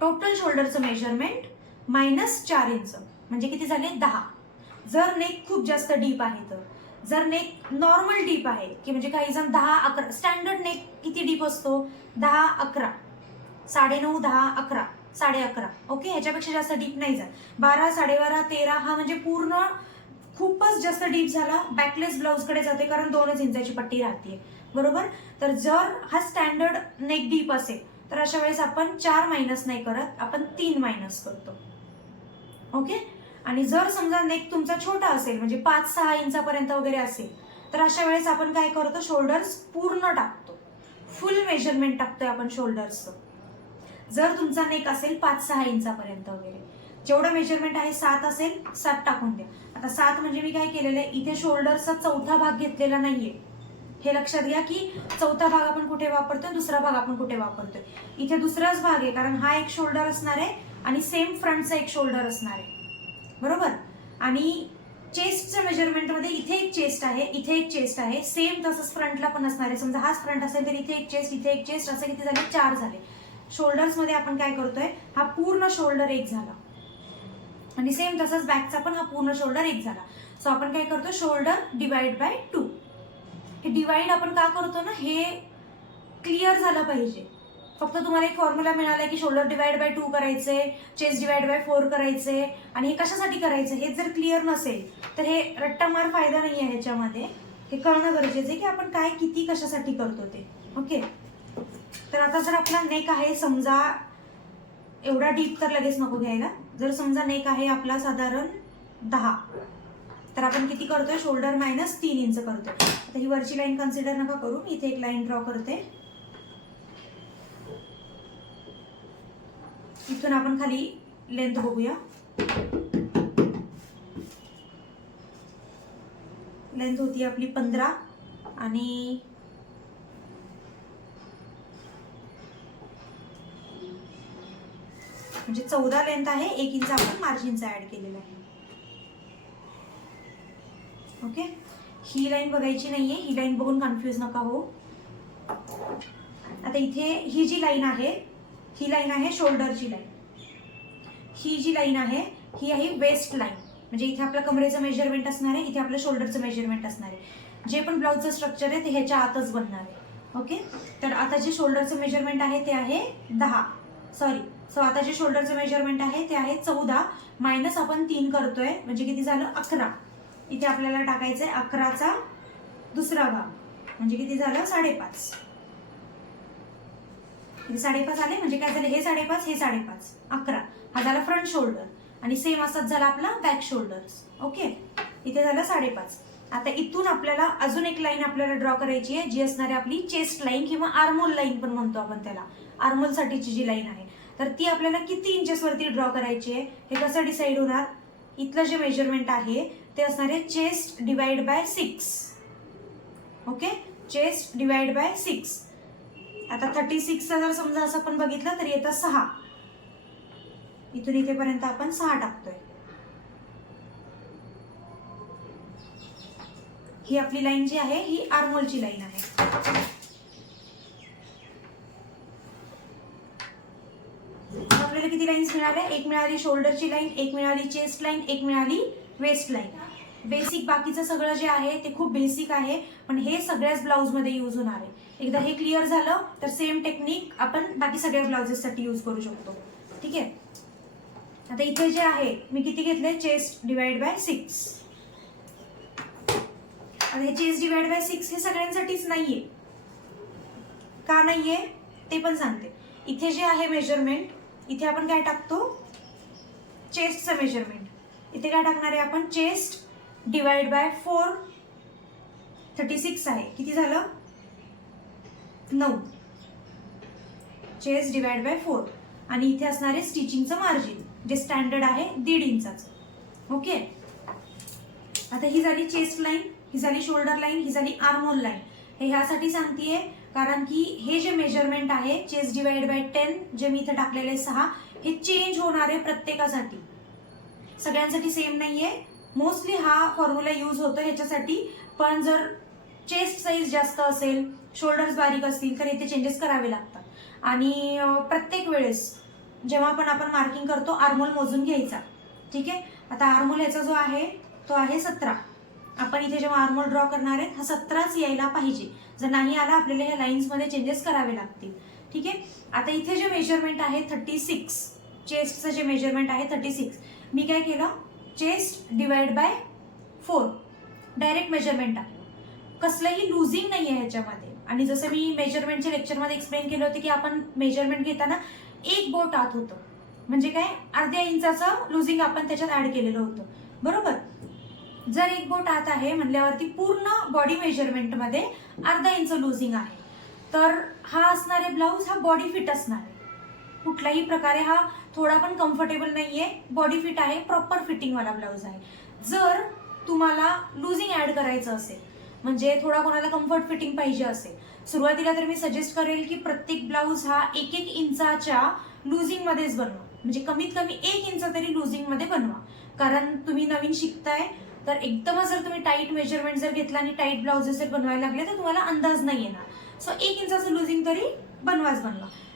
टोटल शोल्डरचं मेजरमेंट मायनस 4 इंच म्हणजे किती झाले, 10. जर नेक खूप जास्त डीप आहे तर, जर नेक नॉर्मल डीप आहे की म्हणजे काही जण 10-11, स्टँडर्ड नेक किती डीप असतो, 10-11, 9.5, 10, 11, 11.5. ओके, ह्याच्यापेक्षा जास्त डीप नाही जात. 12, 12.5, 13 हा म्हणजे पूर्ण खूपच जास्त डीप झाला, बॅकलेस ब्लाउज कडे जाते कारण 2 इंचाची पट्टी राहते. बरोबर, तर जर हा स्टँडर्ड नेक डीप असेल तर अशा वेळेस आपण 4 मायनस नाही करत, आपण 3 मायनस करतो. ओके, आणि जर समजा नेक तुमचा छोटा असेल म्हणजे 5-6 इंचापर्यंत वगैरे असेल तर अशा वेळेस आपण काय करतो, शोल्डर्स पूर्ण टाकतो, फुल मेजरमेंट टाकतोय आपण शोल्डर्सचं. जर तुमचा नेक असेल 5-6 इंचापर्यंत वगैरे, जेवढं मेजरमेंट आहे 7 असेल 7 टाकून द्या. आता 7 म्हणजे मी काय केलेलं आहे, इथे शोल्डरचा चौथा भाग घेतलेला नाहीये. हे लक्षात घ्या की चौथा भाग आपण कुठे वापरतोय, दुसरा भाग आपण कुठे वापरतोय. इथे दुसराच भाग आहे कारण हा एक शोल्डर असणार आहे आणि सेम फ्रंटचा एक शोल्डर असणार आहे. बरोबर, आणि चेस्टच्या मेजरमेंट मध्ये इथे एक चेस्ट आहे, इथे एक चेस्ट आहे, सेम तसंच फ्रंटला पण असणार आहे. समजा हाच फ्रंट असेल तर इथे एक चेस्ट, इथे एक चेस्ट, असं किती झाले, 4 झाले. शोल्डर्स मध्ये आपण काय करतोय, हा पूर्ण शोल्डर 1 झाला आणि सेम तसंच बॅकचा पण हा पूर्ण शोल्डर 1 झाला. सो आपण काय करतो, शोल्डर डिवाइड बाय 2. हे डिवाइड आपण का करतो ना, हे क्लिअर झालं पाहिजे. फक्त तुम्हाला एक फॉर्म्युला मिळालाय की शोल्डर डिवाइड बाय 2 करायचे, चेस्ट डिवाइड बाय 4 करायचे, आणि हे कशासाठी करायचं हे जर क्लिअर नसेल तर हे रट्टामार फायदा नाही आहे ह्याच्यामध्ये. हे कळणं गरजेचं आहे की आपण काय किती कशासाठी करतो ते. ओके, तर आता जर आपला नेक आहे समजा एवढा डीप तर लगेच नको घ्यायला. जर समजा नेक आहे आपला साधारण 10 तर आपण किती करतोय, शोल्डर मायनस 3 इंच करतोय. आता ही वरची लाईन कन्सिडर नका करू, मी इथे एक लाईन ड्रॉ करते. इथून आपण खाली लेंथ बघूया. लेंथ होती आपली 15 आणि म्हणजे 14 लेंथ आहे, 1 इंच आपण मार्जिनचा ऍड केलेला आहे. ओके, ही लाईन बघायची नाहीये, ही लाईन बघून कन्फ्यूज नका हो. आता इथे ही जी लाईन आहे, ही लाईन आहे शोल्डरची लाईन. ही जी लाईन आहे ही आहे वेस्ट लाईन. म्हणजे इथे आपलं कमरेचं मेजरमेंट असणार आहे, इथे आपलं शोल्डरचं मेजरमेंट असणार आहे. जे पण ब्लाऊजचं स्ट्रक्चर आहे ते ह्याच्या आतच बनणार आहे. ओके, तर आता जे शोल्डरचं मेजरमेंट आहे ते आहे 10, सो आता जे शोल्डरचं मेजरमेंट आहे ते आहे 14 मायनस आपण 3 करतोय म्हणजे किती झालं 11. इथे आपल्याला टाकायचंय 11चा दुसरा भाग म्हणजे किती झालं 5.5. 5.5 आले म्हणजे काय झालं, हे 5.5 हे 5.5 11 हा झाला फ्रंट शोल्डर आणि सेम असाच झाला आपला बॅक शोल्डर. ओके, इथे झालं 5.5. आता इथून आपल्याला अजून एक लाईन आपल्याला ड्रॉ करायची आहे जी असणार आहे आपली चेस्ट लाईन किंवा आर्मोल लाईन पण म्हणतो आपण त्याला. आर्मोल साठीची जी लाईन आहे तर ती आपल्याला किती इंचेस वरती ड्रॉ करायची आहे हे कसं डिसाईड होणार. इथलं जे मेजरमेंट आहे ते असणार आहे chest divide bye 6. Okay, chest divide bye 6. आता 36चा जर समजा असं आपण बघितलं तर येतं 6. इथून इथेपर्यंत आपण 6 टाकतोय. ही आपली लाईन जी आहे ही आर्मोलची लाईन आहे. आपल्याला किती लाईन्स मिळाल्या, एक मिळाली शोल्डरची लाईन, एक मिळाली चेस्ट लाईन, एक मिळाली वेस्ट लाईन. बेसिक बाकीचं सगळं जे आहे ते खूप बेसिक आहे पण हे सगळ्याच ब्लाऊज मध्ये यूज होणार आहे. एकदा हे क्लिअर झालं तर सेम टेक्निक आपण बाकी सगळ्या ब्लाउजेससाठी यूज करू शकतो. ठीक आहे, आता इथे जे आहे मी किती घेतले चेस्ट डिवाइड बाय 6. आता हे चेस्ट डिवाइड बाय 6 हे सगळ्यांसाठीच नाहीये. का नाहीये ते पण सांगते. इथे जे आहे मेजरमेंट इथे आपण काय टाकतो चेस्टचं मेजरमेंट. इथे काय टाकणार आहे आपण चेस्ट डिवाइड बाय 4. 36 आहे किती झालं 9. चेस्ट डिवाइड बाय 4 आणि इथे असणार आहे स्टिचिंगचं मार्जिन जे स्टँडर्ड आहे 1.5 इंचाचं. ओके, आता ही झाली चेस्ट लाईन, ही झाली शोल्डर लाईन, ही झाली आर्मोल लाईन. हे ह्यासाठी सांगतेय कारण की हे जे मेजरमेंट आहे चेस्ट डिवाइड बाय 10 जे मी इथे टाकलेले 6 हे चेंज होणार आहे प्रत्येकासाठी, सगळ्यांसाठी सेम नाहीये. मोस्टली हा फॉर्म्युला यूज होतो ह्याच्यासाठी पण जर चेस्ट साईज जास्त असेल शोल्डर्स बारीक असतील तर इथे चेंजेस करावे लागतात. आणि प्रत्येक वेळेस जेव्हा पण आपण मार्किंग करतो आर्मोल मोजून घ्यायचा. ठीक आहे, आता आर्मोल ह्याचा जो आहे तो आहे 17. आपण इथे जेव्हा आर्मोल ड्रॉ करणार आहे हा 17च यायला पाहिजे. जर नाही आला आपल्याला ह्या लाईन्स मध्ये चेंजेस करावे लागतील. ठीक आहे, आता इथे जे मेजरमेंट आहे 36 चेस्टचं जे मेजरमेंट आहे 36 मी काय केलं chest divide by 4 direct measurement टाकलं. कसलंही लुझिंग नाही आहे ह्याच्यामध्ये. आणि जसं मी मेजरमेंटच्या लेक्चरमध्ये एक्सप्लेन केलं होतं की आपण मेजरमेंट घेताना एक बोट आत होतं म्हणजे काय अर्ध्या इंचाचं लुझिंग आपण त्याच्यात ऍड केलेलं होतं. बरोबर, जर एक बोट आत आहे म्हणल्यावरती पूर्ण बॉडी मेजरमेंटमध्ये अर्धा इंच लुझिंग आहे. तर हा असणारे ब्लाऊज हा बॉडी फिट असणार आहे. कुठल्याही प्रकारे हा थोडा पण कम्फर्टेबल नाहीये, बॉडी फिट आहे, प्रॉपर फिटिंगवाला ब्लाऊज आहे. जर तुम्हाला लुझिंग ऍड करायचं असेल म्हणजे थोडा कोणाला कम्फर्ट फिटिंग पाहिजे असेल सुरुवातीला तर मी सजेस्ट करेल की प्रत्येक ब्लाऊज हा 1-1 इंचाच्या लुझिंग मध्येच बनवा. म्हणजे कमीत कमी 1 इंच तरी लुझिंग मध्ये बनवा. कारण तुम्ही नवीन शिकताय तर एकदमच जर तुम्ही टाईट मेजरमेंट जर घेतला आणि टाईट ब्लाउजेस जर बनवायला लागले तर तुम्हाला अंदाज नाही येणार. सो 1 इंचाचं लुझिंग तरी बनवा.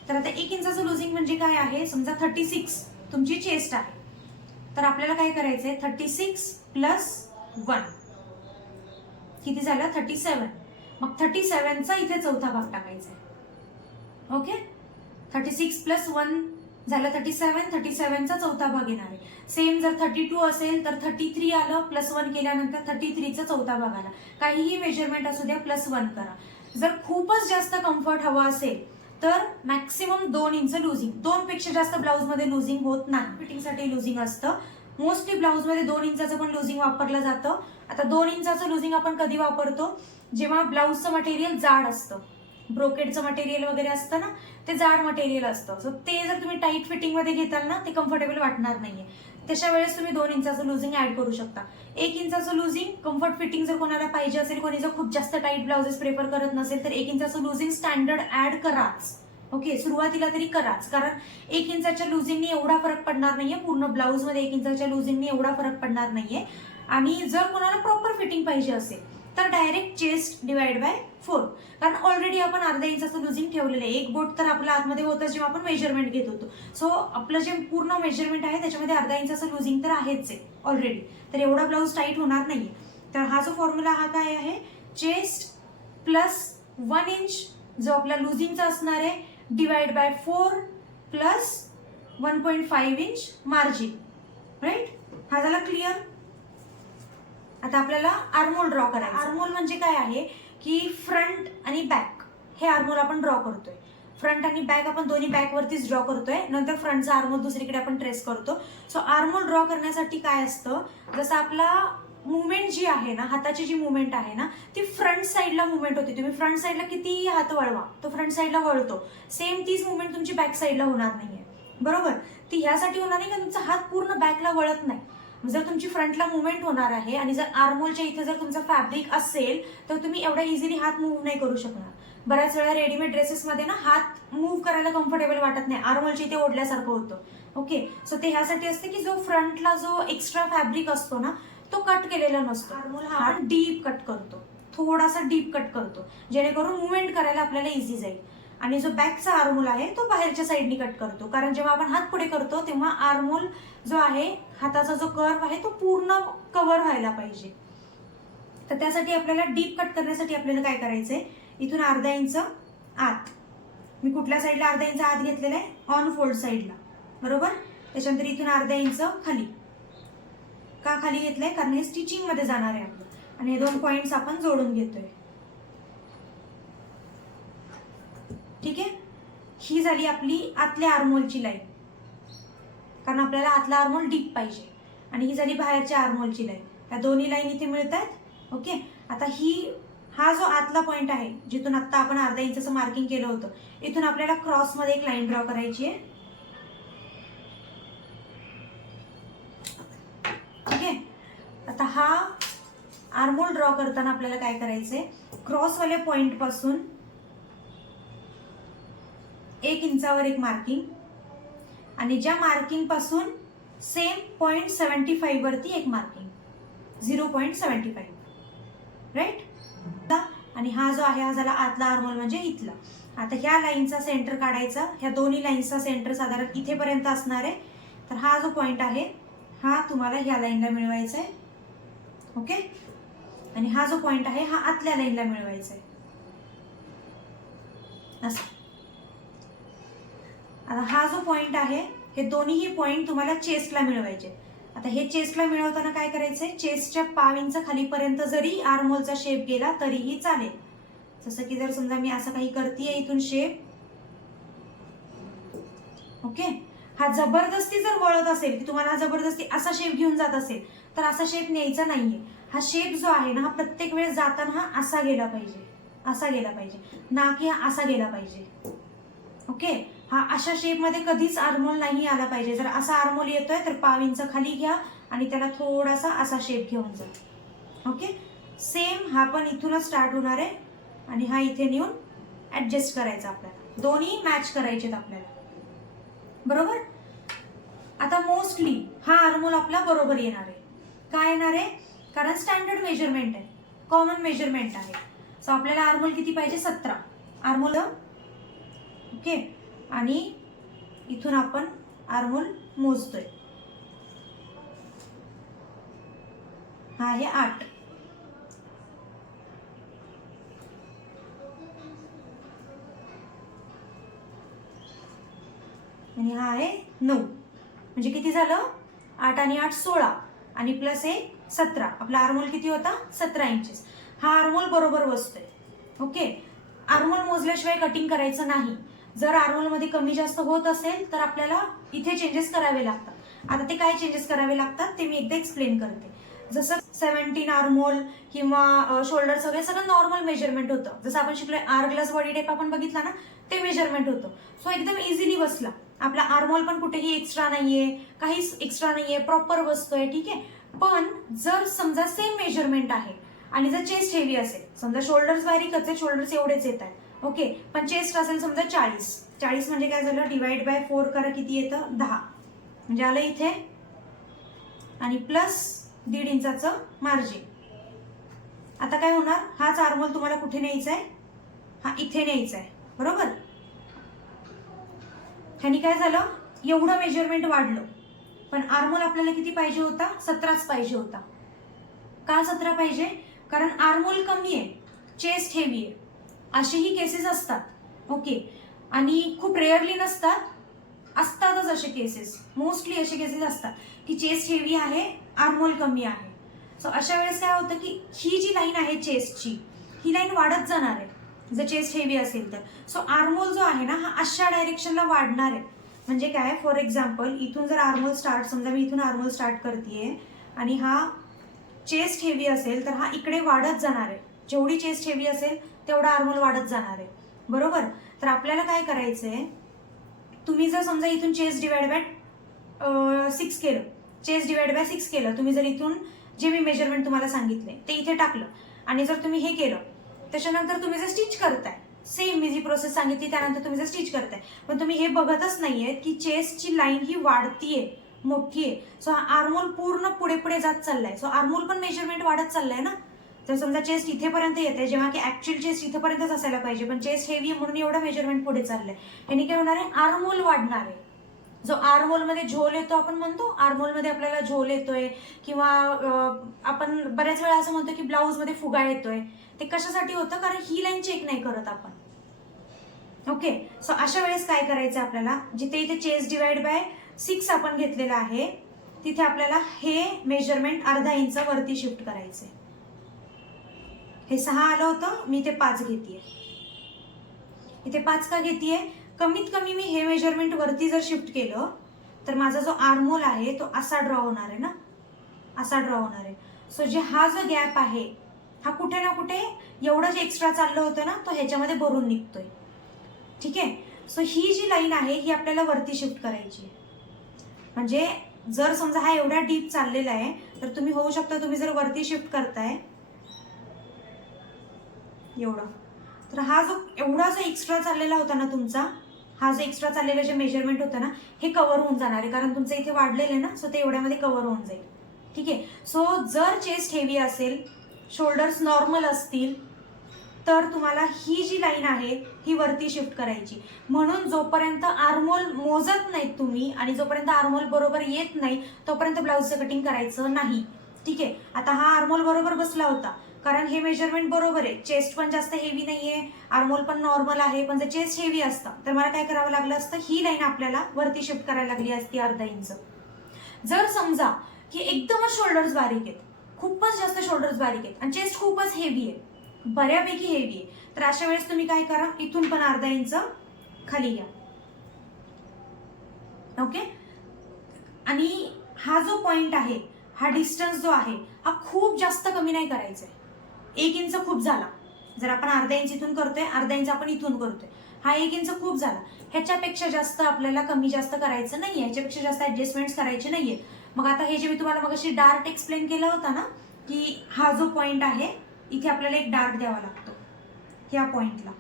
तर आता 1 इंचाचं लुझिंग म्हणजे काय आहे, समजा 36 तुमची चेस्ट आहे तर आपल्याला काय करायचंय 36 प्लस 1 किती झालं 37. मग 37चा इथे चौथा भाग टाकायचा. ओके, 36 प्लस 1 झालं 37, 37चा चौथा भाग येणार आहे. सेम जर 32 असेल तर 33 आलं प्लस 1 केल्यानंतर 33चा चौथा भाग आला. काहीही मेजरमेंट असू द्या प्लस 1 करा. जर खूपच जास्त कम्फर्ट हवा असेल तर मॅक्सिमम 2 इंच लुझिंग, 2 पेक्षा जास्त ब्लाऊज मध्ये लुझिंग होत नाही. फिटिंगसाठी लुझिंग असतं. मोस्टली ब्लाऊज मध्ये 2 इंचाचं पण लुझिंग वापरलं जातं. आता 2 इंचाचं लुझिंग आपण कधी वापरतो जेव्हा ब्लाऊजचं मटेरियल जाड असतं, ब्रोकेडचं मटेरियल वगैरे असतं ना ते जाड मटेरियल असतं. सो ते जर तुम्ही टाईट फिटिंग मध्ये घेताल ना ते कम्फर्टेबल वाटणार नाहीये. तशा वेळेस तुम्ही 2 इंचाचं लुझिंग ऍड करू शकता. 1 इंचाचं लुझिंग कम्फर्ट फिटिंग जर कोणाला पाहिजे असेल, कोणी जर खूप जास्त टाईट ब्लाउजेस प्रेफर करत नसेल तर 1 इंचाचं लुझिंग स्टँडर्ड ऍड कराच. ओके, सुरुवातीला तरी कराच. कारण 1 इंचाच्या लुझिंगनी एवढा फरक पडणार नाहीये. पूर्ण ब्लाऊज मध्ये 1 इंचाच्या लुझिंगनी एवढा फरक पडणार नाहीये. आणि जर कोणाला प्रॉपर फिटिंग पाहिजे असेल तर डायरेक्ट चेस्ट डिवाइड बाय 4, कारण ऑलरेडी आपण अर्धा इंचाचं लुजिंग ठेवलेलं आहे. एक बोट तर आपल्या आतमध्ये होतं जेव्हा आपण मेजरमेंट घेत होतो. सो आपलं जे पूर्ण मेजरमेंट आहे त्याच्यामध्ये अर्धा इंचाचं लुजिंग तर आहेच आहे ऑलरेडी, तर एवढा ब्लाऊज टाईट होणार नाहीये. तर हा जो फॉर्म्युला हा काय आहे, चेस्ट प्लस 1 इंच जो आपला लुजिंगचा असणार आहे divide by 4 plus 1.5 inch margin, right. हा झाला क्लिअर. आता आपल्याला आर्महोल ड्रॉ करायचा. आर्महोल म्हणजे काय आहे की फ्रंट आणि बॅक हे आर्महोल आपण ड्रॉ करतोय. फ्रंट आणि बॅक आपण दोन्ही बॅक वरतीच ड्रॉ करतोय, नंतर फ्रंटचा आर्महोल दुसरीकडे आपण ट्रेस करतो. सो आर्महोल ड्रॉ करण्यासाठी काय असतं, जसं आपला मुवमेंट जी आहे ना, हाताची जी मुवमेंट आहे ना ती फ्रंट साईडला मुवमेंट होती. तुम्ही फ्रंट साईडला किती हात वळवा तो फ्रंट साईडला वळतो, सेम तीच मुवमेंट तुमची बॅक साईडला होणार नाहीये, बरोबर. ती ह्यासाठी होणार नाही का तुमचा हात पूर्ण बॅकला वळत नाही. जर तुमची फ्रंटला मुवमेंट होणार आहे आणि जर आर्महोलच्या इथे जर तुमचं फॅब्रिक असेल तर तुम्ही एवढ्या इझिली हात मूव्ह नाही करू शकणार. बऱ्याच वेळा रेडीमेड ड्रेसेसमध्ये ना हात मूव्ह करायला कम्फर्टेबल वाटत नाही, आर्महोलच्या इथे ओढल्यासारखं होतं. ओके, सो ते ह्यासाठी असते की जो फ्रंटला जो एक्स्ट्रा फॅब्रिक असतो ना तो कट केलेला नसतो. आर्महोल हा आपण डीप कट करतो, थोडासा डीप कट करतो, जेणेकरून मुवमेंट करायला आपल्याला इझी जाईल. आणि जो बॅकचा आर्महोल आहे तो बाहेरच्या साईडनी कट करतो, कारण जेव्हा आपण हात पुढे करतो तेव्हा आर्महोल जो आहे हाताचा जो कर्व आहे तो पूर्ण कव्हर व्हायला पाहिजे. तर त्यासाठी आपल्याला डीप कट करण्यासाठी आपल्याला काय करायचंय, इथून अर्धा इंच आत, मी कुठल्या साईडला अर्धा इंच आत घेतलेला आहे, ऑन फोल्ड साईडला, बरोबर. त्याच्यानंतर इथून अर्धा इंच खाली. का खाली घेतलंय, कारण हे स्टिचिंग मध्ये जाणार आहे आपलं, आणि हे 2 पॉइंट्स आपण जोडून घेतोय. ठीक आहे, ही झाली आपली आतल्या आर्महोलची लाईन, कारण आपल्याला आतला आर्महोल डीप पाहिजे. आणि ही झाली बाहेरच्या आर्महोलची लाईन. या दोन्ही लाईन इथे मिळतात. ओके, आता हा जो आतला पॉइंट आहे जिथून आता आपण अर्धा इंचाचं मार्किंग केलं होतं, इथून आपल्याला क्रॉस मध्ये एक लाईन ड्रॉ करायची आहे. ठीक आहे, आता हा आर्महोल ड्रॉ करताना आपल्याला काय करायचंय, क्रॉसवाल्या पॉइंट पासून 1 इंचावर एक मार्किंग, आणि ज्या मार्किंग पासून सेम 0.75 वरती एक मार्किंग, 0.75, राईट. आणि हा जो आहे हा झाला आतला आर्महोल म्हणजे इथला. आता ह्या लाईनचा सेंटर काढायचा, ह्या दोन्ही लाईन्सचा सेंटर साधारण इथेपर्यंत असणार आहे. तर हा जो पॉइंट आहे हा तुम्हाला ह्या लाईनला मिळवायचा आहे. ओके, आणि हा जो पॉइंट आहे हा आतल्या लाईनला मिळवायचा आहे, असं. आता हा जो पॉइंट आहे हे दोन्हीही पॉइंट तुम्हाला चेस्टला मिळवायचे. आता हे चेस्टला मिळवताना काय करायचंय, चेस्टच्या 1.5 इंच खालीपर्यंत जरी आर्महोलचा शेप गेला तरीही चालेल. जसं की जर समजा मी असं काही करतेय इथून शेप, ओके, हा जबरदस्ती जर वळत असेल की तुम्हाला जबरदस्ती असा शेप घेऊन जात असेल तर असा शेप न्यायचा नाहीये. हा शेप जो आहे ना हा प्रत्येक वेळेस जाताना हा असा गेला पाहिजे, असा गेला पाहिजे, ना की हा असा गेला पाहिजे. ओके, हा अशा शेपमध्ये कधीच आर्महोल नाही आला पाहिजे. जर असा आर्महोल येतोय तर 1.5 इंच खाली घ्या आणि त्याला थोडासा असा शेप घेऊन जा. ओके, सेम हा पण इथूनच स्टार्ट होणार आहे आणि हा इथे नेऊन ऍडजस्ट करायचा आपल्याला, दोन्ही मॅच करायचेत आपल्याला, बरोबर. आता मोस्टली हा आर्महोल आपला बरोबर येणार आहे. काय येणार आहे, कारण स्टँडर्ड मेजरमेंट आहे, कॉमन मेजरमेंट आहे. सो आपल्याला आर्महोल किती पाहिजे, 17 आर्महोल. ओके, आणि इथून आपण आर्महोल मोजतोय, हा आहे 8. आणि हा आहे 9. म्हणजे किती झालं, 8 आणि 8 16, आणि प्लस 1 17. आपला आर्महोल किती होता, 17 इंचेस. हा आर्महोल बरोबर बसतोय. ओके, आर्महोल मोजल्याशिवाय कटिंग करायचं नाही. जर आर्महोल मध्ये कमी जास्त होत असेल तर आपल्याला इथे चेंजेस करावे लागतात. आता ते काय चेंजेस करावे लागतात ते मी एकदा एक्सप्लेन करते. जसं 17 आर्महोल किंवा शोल्डर सगळं नॉर्मल मेजरमेंट होतं. जसं आपण शिकलोय आर ग्लास बॉडी टाईप आपण बघितला ना, ते मेजरमेंट होतं. सो एकदम इझिली बसला आपला आर्महोल, पण कुठेही एक्स्ट्रा नाहीये, काहीच एक्स्ट्रा नाहीये, प्रॉपर बसतोय. ठीक आहे, पण जर समजा सेम मेजरमेंट आहे आणि जर चेस्ट हेवी असेल, समजा शोल्डर्स बारीक आहेत, शोल्डर्स एवढेच येत आहेत, ओके, पण चेस्ट असेल समजा 40 म्हणजे काय झालं, डिवाइड बाय 4 करा, किती येतं, 10. म्हणजे आलं इथे, आणि प्लस 1.5 इंचाचं मार्जिन. आता काय होणार, हाच आर्मोल तुम्हाला कुठे न्यायचा आहे, हा इथे न्यायचा आहे, बरोबर. ह्यानी काय झालं, एवढं मेजरमेंट वाढलं, पण आर्मोल आपल्याला किती पाहिजे होता, 17च पाहिजे होता. का 17 पाहिजे, कारण आर्मोल कमी आहे, चेस्ट हेवी आहे. असेही केसेस असतात, ओके, आणि खूप रेअरली नसतात, असतातच असे केसेस, मोस्टली असे केसेस असतात की चेस्ट हेवी आहे, आर्मोल कमी आहे. सो अशा वेळेस काय होतं की ही जी लाईन आहे चेस्टची, ही लाईन वाढत जाणार आहे जर चेस्ट हेवी असेल तर. सो आर्मोल जो आहे ना, हा अशा डायरेक्शनला वाढणार आहे. म्हणजे काय, फॉर एक्झाम्पल इथून जर आर्मोल स्टार्ट, समजा मी इथून आर्मोल स्टार्ट करतेय आणि हा चेस्ट हेवी असेल तर हा इकडे वाढत जाणार आहे. जेवढी चेस्ट हेवी असेल तेवढा आर्मोल वाढत जाणार आहे, बरोबर. तर आपल्याला काय करायचंय, तुम्ही जर समजा इथून चेस्ट डिवाइड बाय 6 केलं, चेस्ट डिवाइड बाय 6 केलं, तुम्ही जर इथून जे मी मेजरमेंट तुम्हाला सांगितले ते इथे टाकलं आणि जर तुम्ही हे केलं, त्याच्यानंतर तुम्ही जर स्टिच करताय, सेम मी जी प्रोसेस सांगितली त्यानंतर तुम्ही जर स्टिच करताय, पण तुम्ही हे बघतच नाहीये की चेस्टची लाईन ही वाढतीये, मोठी आहे. सो हा आर्मोल पूर्ण पुढे पुढे जात चाललाय. सो आर्मोल पण मेजरमेंट वाढत चाललाय ना. जर समजा चेस्ट इथेपर्यंत येते, जेव्हा की ऍक्च्युअल चेस्ट इथेपर्यंतच असायला पाहिजे, पण चेस्ट हेवी म्हणून एवढं मेजरमेंट पुढे चाललंय. याने काय होणार आहे, आर्मोल वाढणार आहे. जो आर्मोल मध्ये झोल येतो, आपण म्हणतो आर्मोल मध्ये आपल्याला झोल येतोय, किंवा आपण बऱ्याच वेळा असं म्हणतो की ब्लाऊज मध्ये फुगा येतोय. ते कशासाठी होतं, कारण ही लाईन चेक नाही करत आपण, ओके. सो अशा वेळेस काय करायचं आपल्याला, जिथे इथे चेस्ट डिवाइड बाय 6 आपण घेतलेला आहे, तिथे आपल्याला हे मेजरमेंट अर्धा इंच वरती शिफ्ट करायचंय. हे 6 आलं होतं, मी इथे 5 घेतेय. इथे 5 का घेतेय, कमीत कमी मी हे मेजरमेंट वरती जर शिफ्ट केलं तर माझा जो आर्मोल आहे तो असा ड्रॉ होणार आहे ना, असा ड्रॉ होणार आहे. सो जे हा जो गॅप आहे, हा कुठे ना कुठे एवढं जे एक्स्ट्रा चाललं होतं ना, तो ह्याच्यामध्ये भरून निघतोय, ठीक आहे. सो ही जी लाईन आहे ही आपल्याला वरती शिफ्ट करायची आहे. म्हणजे जर समजा हा एवढा डीप चाललेला आहे, तर तुम्ही होऊ शकता, तुम्ही जर वरती शिफ्ट करताय एवढं, तर हा जो एवढा जो एक्स्ट्रा चाललेला होता ना तुमचा, हा जो एक्स्ट्रा चाललेला जे मेजरमेंट होतं ना, हे कव्हर होऊन जाणार आहे, कारण तुमचं इथे वाढलेलं आहे ना. सो ते एवढ्यामध्ये कव्हर होऊन जाईल, ठीक आहे. सो जर चेस्ट हेवी असेल, शोल्डर्स नॉर्मल असतील, तर तुम्हाला ही जी लाईन आहे ही वरती शिफ्ट करायची. म्हणून जोपर्यंत आर्मोल मोजत नाहीत तुम्ही आणि जोपर्यंत आर्मोल बरोबर येत नाही, तोपर्यंत ब्लाऊजचं कटिंग करायचं नाही, ठीक आहे. आता हा आर्मोल बरोबर बसला होता, कारण हे मेजरमेंट बरोबर आहे, चेस्ट पण जास्त हेवी नाहीये, आर्मोल पण नॉर्मल आहे. पण जर चेस्ट हेवी असतं तर मला काय करावं लागलं असतं, ही लाईन आपल्याला वरती शिफ्ट करायला लागली असती अर्धा इंच. जर समजा की एकदमच शोल्डर्स बारीक आहेत, खूपच जास्त शोल्डर्स बारीक आहेत आणि चेस्ट खूपच हेवी आहे, बऱ्यापैकी हेवी आहे, तर अशा वेळेस तुम्ही काय करा, इथून पण अर्धा इंच खाली घ्या, ओके. आणि हा जो पॉइंट आहे, हा डिस्टन्स जो आहे, हा खूप जास्त कमी नाही करायचा आहे. 1 इंच खूप झाला. जर आपण अर्धा इंच इथून करतोय, अर्धा इंच आपण इथून करतोय, हा 1 इंच खूप झाला. ह्याच्यापेक्षा जास्त आपल्याला कमी जास्त करायचं नाहीये, ह्याच्यापेक्षा जास्त ऍडजस्टमेंट्स करायचे नाहीये. मग आता हे जे मी तुम्हाला मगाशी डार्ट एक्सप्लेन केला होता ना, की हा जो पॉइंट आहे इथे आपल्याला एक डार्ट द्यावा लागतो ह्या पॉइंटला,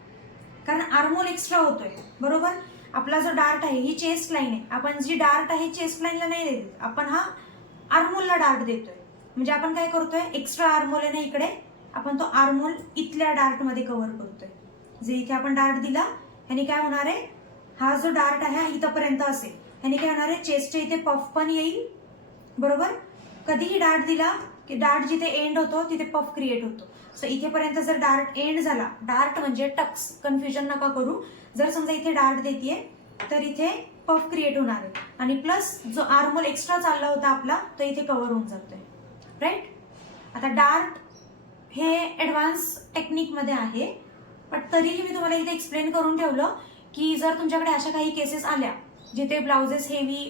कारण आर्मोल एक्स्ट्रा होतोय, बरोबर. आपला जो डार्ट आहे ही चेस्ट लाईन आहे, आपण जी डार्ट आहे चेस्ट लाईनला नाही देत, आपण हा आर्मोलला डार्ट देतोय. म्हणजे आपण काय करतोय, एक्स्ट्रा आर्मोल आहे ना इकडे, आपण तो आर्मोल इथल्या डार्ट मध्ये कव्हर करतोय. जे इथे आपण डार्ट दिला, ह्याने काय होणार आहे, हा जो डार्ट आहे हा इथपर्यंत असेल, ह्याने काय होणार आहे, चेस्टच्या इथे पफ पण येईल, बरोबर. कधीही डार्ट दिला की डार्ट जिथे एंड होतो तिथे पफ क्रिएट होतो. सो इथेपर्यंत जर डार्ट एंड झाला, डार्ट म्हणजे टक्स, कन्फ्युजन नका करू. जर समजा इथे डार्ट देतीये तर इथे पफ क्रिएट होणार आहे आणि प्लस जो आर्मोल एक्स्ट्रा चालला होता आपला तो इथे कव्हर होऊन जातोय, राईट. आता डार्ट हे ऍडव्हान्स टेक्निक मध्ये आहे, पण तरीही मी तुम्हाला इथे एक्सप्लेन करून ठेवलं की जर तुमच्याकडे अशा काही केसेस आल्या जिथे ब्लाउजेस हेवी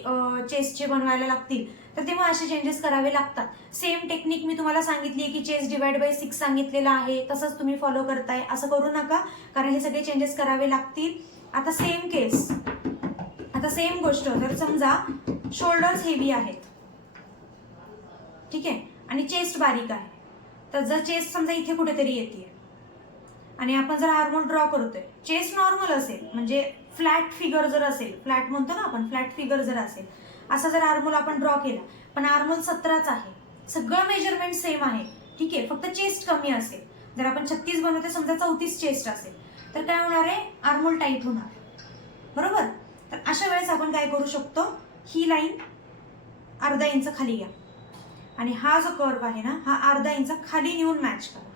चेस्टचे बनवायला लागतील, तर तेव्हा असे चेंजेस करावे लागतात. सेम टेक्निक मी तुम्हाला सांगितली की चेस्ट डिवाइड बाय 6 सांगितलेलं आहे, तसंच तुम्ही फॉलो करताय, असं करू नका, कारण हे सगळे चेंजेस करावे लागतील. आता सेम केस, आता सेम गोष्ट, जर समजा शोल्डर्स हेवी आहेत, ठीक आहे, आणि चेस्ट बारीक आहे, तर जर चेस्ट समजा इथे कुठेतरी येते आणि आपण जर आर्मोल ड्रॉ करतोय, चेस्ट नॉर्मल असेल, म्हणजे फ्लॅट फिगर जर असेल, फ्लॅट म्हणतो ना आपण, फ्लॅट फिगर जर असेल, असा जर आर्मोल आपण ड्रॉ केला, पण आर्मोल 17च आहे, सगळं मेजरमेंट सेम आहे, ठीक आहे, फक्त चेस्ट कमी असेल. जर आपण 36 बनवतो समजा 34 चेस्ट असेल तर काय होणार आहे, आर्महोल टाईट होणार, बरोबर. तर अशा वेळेस आपण काय करू शकतो, ही लाईन अर्धा इंच खाली घ्या आणि हा जो कर्व आहे ना हा अर्धा इंच खाली नेऊन मॅच करा,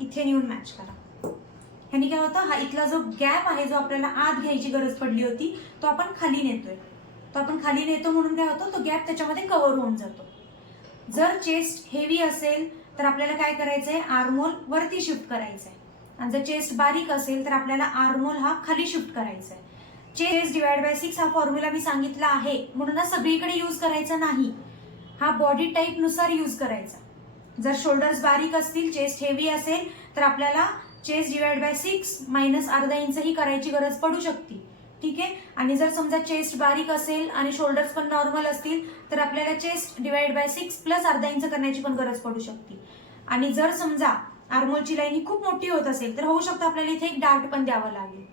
इथे नेऊन मॅच करा. ह्यानी काय होतं, हा इथला जो गॅप आहे जो आपल्याला आत घ्यायची गरज पडली होती तो आपण खाली नेतोय. तो आपण खाली नेतो म्हणून काय होतं, तो गॅप त्याच्यामध्ये कव्हर होऊन जातो. जर चेस्ट हेवी असेल तर आपल्याला काय करायचंय, आर्महोल वरती शिफ्ट करायचंय. आणि जर चेस्ट बारीक असेल तर आपल्याला आर्महोल हा खाली शिफ्ट करायचा आहे. चेस्ट डिवाइड बाय 6 हा फॉर्म्युला मी सांगितला आहे, म्हणून सगळीकडे यूज करायचा नाही, हा बॉडी टाईप नुसार यूज करायचा. जर शोल्डर्स बारीक असतील, चेस्ट हेवी असेल तर आपल्याला चेस्ट डिवाइड बाय 6 मायनस अर्धा इंच ही करायची गरज पडू शकते, ठीक आहे. आणि जर समजा चेस्ट बारीक असेल आणि शोल्डर्स पण नॉर्मल असतील तर आपल्याला चेस्ट डिवाइड बाय 6 प्लस अर्धा इंच करण्याची पण गरज पडू शकते. आणि जर समजा आर्महोलची लाईन ही खूप मोठी होत असेल तर होऊ शकतं आपल्याला इथे एक डार्ट पण द्यावं लागेल.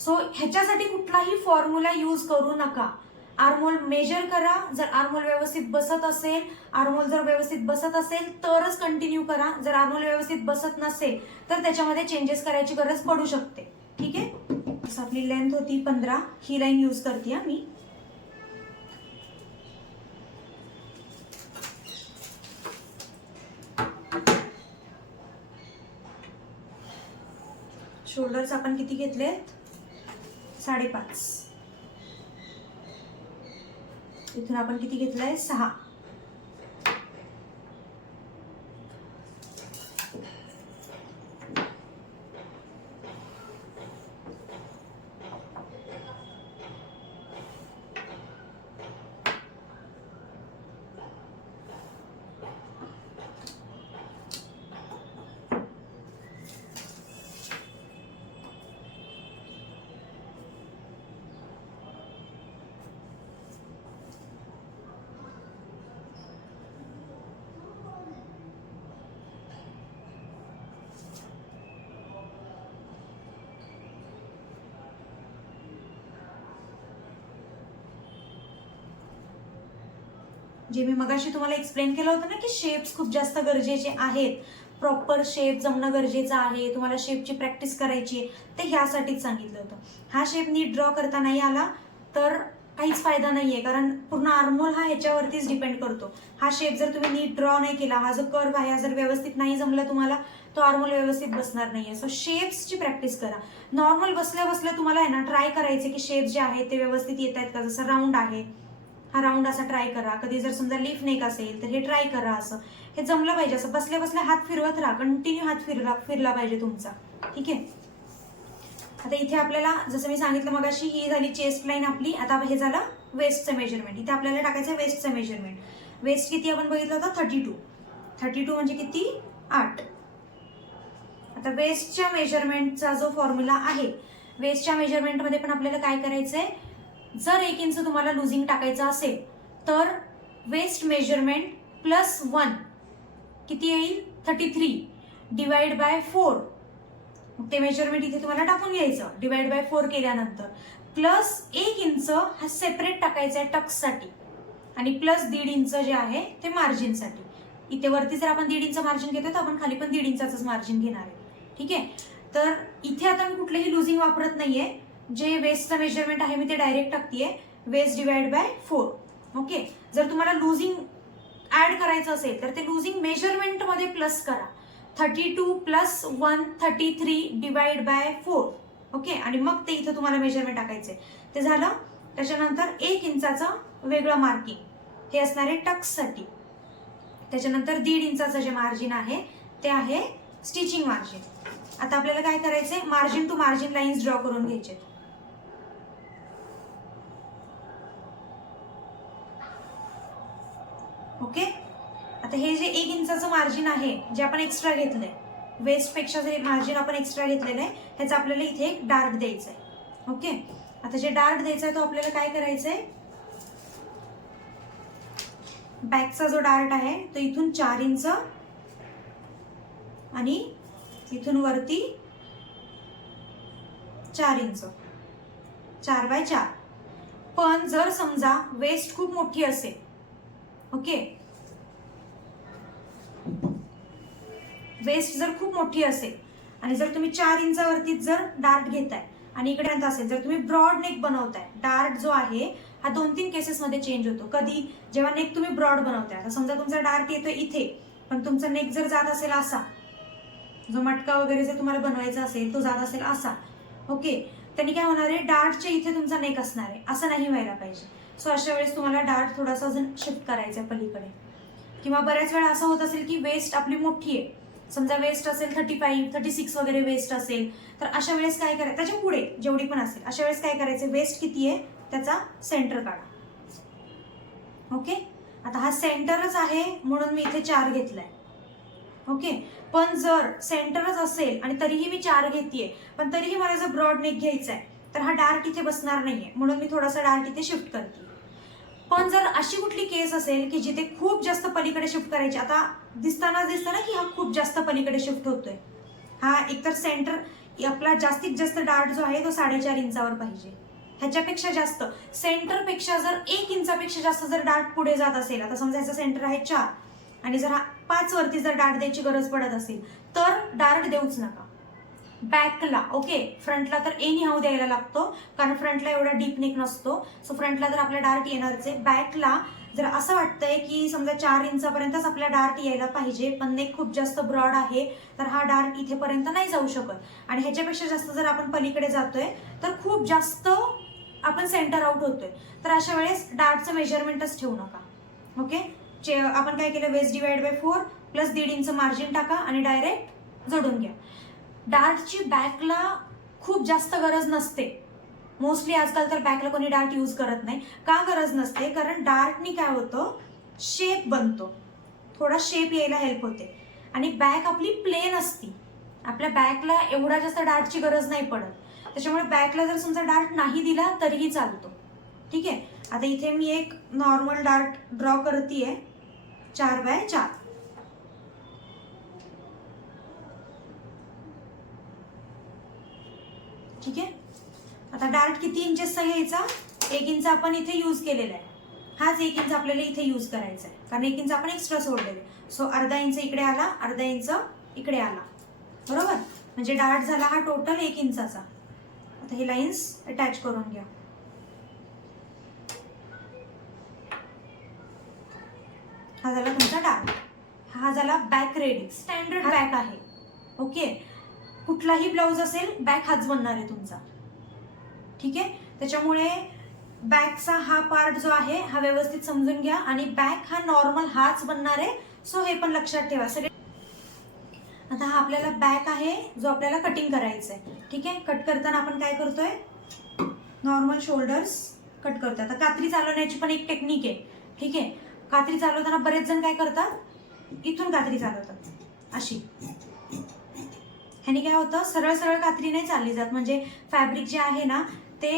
सो ह्याच्यासाठी कुठलाही फॉर्म्युला यूज करू नका. आर्महोल मेजर करा, जर आर्महोल व्यवस्थित बसत असेल, आर्महोल जर व्यवस्थित बसत असेल तरच कंटिन्यू करा. जर आर्महोल व्यवस्थित बसत नसेल तर त्याच्यामध्ये चेंजेस करायची गरज पडू शकते, ठीक आहे. आपली लेंथ होती 15, ही लाईन यूज करते मी. शोल्डर्स आपण किती घेतलेत, 5.5. इथून आपण किती घेतलंय, 6. जे मी मगाशी तुम्हाला एक्सप्लेन केलं होतं ना की शेप्स खूप जास्त गरजेचे आहेत, प्रॉपर शेप जमणं गरजेचं आहे, तुम्हाला शेपची प्रॅक्टिस करायची आहे, ते ह्यासाठीच सांगितलं होतं. हा शेप नीट ड्रॉ करता नाही आला तर काहीच फायदा नाहीये, कारण पूर्ण आर्महोल हा ह्याच्यावरतीच डिपेंड करतो. हा शेप जर तुम्ही नीट ड्रॉ नाही केला, हा जो कर्व आहे जर व्यवस्थित नाही जमला तुम्हाला, तो आर्महोल व्यवस्थित बसणार नाहीये. सो शेप्सची प्रॅक्टिस करा. नॉर्मल बसल्या बसल्या तुम्हाला आहे ना ट्राय करायचे की शेप जे आहेत ते व्यवस्थित येत आहेत का. जसं राऊंड आहे, हा राऊंड असा ट्राय करा. कधी जर समजा लीफ नेक असेल तर हे ट्राय करा. असं हे जमलं पाहिजे. असं बसल्या बसल्या हात फिरवत राहा, कंटिन्यू हात फिरला पाहिजे तुमचा, ठीक आहे. आता इथे आपल्याला जसं मी सांगितलं मगाशी, ही झाली चेस्ट लाईन आपली. आता हे झालं वेस्टचं मेजरमेंट. इथे आपल्याला टाकायचं आहे वेस्टचं मेजरमेंट. वेस्ट किती आपण बघितलं होतं, 32 म्हणजे किती, 8. आता वेस्टच्या मेजरमेंटचा जो फॉर्म्युला आहे, वेस्टच्या मेजरमेंटमध्ये पण आपल्याला काय करायचंय, जर 1 इंच तुम्हाला लुझिंग टाकायचं असेल तर वेस्ट मेजरमेंट प्लस 1 किती येईल, 33 डिवाइड बाय 4. ते मेजरमेंट इथे तुम्हाला टाकून घ्यायचं. डिवाइड बाय 4 केल्यानंतर प्लस 1 इंच हा सेपरेट टाकायचा आहे टक्ससाठी, आणि प्लस 1.5 इंच जे आहे ते मार्जिनसाठी. इथे वरती जर आपण 1.5 इंच मार्जिन घेतो तर आपण खाली पण 1.5 इंचाच मार्जिन घेणार आहे, ठीक आहे. तर इथे आता मी कुठलेही लुझिंग वापरत नाहीये. जे वेस्टचं मेजरमेंट आहे मी ते डायरेक्ट टाकतेय, वेस्ट डिवाइड बाय 4. ओके. जर तुम्हाला लुझिंग ऍड करायचं असेल तर ते लुझिंग मेजरमेंट मध्ये प्लस करा. 32 प्लस 1 33 डिवाइड बाय 4. ओके. आणि मग ते इथं तुम्हाला मेजरमेंट टाकायचंय. ते झालं. त्याच्यानंतर 1 इंचाचं वेगळं मार्किंग, हे असणार आहे टक्ससाठी. त्याच्यानंतर 1.5 इंचाचं जे मार्जिन आहे ते आहे स्टिचिंग मार्जिन. आता आपल्याला काय करायचंय, margin to margin lines draw करून घ्यायचे. ओके. आता हे जे 1 इंचाचं मार्जिन आहे जे आपण एक्स्ट्रा घेतलंय, वेस्ट पेक्षा जे मार्जिन आपण एक्स्ट्रा घेतलेलं आहे, ह्याचं आपल्याला इथे एक डार्ट द्यायचं आहे. ओके. आता जे डार्ट द्यायचा आहे तो आपल्याला काय करायचंय, बॅकचा जो डार्ट आहे तो इथून 4 इंच आणि इथून वरती 4 इंच, 4 बाय 4. पण जर समजा वेस्ट खूप मोठी असेल, ओके, वेस्ट जर खूप मोठी असेल आणि जर तुम्ही 4 इंचावरती जर डार्ट घेताय आणि इकडे असेल, जर तुम्ही ब्रॉड नेक बनवताय, डार्ट जो आहे हा 2-3 केसेसमध्ये चेंज होतो. कधी जेव्हा नेक तुम्ही ब्रॉड बनवताय, आता समजा तुमचा डार्ट येतोय इथे, पण तुमचा नेक जर जात असेल असा, जो मटका वगैरे जर तुम्हाला बनवायचा असेल तो जात असेल असा, ओके, त्यांनी काय होणार आहे, डार्टच्या इथे तुमचा नेक असणार आहे. असं नाही व्हायला पाहिजे. सो अशा वेळेस तुम्हाला डार्ट थोडासा अजून शिफ्ट करायचा आहे पलीकडे. किंवा बऱ्याच वेळा असं होत असेल की वेस्ट आपली मोठी आहे, समजा वेस्ट असेल 35, 36 वगैरे वेस्ट असेल, तर अशा वेळेस काय करायचं, त्याच्या पुढे जेवढी पण असेल, अशा वेळेस काय करायचं, वेस्ट किती आहे त्याचा सेंटर काढा. ओके, आता हा सेंटरच आहे म्हणून मी इथे 4 घेतलाय. ओके, पण जर सेंटरच असेल आणि तरीही मी 4 घेतेय, पण तरीही मला जर ब्रॉड नेक घ्यायचा आहे, तर हा डार्ट इथे बसणार नाहीये, म्हणून मी थोडासा डार्ट इथे शिफ्ट करते. पण जर अशी कुठली केस असेल की जिथे खूप जास्त पलीकडे शिफ्ट करायची, आता दिसतं ना की हा खूप जास्त पलीकडे शिफ्ट होतोय, हा एकतर सेंटर आपला जास्तीत जास्त डार्ट जो आहे तो 4.5 इंचावर पाहिजे, ह्याच्यापेक्षा जास्त सेंटर पेक्षा जर 1 इंचापेक्षा जास्त जर डार्ट पुढे जात असेल, आता समजा ह्याचा सेंटर आहे 4 आणि जर हा 5 वरती जर डार्ट द्यायची गरज पडत असेल, तर डार्ट देऊच नका बॅकला. ओके, फ्रंटला तर एनी हाऊ द्यायला लागतो, कारण फ्रंटला एवढा डीप नेक नसतो. सो फ्रंटला तर आपला डार्ट येणारच आहे. बॅकला जर असं वाटतंय की समजा 4 इंचापर्यंतच आपला डार्ट यायला पाहिजे, पण नेक खूप जास्त ब्रॉड आहे, तर हा डार्ट इथेपर्यंत नाही जाऊ शकत, आणि ह्याच्यापेक्षा जास्त जर आपण पलीकडे जातोय तर खूप जास्त आपण सेंटर आउट होतोय. तर अशा वेळेस डार्टचं मेजरमेंटच ठेवू नका. ओके, आपण काय केलं, waist divide by 4 plus 1.5 inch margin टाका आणि डायरेक्ट जोडून घ्या. डार्टची बॅकला खूप जास्त गरज नसते. मोस्टली आजकाल तर बॅकला कोणी डार्ट यूज करत नाही. का गरज नसते, कारण डार्टनी काय होतं, शेप बनतो, थोडा शेप यायला हेल्प होते, आणि बॅक आपली प्लेन असती, आपल्या बॅकला एवढा जास्त डार्टची गरज नाही पडत. त्याच्यामुळे बॅकला जर तुमचा डार्ट नाही दिला तरीही चालतो. ठीक आहे, आता इथे मी एक नॉर्मल डार्ट ड्रॉ करतेय 4x4. ठीक आहे, आता डार्ट किती इंचेसचा घ्यायचा, 1 इंच आपण इथे यूज केलेला आहे, हाच 1 इंच आपल्याला इथे यूज करायचा आहे, कारण 1 इंच आपण एक्स्ट्रा सोडलेले. सो अर्धा इंच इकडे आला, अर्धा इंच इकडे आला, बरोबर, म्हणजे डार्ट झाला हा टोटल 1 इंचाचा. आता हे लाईन्स अटॅच करून घ्या. हा झाला तुमचा डार्ट, हा झाला बॅक रेडी, स्टँडर्ड बॅक आहे. ओके, कुठलाही ब्लाउज असेल बॅक हाच बनणार आहे तुमचा. ठीक आहे, त्याच्यामुळे बॅकचा हा पार्ट जो आहे हा व्यवस्थित समजून घ्या, आणि बॅक हा नॉर्मल हाच बनणार आहे. सो हे पण लक्षात ठेवा सगळे. आता हा आपल्याला बॅक आहे जो आपल्याला कटिंग करायचा आहे. ठीक आहे, कट करताना आपण काय करतोय, नॉर्मल शोल्डर्स कट करतोय. आता कात्री चालवण्याची पण एक टेक्निक आहे. ठीक आहे, कात्री चालवताना बरेच जण काय करतात, इथून कात्री चालवतात अशी, ह्याने काय होतं, सरळ सरळ कात्री नाही चालली जात, म्हणजे फॅब्रिक जे आहे ना ते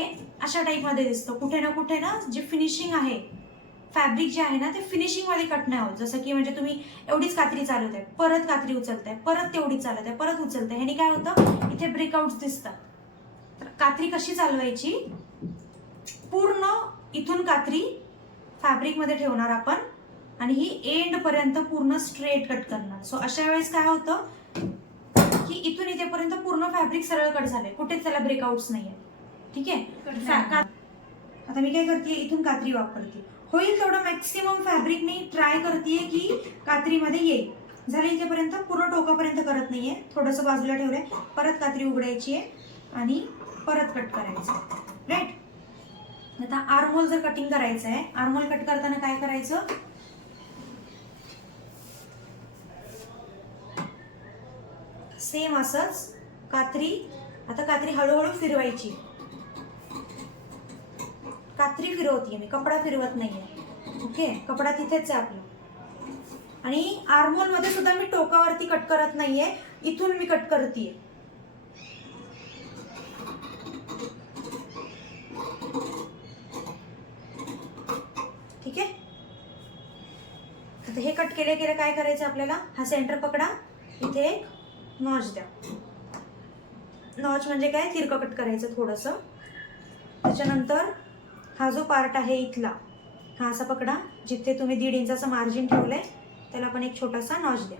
अशा टाईपमध्ये दिसतं. कुठे ना जे फिनिशिंग आहे, फॅब्रिक जे आहे ना ते फिनिशिंग मध्ये कट नाही होत. जसं की म्हणजे तुम्ही एवढीच कात्री चालवताय, परत कात्री उचलताय, परत तेवढीच चालवताय, परत उचलताय, ह्याने काय होतं, इथे ब्रेकआउट्स दिसतात. तर कात्री कशी चालवायची, पूर्ण इथून कात्री फॅब्रिक मध्ये ठेवणार आपण, आणि ही एंड पर्यंत पूर्ण स्ट्रेट कट करणार. सो अशा वेळेस काय होतं की इथून इथेपर्यंत पूर्ण फॅब्रिक सरळ कट झाले, कुठेच त्याला ब्रेकआउट्स नाहीये. ठीक आहे, आता मी काय करते, इथून कात्री वापरते, होईल तेवढं मॅक्सिमम फॅब्रिक मी ट्राय करते की कात्रीमध्ये येईल. झालं इथेपर्यंत, पूर्ण टोकापर्यंत करत नाहीये, थोडंसं बाजूला ठेवलंय, परत कात्री उघडायची आहे आणि परत कट करायचं. राईट, आता आर्महोल जर कटिंग करायचं आहे, आर्महोल कट करताना काय करायचं, सेम असंच कात्री, आता कात्री हळूहळू फिरवायची, कात्री फिरवतीये मी, कपडा फिरवत नाहीये. ओके, कपडा तिथेच आहे आपला. आणि आर्महोल मध्ये सुद्धा मी टोकावरती कट करत नाहीये, इथून मी कट करतेय. ठीक आहे, आता हे कट केले काय करायचं आपल्याला, हा सेंटर पकडा, इथे एक नॉच द्या. नॉच म्हणजे काय, तिरकं कट करायचं थोडंसं. त्याच्यानंतर हा जो पार्ट आहे इथला, हा असा पकडा, जिथे तुम्ही 1.5 इंचाचं मार्जिन ठेवलंय त्याला पण एक छोटासा नॉच द्या.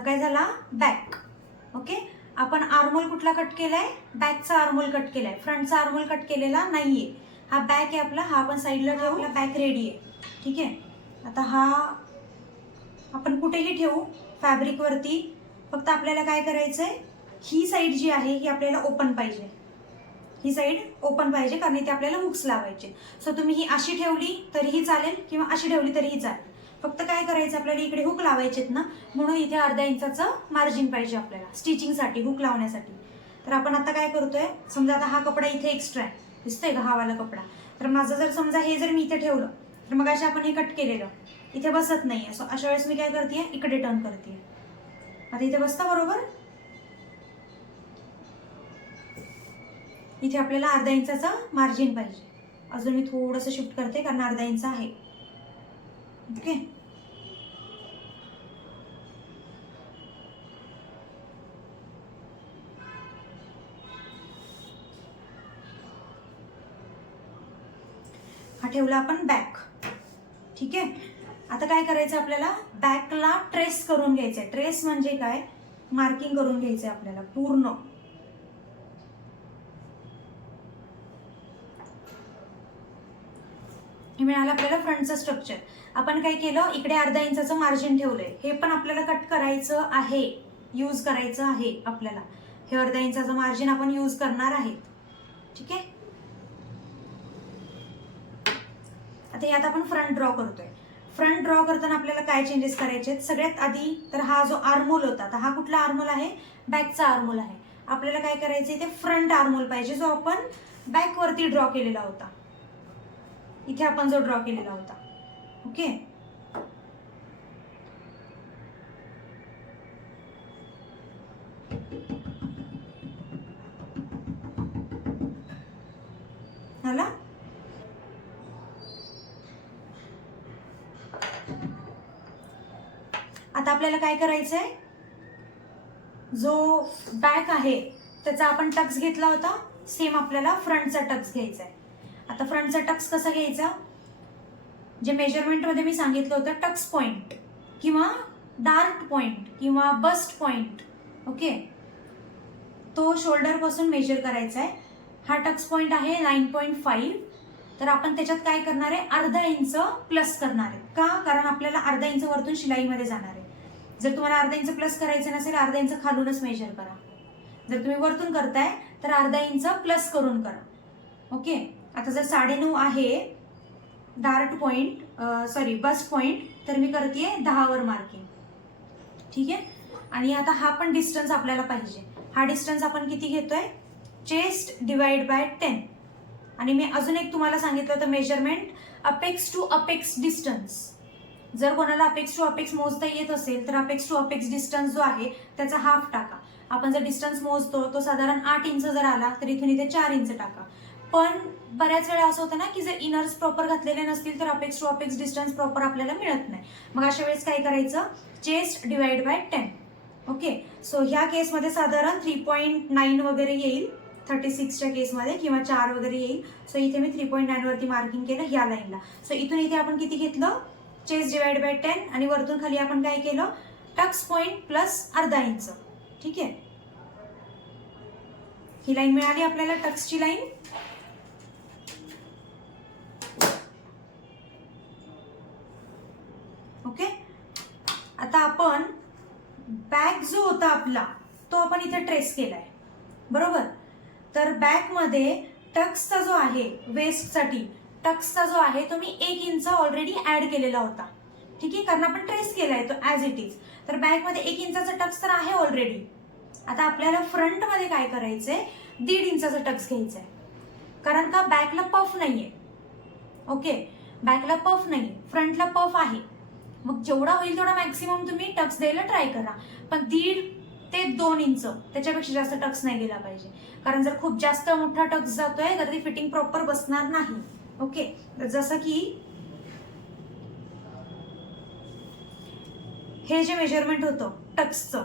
हा काय झाला बॅक. ओके, आपण आर्मोल कुठला कट केलाय, बॅकचा आर्मोल कट केलाय, फ्रंटचा आर्मोल कट केलेला नाहीये. हा बॅक आहे आपला, हा आपण साईडला ठेवू, आपला बॅक रेडी आहे. ठीक आहे, आता हा आपण कुठेही ठेवू फॅब्रिकवरती, फक्त आपल्याला काय करायचंय, ही साईड जी आहे ही आपल्याला ओपन पाहिजे, ही साईड ओपन पाहिजे, कारण इथे आपल्याला हुक्स लावायचे. सो तुम्ही ही अशी ठेवली तरीही चालेल किंवा अशी ठेवली तरीही चालेल, फक्त काय करायचं आपल्याला इकडे हुक लावायचेत ना, म्हणून इथे अर्ध्या इंचाचं मार्जिन पाहिजे आपल्याला स्टिचिंगसाठी, हुक लावण्यासाठी. तर आपण आता काय करतोय, समजा आता हा कपडा इथे एक्स्ट्रा आहे, दिसतोय का हा वाला कपडा, तर माझं जर समजा हे जर मी इथे ठेवलं तर मग अशा आपण हे कट केलेलं इथे बसत नाहीये. सो अशा वेळेस मी काय करते, इकडे टर्न करते. आता इथे बसता बरोबर, इथे आपल्याला अर्धा इंचाचं मार्जिन पाहिजे. अजून मी थोडंसं शिफ्ट करते कारण अर्धा इंच आहे. ओके, हा ठेवला आपण बॅक. ठीक आहे, आता काय करायचं आपल्याला, बॅकला ट्रेस करून घ्यायचंय. ट्रेस म्हणजे काय, मार्किंग करून घ्यायचंय आपल्याला पूर्ण. हे मिळालं आपल्याला फ्रंटचं स्ट्रक्चर. आपण काय केलं, इकडे अर्धा इंचाचं मार्जिन ठेवलंय, हे पण आपल्याला कट करायचं आहे, यूज करायचं आहे आपल्याला. हे अर्धा इंचाचं मार्जिन आपण यूज करणार आहे. ठीक आहे, आता यात आपण फ्रंट ड्रॉ करतोय. फ्रंट ड्रॉ करताना आपल्याला काय चेंजेस करायचे, सगळ्यात आधी तर हा जो आर्मोल होता, तर हा कुठला आर्मोल आहे, बॅकचा आर्मोल आहे. आपल्याला काय करायचं, ते फ्रंट आर्मोल पाहिजे जो आपण बॅक वरती ड्रॉ केलेला होता, इथे आपण जो ड्रॉ केलेला होता. ओके, झाला. आता आपल्याला काय करायचंय, जो बॅक आहे त्याचा आपण टक्स घेतला होता, सेम आपल्याला फ्रंटचा टक्स घ्यायचा आहे. आता फ्रंटचा टक्स कसा घ्यायचा, जे मेजरमेंट मध्ये मी सांगितलं होतं, टक्स पॉइंट किंवा डार्ट पॉइंट किंवा बस्ट पॉइंट. ओके, तो शोल्डर पासून मेजर करायचा आहे. हा टक्स पॉइंट आहे 9.5. तर आपण त्याच्यात काय करणार आहे, अर्धा इंच प्लस करणार आहे. का, कारण आपल्याला अर्धा इंच वरतून शिलाईमध्ये जाणार आहे. जर तुम्हाला अर्धा इंच प्लस करायचं नसेल, अर्धा इंच खालूनच मेजर करा. जर तुम्ही वरतून करताय तर अर्धा इंच प्लस करून करा. ओके, आता जर 9.5 आहे dart point, sorry bast point, तर मी करते 10 वर मार्किंग. ठीक आहे, आणि आता हा पण डिस्टन्स आपल्याला पाहिजे. हा डिस्टन्स आपण किती घेतोय, चेस्ट डिवाइड बाय 10. आणि मी अजून एक तुम्हाला सांगितलं होतं measurement, apex to apex distance. जर कोणाला अपेक्स टू अपेक्स मोजता येत असेल तर अपेक्स टू अपेक्स डिस्टन्स जो आहे त्याचा हाफ टाका. आपण जर डिस्टन्स मोजतो तो साधारण 8 इंच जर आला तर इथून इथे 4 इंच टाका. पण बऱ्याच वेळा असं होतं ना की जर इनर्स प्रॉपर घातलेले नसतील तर apex to apex distance proper आपल्याला मिळत नाही. मग अशा वेळेस काय करायचं, chest divide by 10. Okay, so ह्या केसमध्ये साधारण 3.9 वगैरे येईल, 36च्या केसमध्ये, किंवा 4 वगैरे येईल. सो इथे मी 3.9 वरती मार्किंग केलं ह्या लाईनला. सो इथून इथे आपण किती घेतलं, चेस्ट डिवाइड बाय 10, आणि वरतून खाली आपण काय केलं, टक्स पॉइंट प्लस अर्धा इंच. ठीक आहे, ही लाईन मिळाली आपल्याला, टक्सची लाईन. ओके, आता आपण बॅक जो होता आपला तो आपण इथे ट्रेस केलाय, बरोबर. तर बॅक मध्ये टक्सचा जो आहे, वेस्टसाठी टक्सचा जो आहे तो मी 1 इंच ऑलरेडी ऍड केलेला होता. ठीक आहे, कारण आपण ट्रेस केलाय तो ऍज इट इज. तर बॅक मध्ये 1 इंचाचा टक्स तर आहे ऑलरेडी. आता आपल्याला फ्रंट मध्ये काय करायचंय, 1.5 इंचाचा टक्स घ्यायचा आहे. कारण का, बॅकला पफ नाहीये. ओके, बॅकला पफ नाहीये, फ्रंटला पफ आहे. मग जेवढा होईल तेवढा मॅक्सिमम तुम्ही टक्स द्यायला ट्राय करा, पण 1.5 ते 2 इंच, त्याच्यापेक्षा जास्त टक्स नाही गेला पाहिजे. कारण जर खूप जास्त मोठा टक्स जातोय तर ती फिटिंग प्रॉपर बसणार नाही. ओके, जसं की हे जे मेजरमेंट होतं टक्सचं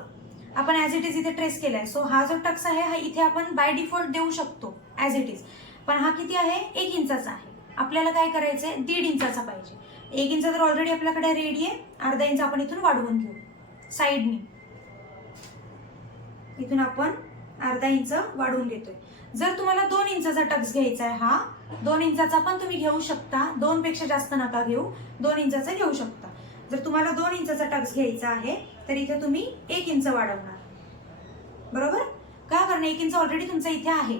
आपण ऍज इट इज इथे ट्रेस केलाय. सो हा जो टक्स आहे हा इथे आपण बाय डिफॉल्ट देऊ शकतो ऍज इट इज. पण हा किती आहे, 1 इंचाचा आहे. आपल्याला काय करायचंय, 1.5 इंचाचा पाहिजे. 1 इंच तर ऑलरेडी आपल्याकडे रेडी आहे, अर्धा इंच आपण इथून वाढवून घेऊ साईडनी. इथून आपण अर्धा इंच वाढवून घेतोय. जर तुम्हाला 2 इंचाचा टक्स घ्यायचा आहे, हा 2 इंचाचा पण तुम्ही घेऊ शकता, 2 पेक्षा जास्त नका घेऊ, 2 इंचाचा घेऊ शकता. जर तुम्हाला 2 इंचाचा टक्स घ्यायचा आहे तर इथे तुम्ही 1 इंच वाढवणार. बरोबर? का? कारण 1 इंच ऑलरेडी तुमचा इथे आहे,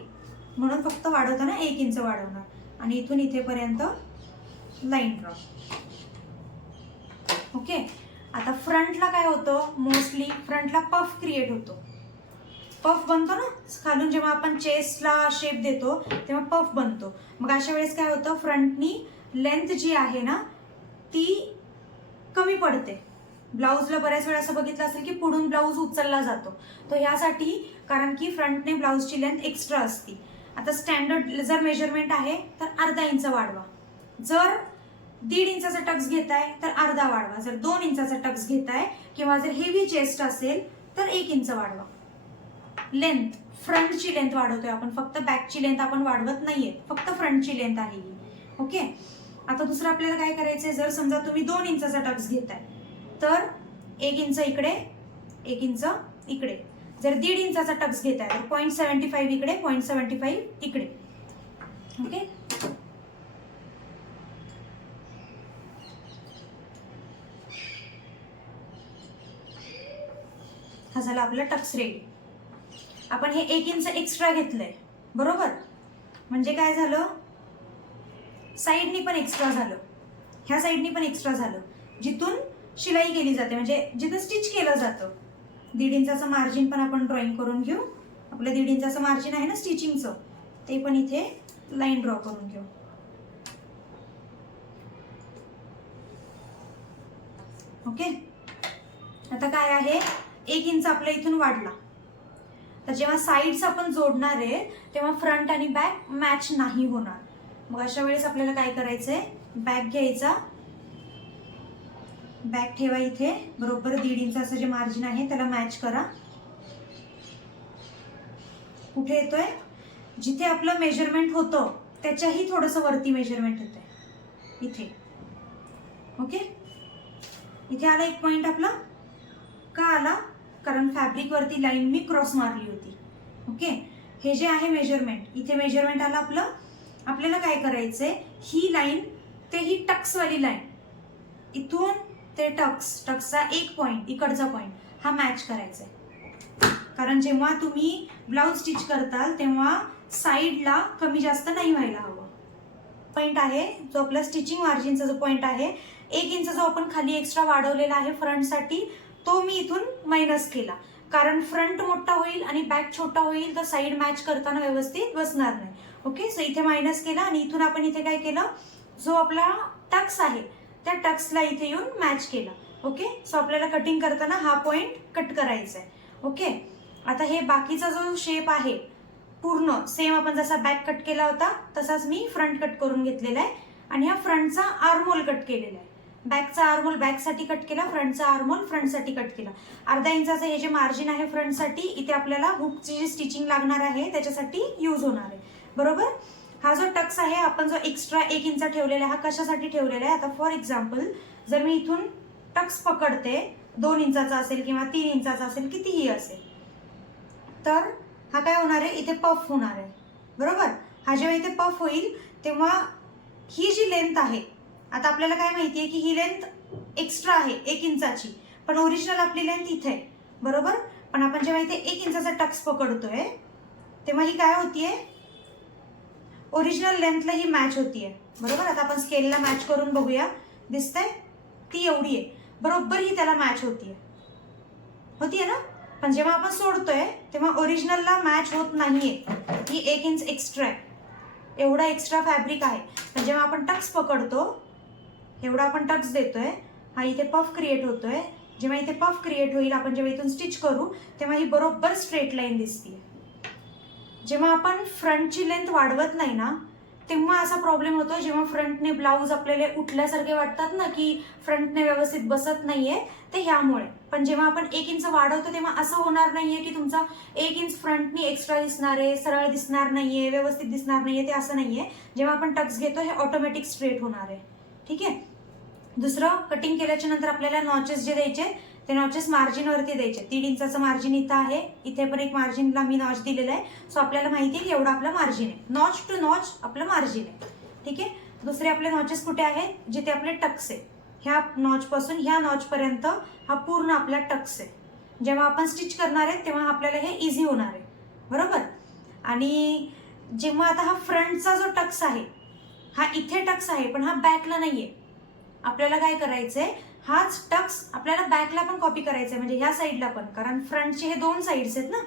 म्हणून फक्त वाढवताना 1 इंच वाढवणार आणि इथून इथेपर्यंत लाईन ड्रॉ. ओके. आता फ्रंटला काय होतं, मोस्टली फ्रंटला पफ क्रिएट होतो. पफ बनतो ना खालून, जेव्हा आपण चेस्टला शेप देतो तेव्हा पफ बनतो. मग अशा वेळेस काय होतं, फ्रंटनी लेंथ जी आहे ना ती कमी पडते. ब्लाऊजला बऱ्याच वेळा असं बघितलं असेल की पुढून ब्लाऊज उचलला जातो, तर ह्यासाठी कारण की फ्रंटने ब्लाऊजची लेंथ एक्स्ट्रा असते. आता स्टँडर्ड जर मेजरमेंट आहे तर अर्धा इंच वाढवा. जर 1.5 इंचाचा टक्स घेताय तर अर्धा वाढवा. जर 2 इंचाचा टक्स घेताय किंवा जर हेवी चेस्ट असेल तर 1 इंच वाढवा. लेंथ, फ्रंटची लेंथ वाढवतोय आपण, फक्त बॅकची लेंथ आपण वाढवत नाहीये, फक्त फ्रंटची लेंथ आहे ही. ओके. आता दुसरं आपल्याला काय करायचंय, जर समजा तुम्ही 2 इंचाचा टक्स घेताय तर 1 इंच इकडे, 1 इंच इकडे. जर 1.5 इंचाचा टक्स घेताय तर 0.75 इकडे, 0.75 इकडे. ओके. हा झाला आपला टक्स रेडी. आपण हे 1 इंच एक्स्ट्रा घेतलंय, बरोबर? म्हणजे काय झालं, साईडनी पण एक्स्ट्रा झालं, ह्या साईडनी पण एक्स्ट्रा झालं, जिथून शिलाई केली जाते म्हणजे जिथं स्टिच केलं जातं. 1.5 इंचाचं मार्जिन पण आपण ड्रॉइंग करून घेऊ. आपलं 1.5 इंचाचं मार्जिन आहे ना स्टिचिंगचं, ते पण इथे लाईन ड्रॉ करून घेऊ. ओके. आता काय आहे, 1 इंच आपल्या इथून वाढला, तर जेव्हा साईड्स आपण जोडणार आहे तेव्हा फ्रंट आणि बॅक मॅच नाही होणार. मग अशा वेळेस आपल्याला काय करायचंय, बॅक घ्यायचा, बॅक ठेवा इथे, बरोबर 1.5 इंचाचं जे मार्जिन आहे त्याला मॅच करा. कुठे येतोय, जिथे आपलं मेजरमेंट होतं त्याच्याही थोडंसं वरती मेजरमेंट येतंय इथे. ओके. इथे आला एक पॉइंट आपला. का आला, कारण फॅब्रिक वरती लाईन मी क्रॉस मारली होती. ओके. हे जे आहे मेजरमेंट, इथे मेजरमेंट आलं आपलं. आपल्याला काय करायचंय, ही लाईन ते ही टक्सवाली लाईन, इथून ते टक्सचा एक पॉइंट, इकडचा पॉइंट हा मॅच करायचा आहे. कारण जेव्हा तुम्ही ब्लाऊज स्टिच करताल तेव्हा साईडला कमी जास्त नाही व्हायला हवं. पॉइंट आहे जो आपला स्टिचिंग मार्जिनचा जो पॉइंट आहे, 1 इंच जो आपण खाली एक्स्ट्रा वाढवलेला आहे फ्रंटसाठी, तो मी इथून मायनस केला. कारण फ्रंट मोठा होईल आणि बॅक छोटा होईल तर साईड मॅच करताना व्यवस्थित बसणार नाही. ओके. सो इथे मायनस केला आणि इथून आपण इथे काय केलं, जो आपला टक्स आहे त्या टक्सला इथे येऊन मॅच केला. ओके. सो आपल्याला कटिंग करताना हा पॉइंट कट करायचा आहे. ओके. आता हे बाकीचा जो शेप आहे पूर्ण सेम आपण जसा बॅक कट केला होता तसाच मी फ्रंट कट करून घेतलेला आहे आणि हा फ्रंटचा आर्महोल कट केलेला आहे. बॅकचा आर्महोल बॅकसाठी कट केला, फ्रंटचा आर्महोल फ्रंटसाठी कट केला. अर्धा इंचाचं हे जे मार्जिन आहे फ्रंटसाठी, इथे आपल्याला हुकची जी स्टिचिंग लागणार आहे त्याच्यासाठी यूज होणार आहे. बरोबर. हा जो टक्स आहे आपण जो एक्स्ट्रा 1 इंच ठेवलेला आहे, हा कशासाठी ठेवलेला आहे, आता फॉर एक्झाम्पल जर मी इथून टक्स पकडते, 2 इंचाचा असेल किंवा 3 इंचाचा असेल, कितीही असेल, तर हा काय होणार आहे, इथे पफ होणार आहे. बरोबर. हा जेव्हा इथे पफ होईल तेव्हा ही जी लेंथ आहे, आता आपल्याला काय माहिती आहे की ही लेंथ एक्स्ट्रा आहे 1 इंचाची, पण ओरिजिनल आपली लेंथ इथे आहे. बरोबर. पण आपण जेव्हा इथे 1 इंचाचा टक्स पकडतोय तेव्हा ही काय होतीये, ओरिजिनल लेंथला ही मॅच होतीये. बरोबर. आता आपण स्केलला मॅच करून बघूया, दिसतंय ती एवढी आहे, बरोबर ही त्याला मॅच होतीये ना. पण जेव्हा आपण सोडतोय तेव्हा ओरिजिनलला मॅच होत नाहीये, ही 1 इंच एक्स्ट्रा आहे, एवढा एक्स्ट्रा फॅब्रिक आहे. पण जेव्हा आपण टक्स पकडतो, एवढा आपण टक्स देतोय, हा इथे पफ क्रिएट होतोय. जेव्हा इथे पफ क्रिएट होईल, आपण जेव्हा इथून स्टिच करू तेव्हा ही बरोबर स्ट्रेट लाईन दिसते. जेव्हा आपण फ्रंटची लेंथ वाढवत नाही ना तेव्हा असा प्रॉब्लेम होतो, जेव्हा फ्रंटने ब्लाऊज आपल्याला उठल्यासारखे वाटतात ना की फ्रंटने व्यवस्थित बसत नाहीये, ते ह्यामुळे. पण जेव्हा आपण 1 इंच वाढवतो तेव्हा असं होणार नाहीये की तुमचा 1 इंच फ्रंटनी एक्स्ट्रा दिसणार आहे, सरळ दिसणार नाहीये, व्यवस्थित दिसणार नाहीये, ते असं नाहीये. जेव्हा आपण टक्स घेतो हे ऑटोमॅटिक स्ट्रेट होणार आहे. ठीक आहे. दुसरं, कटिंग केल्याच्या नंतर आपल्याला नॉचेस जे द्यायचे ते नॉचेस मार्जिनवरती द्यायचे. 1.5 इंचाचं मार्जिन इथं आहे, इथे पण एक मार्जिनला मी नॉच दिलेला आहे. सो आपल्याला माहिती आहे की एवढं आपलं मार्जिन आहे. नॉच टू नॉच आपलं मार्जिन आहे. ठीक आहे. दुसरे आपले नॉचेस कुठे आहेत? जिथे आपले टक्स आहे. ह्या नॉचपासून ह्या नॉचपर्यंत हा पूर्ण आपला टक्स आहे. जेव्हा आपण स्टिच करणार आहे तेव्हा आपल्याला हे इझी होणार आहे. बरोबर. आणि जेव्हा आता हा फ्रंटचा जो टक्स आहे हा इथे टक्स आहे पण हा बॅकला नाहीये. आपल्याला काय करायचंय, हाच टक्स आपल्याला बॅकला पण कॉपी करायचा आहे, म्हणजे ह्या साईडला पण, कारण फ्रंटचे हे 2 साईड्स आहेत ना,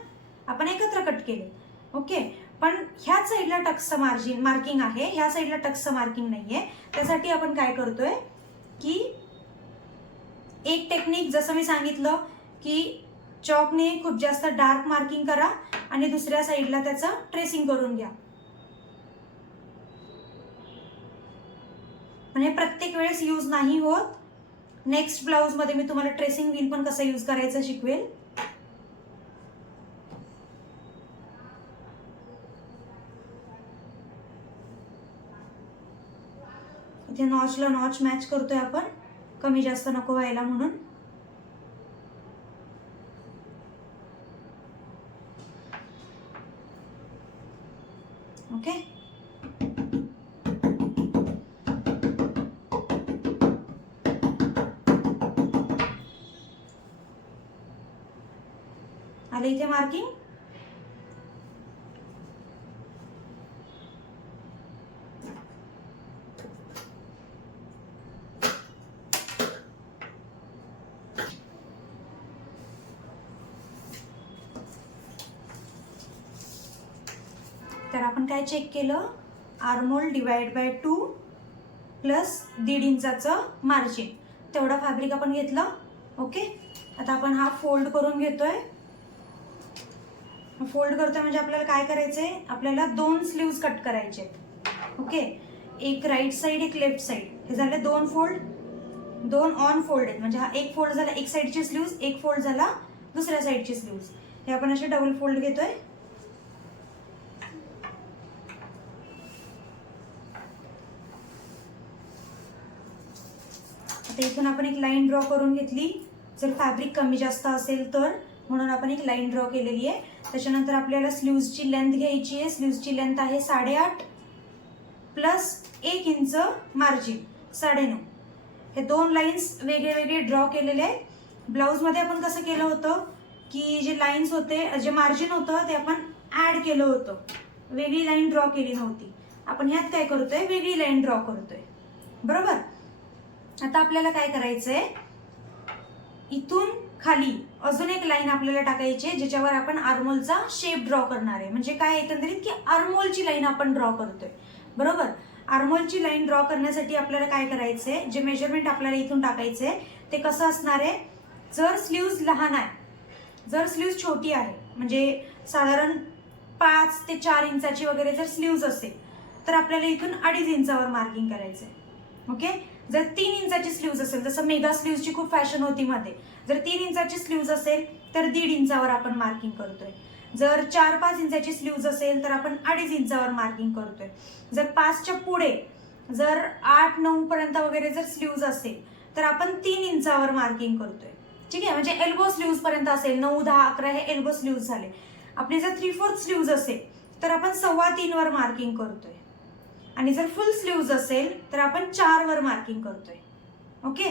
आपण एकत्र कट केले. ओके. पण ह्याच साईडला टक्सचं मार्किंग आहे, ह्या साईडला टक्सचं मार्किंग नाहीये. त्यासाठी आपण काय करतोय की एक टेक्निक जसं मी सांगितलं की चॉकने खूप जास्त डार्क मार्किंग करा आणि दुसऱ्या साईडला त्याचं ट्रेसिंग करून घ्या. पण हे प्रत्येक वेळेस यूज नाही होत. नेक्स्ट ब्लाउज मध्ये मी तुम्हाला ट्रेसिंग व्हील पण कसं यूज करायचं शिकवेल. इथे नॉचला नॉच मॅच करतोय आपण, कमी जास्त नको व्हायला म्हणून. ओके. आले इथे मार्किंग. तर आपण काय चेक केलं, आर्महोल डिवाइड बाय 2 प्लस 1.5 इंचाचं मार्जिन, तेवढा फॅब्रिक आपण घेतलं. ओके. आता आपण हा फोल्ड करून घेतोय. फोल्ड करतोय म्हणजे आपल्याला काय करायचंय, आपल्याला 2 स्लीव्ज कट करायचे. ओके. एक राईट साइड एक लेफ्ट साइड, हे झाले 2 फोल्ड, 2 ऑन फोल्ड आहेत. म्हणजे हा एक फोल्ड झाला एक साइडची स्लीव्ज, एक फोल्ड झाला दुसऱ्या साइडची स्लीव्ज. हे आपण असे डबल फोल्ड घेतोय. आता इथून आपण एक लाईन ड्रॉ करून घेतली. जर फॅब्रिक कमी जास्त असेल तर म्हणून आपण एक लाईन ड्रॉ केलेली आहे. त्याच्यानंतर आपल्याला स्लीव्जची लेंथ घ्यायची आहे. स्लीव्जची लेंथ आहे 8.5 प्लस 1 इंच मार्जिन 9.5. हे 2 लाईन्स वेगळे वेगळे ड्रॉ केलेले आहेत. ब्लाउज मध्ये आपण कसं केलं होतं की जे लाईन्स होते, जे मार्जिन होतं ते आपण ऍड केलं होतं, वेगळी लाईन ड्रॉ केली नव्हती. आपण ह्यात काय करतोय, वेगळी लाईन ड्रॉ करतोय. बरोबर. आता आपल्याला काय करायचंय, इथून खाली अजून एक लाईन आपल्याला टाकायची आहे ज्याच्यावर आपण आर्महोलचा शेप ड्रॉ करणार आहे. म्हणजे काय एकंदरीत की आर्महोलची लाईन आपण ड्रॉ करतोय. बरोबर. आर्महोलची लाईन ड्रॉ करण्यासाठी आपल्याला काय करायचंय, जे मेजरमेंट आपल्याला इथून टाकायचंय ते कसं असणार आहे, जर स्लीव्ज लहान आहे, जर स्लीव्ज छोटी आहे, म्हणजे साधारण 5 ते 4 इंचाची वगैरे जर स्लीव्ज असेल तर आपल्याला इथून 2.5 इंचावर मार्किंग करायचंय. ओके. जर 3 इंचाची स्लीव्ज असेल, जसं मेगा स्लीव्जची खूप फॅशन होती मध्ये, जर 3 इंचाची स्लीव्ज असेल तर 1.5 इंचावर आपण मार्किंग करतोय. जर 4-5 इंचाची स्लीव्ज असेल तर आपण 2.5 इंचावर मार्किंग करतोय. जर 5च्या पुढे जर 8-9 पर्यंत वगैरे जर स्लीव्ज असेल तर आपण 3 इंचावर मार्किंग करतोय. ठीक आहे. म्हणजे एल्बो स्लीव्ज पर्यंत असेल, 9, 10, 11 हे एल्बो स्लीव्ज झाले. आपली जर 3/4 स्लीव्ज असेल तर आपण 3.25 वर मार्किंग करतोय. आणि जर फुल स्लीव्ज असेल तर आपण 4 वर मार्किंग करतोय. ओके.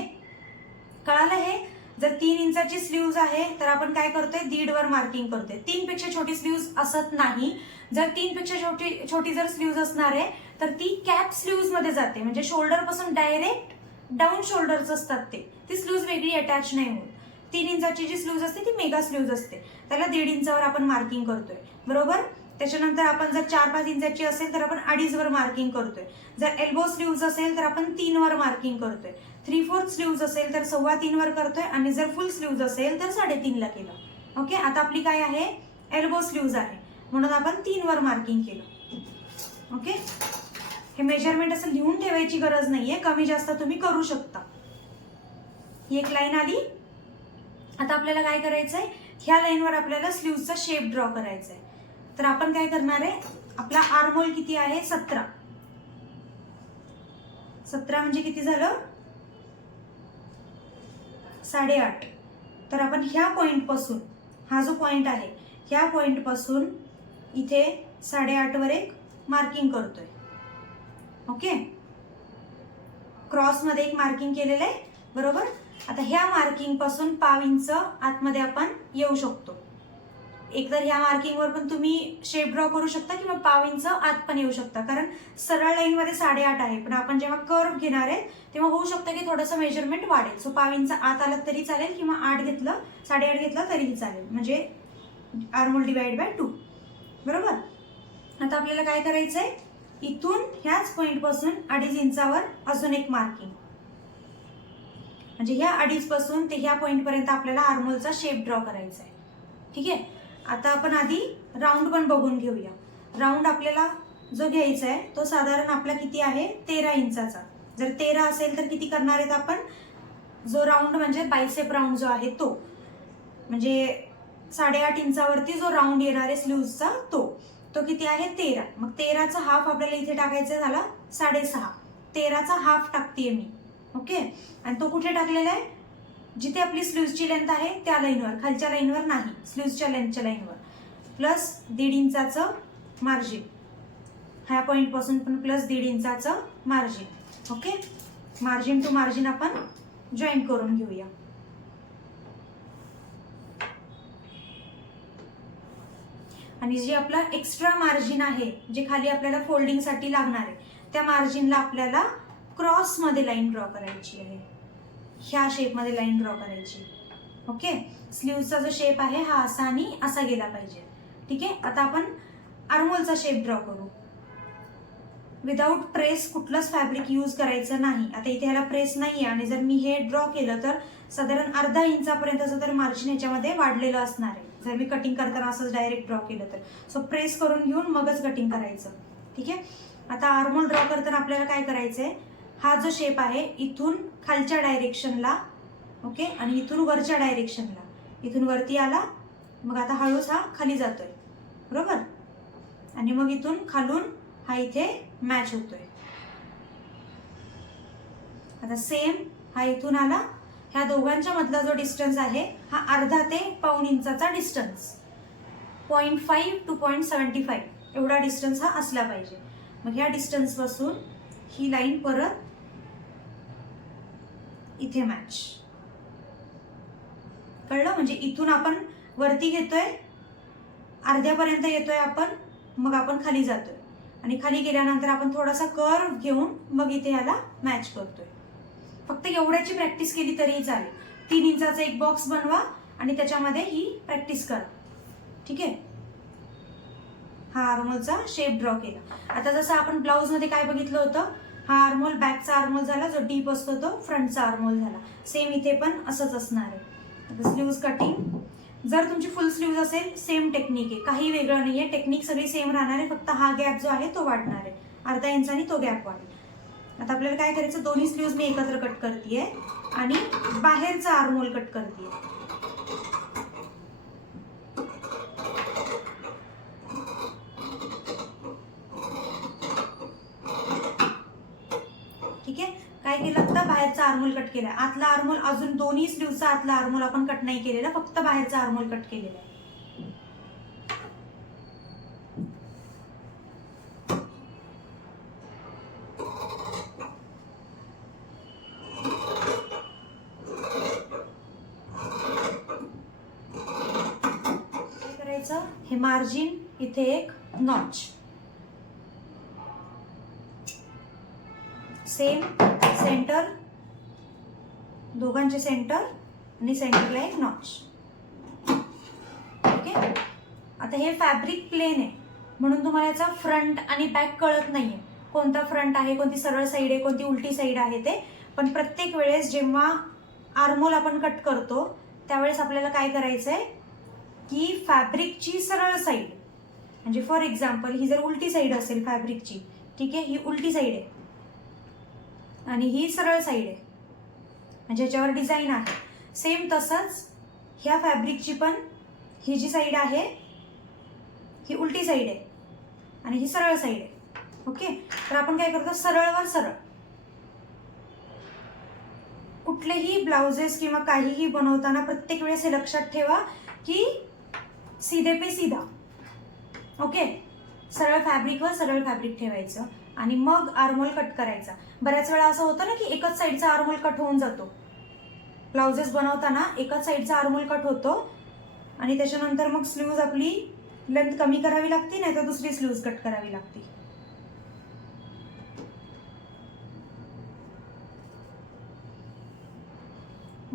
कळालं हे. जर 3 इंचाची स्लीव्ज आहे तर आपण काय करतोय, 1.5 वर मार्किंग करतोय. 3 पेक्षा छोटी स्लीव्ज असत नाही. जर 3 पेक्षा छोटी जर स्लीव्ज असणार आहे तर ती कॅप स्लीव्ज मध्ये जाते, म्हणजे शोल्डर पासून डायरेक्ट डाऊन शोल्डरच असतात ती स्लीव्ज वेगळी अटॅच नाही होत. 3 इंचाची जी स्लीव्ज असते ती मेगा स्लीव्ज असते, त्याला 1.5 इंचावर आपण मार्किंग करतोय. बरोबर. त्याच्यानंतर आपण जर 4-5 इंचाची असेल तर आपण 2.5 वर मार्किंग करतोय. जर एल्बो स्लीव्ज असेल तर आपण 3 वर मार्किंग करतोय. 3/4 स्लीव्ज असेल तर 3.25 वर करतोय. आणि जर फुल स्लीव्ज असेल तर 3.5 ला केलं. ओके. आता आपली काय आहे, एल्बो स्लीव्ज आहे म्हणून आपण 3 वर मार्किंग केलं. ओके. हे मेजरमेंट असं लिहून ठेवायची गरज नाहीये, कमी जास्त तुम्ही करू शकता. ही एक लाईन आली. आता आपल्याला काय करायचंय, ह्या लाईनवर आपल्याला स्लीव्जचा शेप ड्रॉ करायचा आहे. तर आपण काय करणार आहे, आपला आर्महोल किती आहे, 17. 17 म्हणजे किती झालं, 8.5. तर आपण ह्या पॉईंटपासून, हा जो पॉईंट आहे ह्या पॉईंटपासून इथे 8.5 वर एक मार्किंग करतोय. ओके, क्रॉसमध्ये एक मार्किंग केलेलं आहे बरोबर. आता ह्या मार्किंग पासून 1/2 इंच आतमध्ये आपण येऊ शकतो. एकतर ह्या मार्किंगवर पण तुम्ही शेप ड्रॉ करू शकता किंवा 1/2 इंच आत पण येऊ शकता, कारण सरळ लाईनमध्ये 8.5 आहे, पण आपण जेव्हा कर्व घेणार आहे तेव्हा होऊ शकतं की थोडंसं मेजरमेंट वाढेल. सो 1/2 इंच आत आलं तरी चालेल किंवा 8 घेतलं 8.5 घेतलं तरीही चालेल, म्हणजे आर्महोल डिवाइड बाय 2 बरोबर. आता आपल्याला काय करायचं आहे, इथून ह्याच पॉइंट पासून 2.5 इंचावर अजून एक मार्किंग, म्हणजे ह्या 2.5 पासून ते ह्या पॉइंट पर्यंत आपल्याला आर्महोलचा शेप ड्रॉ करायचा आहे. ठीक आहे, आता आपण आधी राऊंड पण बघून घेऊया. राऊंड आपल्याला जो घ्यायचा आहे तो साधारण आपला किती आहे, 13 इंचाचा. जर 13 असेल तर किती करणार आहेत आपण, जो राऊंड म्हणजे बायसेप राऊंड जो आहे तो, म्हणजे 8.5 इंचावरती जो राऊंड येणार आहे स्लीव्हजचा तो किती आहे, 13. मग 13चा हाफ आपल्याला इथे टाकायचा झाला 6.5. 13चा हाफ टाकतेय मी. ओके, आणि तो कुठे टाकलेला आहे, जिथे आपली स्लीव्हजची लेंथ आहे त्या लाईनवर, खालच्या लाईनवर नाही, स्लीव्हजच्या लेंथच्या लाईनवर. प्लस 1.5 इंचाचं मार्जिन, ह्या पॉइंट पासून पण प्लस 1.5 इंचाचं margin. Okay, margin to margin आपण जॉईन करून घेऊया. आणि जे आपला एक्स्ट्रा मार्जिन आहे, जे खाली आपल्याला फोल्डिंगसाठी लागणार आहे, त्या मार्जिनला आपल्याला क्रॉसमध्ये लाईन ड्रॉ करायची आहे, ह्या शेपमध्ये लाईन ड्रॉ करायची. ओके, स्लीव्हचा जो शेप आहे हा असा आणि असा गेला पाहिजे. ठीक आहे, आता आपण आर्महोलचा शेप ड्रॉ करू. विदाउट प्रेस कुठलंच फॅब्रिक यूज करायचं नाही. आता इथे ह्याला प्रेस नाहीये आणि जर मी हे ड्रॉ केलं तर साधारण अर्धा इंचापर्यंतचं तर मार्जिन ह्याच्यामध्ये वाढलेलं असणार आहे, जर मी कटिंग करताना असंच डायरेक्ट ड्रॉ केलं तर. सो प्रेस करून घेऊन मगच कटिंग करायचं. ठीक आहे, आता आर्महोल ड्रॉ करताना आपल्याला काय करायचंय, हा जो शेप आहे इथून खालच्या डायरेक्शनला, ओके, आणि इथून वरच्या डायरेक्शनला, इथून वरती आला, मग आता हळूच हा खाली जातोय बरोबर, आणि मग इथून खालून हा इथे मॅच होतोय. आता सेम हा इथून आला, ह्या दोघांच्या मधला जो डिस्टन्स आहे हा अर्धा ते 1/2 इंचाचा डिस्टन्स, 0.5 to 0.75 एवढा डिस्टन्स हा असला पाहिजे. मग ह्या डिस्टन्स पासून ही लाईन परत इथे मॅच. कळलं, म्हणजे इथून आपण वरती घेतोय, अर्ध्यापर्यंत येतोय आपण, मग आपण खाली जातोय, आणि खाली गेल्यानंतर आपण थोडासा कर्व घेऊन मग इथे याला मॅच करतोय. फक्त एवढ्याची प्रॅक्टिस केली तरीही चालेल. 3 इंचाचा एक बॉक्स बनवा आणि त्याच्यामध्ये ही प्रॅक्टिस करा. ठीक आहे, हा आर्महोलचा शेप ड्रॉ केला. आता जसं आपण ब्लाउज मध्ये काय बघितलं होतं, हा आर्महोल बॅकचा आर्महोल झाला, जो डीप असतो तो फ्रंटचा आर्महोल झाला. सेम इथे पण असंच असणार आहे. आता स्लीव्ज कटिंग, जर तुमची फुल स्लीव्ज असेल सेम टेक्निक आहे, काही वेगळं नाहीये, टेक्निक सगळी सेम राहणार आहे, फक्त हा गॅप जो आहे तो वाढणार आहे, अर्धा इंचानी तो गॅप वाढेल. आता आपल्याला काय करायचं, दोन्ही स्लीव्ज मी एकत्र कट करतेय आणि बाहेरचा आर्महोल कट करतेय. ठीक आहे, काय केलं, आता बाहेरचा आर्महोल कट केला. आतला आर्महोल अजून दोन्ही स्लीव्हचा आतला आर्महोल आपण कट नाही केलेला, फक्त बाहेरचा आर्महोल कट केलेला आहे. हे मार्जिन इथे एक नॉच, सेम सेंटर, दोघांचे सेंटर आणि सेंटरला एक नॉच. ठीक आहे, आता हे फॅब्रिक प्लेन आहे म्हणून तुम्हाला याचा फ्रंट आणि बॅक कळत नाहीये, कोणता फ्रंट आहे, कोणती सरळ साईड आहे, कोणती उलटी साईड आहे ते. पण प्रत्येक वेळेस जेव्हा आर्महोल आपण कट करतो त्यावेळेस आपल्याला काय करायचंय की फॅब्रिकची सरळ साईड, म्हणजे फॉर एक्झाम्पल ही जर उलटी साईड असेल फॅब्रिकची, ठीक आहे, ही उलटी साईड आहे आणि ही सरळ साईड आहे, म्हणजे ह्याच्यावर डिझाईन आहे. सेम तसंच ह्या फॅब्रिकची पण ही जी साईड आहे ही उलटी साईड आहे आणि ही सरळ साईड आहे. ओके, तर आपण काय करतो, सरळवर सरळ कुठलेही ब्लाउजेस किंवा काहीही बनवताना प्रत्येक वेळेस हे लक्षात ठेवा की सीधे पे सीधा, ओके. सरळ फॅब्रिकवर सरळ फॅब्रिक ठेवायचं आणि मग आर्मोल कट करायचा. बऱ्याच वेळा असं होतं ना की एकच साईडचा आर्मोल कट होऊन जातो. ब्लाउजेस बनवताना एकच साईडचा आर्मोल कट होतो आणि त्याच्यानंतर मग स्लीव्ज आपली लेंथ कमी करावी लागते, नाही तर दुसरी स्लीव्ज कट करावी लागते.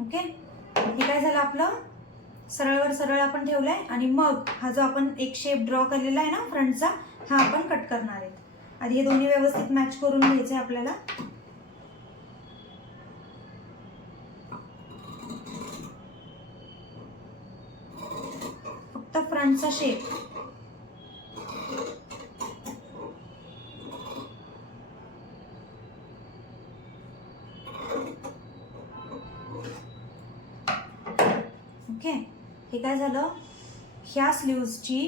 ओके, हे काय झालं आपलं, सरळवर सरळ आपण ठेवलंय आणि मग हा जो आपण एक शेप ड्रॉ केलेला आहे ना फ्रंटचा, हा आपण कट करणार आहे. आधी हे दोन्ही व्यवस्थित मॅच करून घ्यायचे आपल्याला. फक्त फ्रंटचा शेप. ओके, हे काय झालं, ह्या स्लीव्सची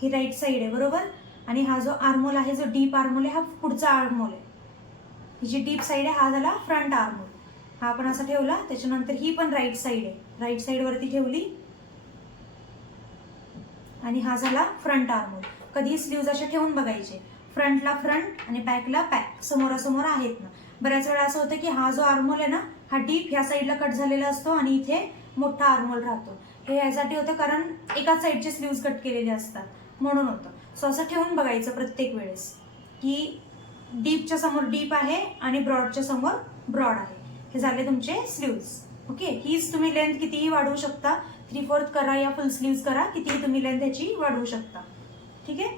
ही राईट साइड आहे बरोबर, आणि हा जो आर्मोल आहे, जो डीप आर्मोल आहे, हा पुढचा आर्मोल आहे. ही जी डीप साइड आहे हा झाला फ्रंट आर्मोल. हा आपण असा ठेवला. त्याच्यानंतर ही पण राईट साइड आहे, राईट साइड वरती ठेवली आणि हा झाला फ्रंट आर्मोल. कधी स्लीव्ज अशा ठेवून बघायचे, फ्रंटला फ्रंट आणि बॅकला बॅक, समोरासमोर आहेत ना. बऱ्याच वेळा असं होतं की हा जो आर्मोल आहे ना, हा डीप ह्या साईडला कट झालेला असतो आणि इथे मोठा आर्मोल राहतो. हे यासाठी होतं कारण एकाच साईडचे स्लीव्ज कट केलेले असतात, म्हणून होतं. सो असं ठेवून बघायचं प्रत्येक वेळेस की डीपच्या समोर डीप आहे आणि ब्रॉडच्या समोर ब्रॉड आहे. हे झाले तुमचे स्लीव्ज. ओके, हीच तुम्ही लेंथ कितीही वाढवू शकता, 3/4 करा या फुल स्लीव्ज करा, कितीही तुम्ही लेंथ ह्याची वाढवू शकता. ठीक आहे.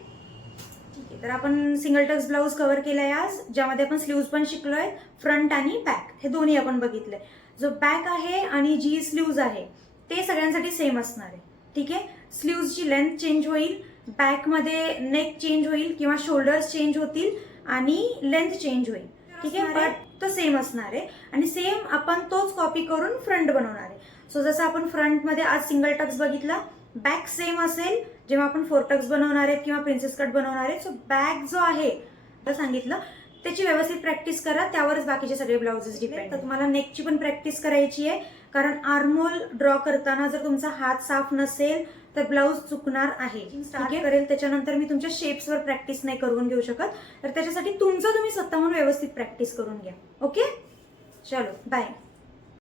तर आपण सिंगल टक्स ब्लाऊज कव्हर केलाय आज, ज्यामध्ये आपण स्लीव्ज पण शिकलोय, फ्रंट आणि बॅक हे दोन्ही आपण बघितले. जो बॅक आहे आणि जी स्लीव्ज आहे ते सगळ्यांसाठी सेम असणार आहे. ठीक आहे, स्लीव्जची लेंथ चेंज होईल, बॅकमध्ये नेक चेंज होईल किंवा शोल्डर्स चेंज होतील आणि लेंथ चेंज होईल. ठीक आहे, बट तो सेम असणार आहे आणि सेम आपण तोच कॉपी करून फ्रंट बनवणार आहे. सो जसं आपण फ्रंटमध्ये आज सिंगल टक्स बघितला, बॅक सेम असेल जेव्हा आपण 4 टक्स बनवणार आहेत किंवा प्रिन्सेस कट बनवणार आहेत. सो बॅक जो आहे सांगितलं त्याची व्यवस्थित प्रॅक्टिस करा, त्यावरच बाकीचे सगळे ब्लाउजेस डिपेंड. तर तुम्हाला नेकची पण प्रॅक्टिस करायची आहे, कारण आर्मोल ड्रॉ करताना जर तुमचा हात साफ नसेल तर ब्लाऊज चुकणार आहे. स्टार्ट करेल त्याच्यानंतर मी तुमच्या शेप्सवर प्रॅक्टिस नाही करून घेऊ शकत, तर त्याच्यासाठी तुमचं तुम्ही स्वतःहून व्यवस्थित प्रॅक्टिस करून घ्या. ओके, चलो बाय.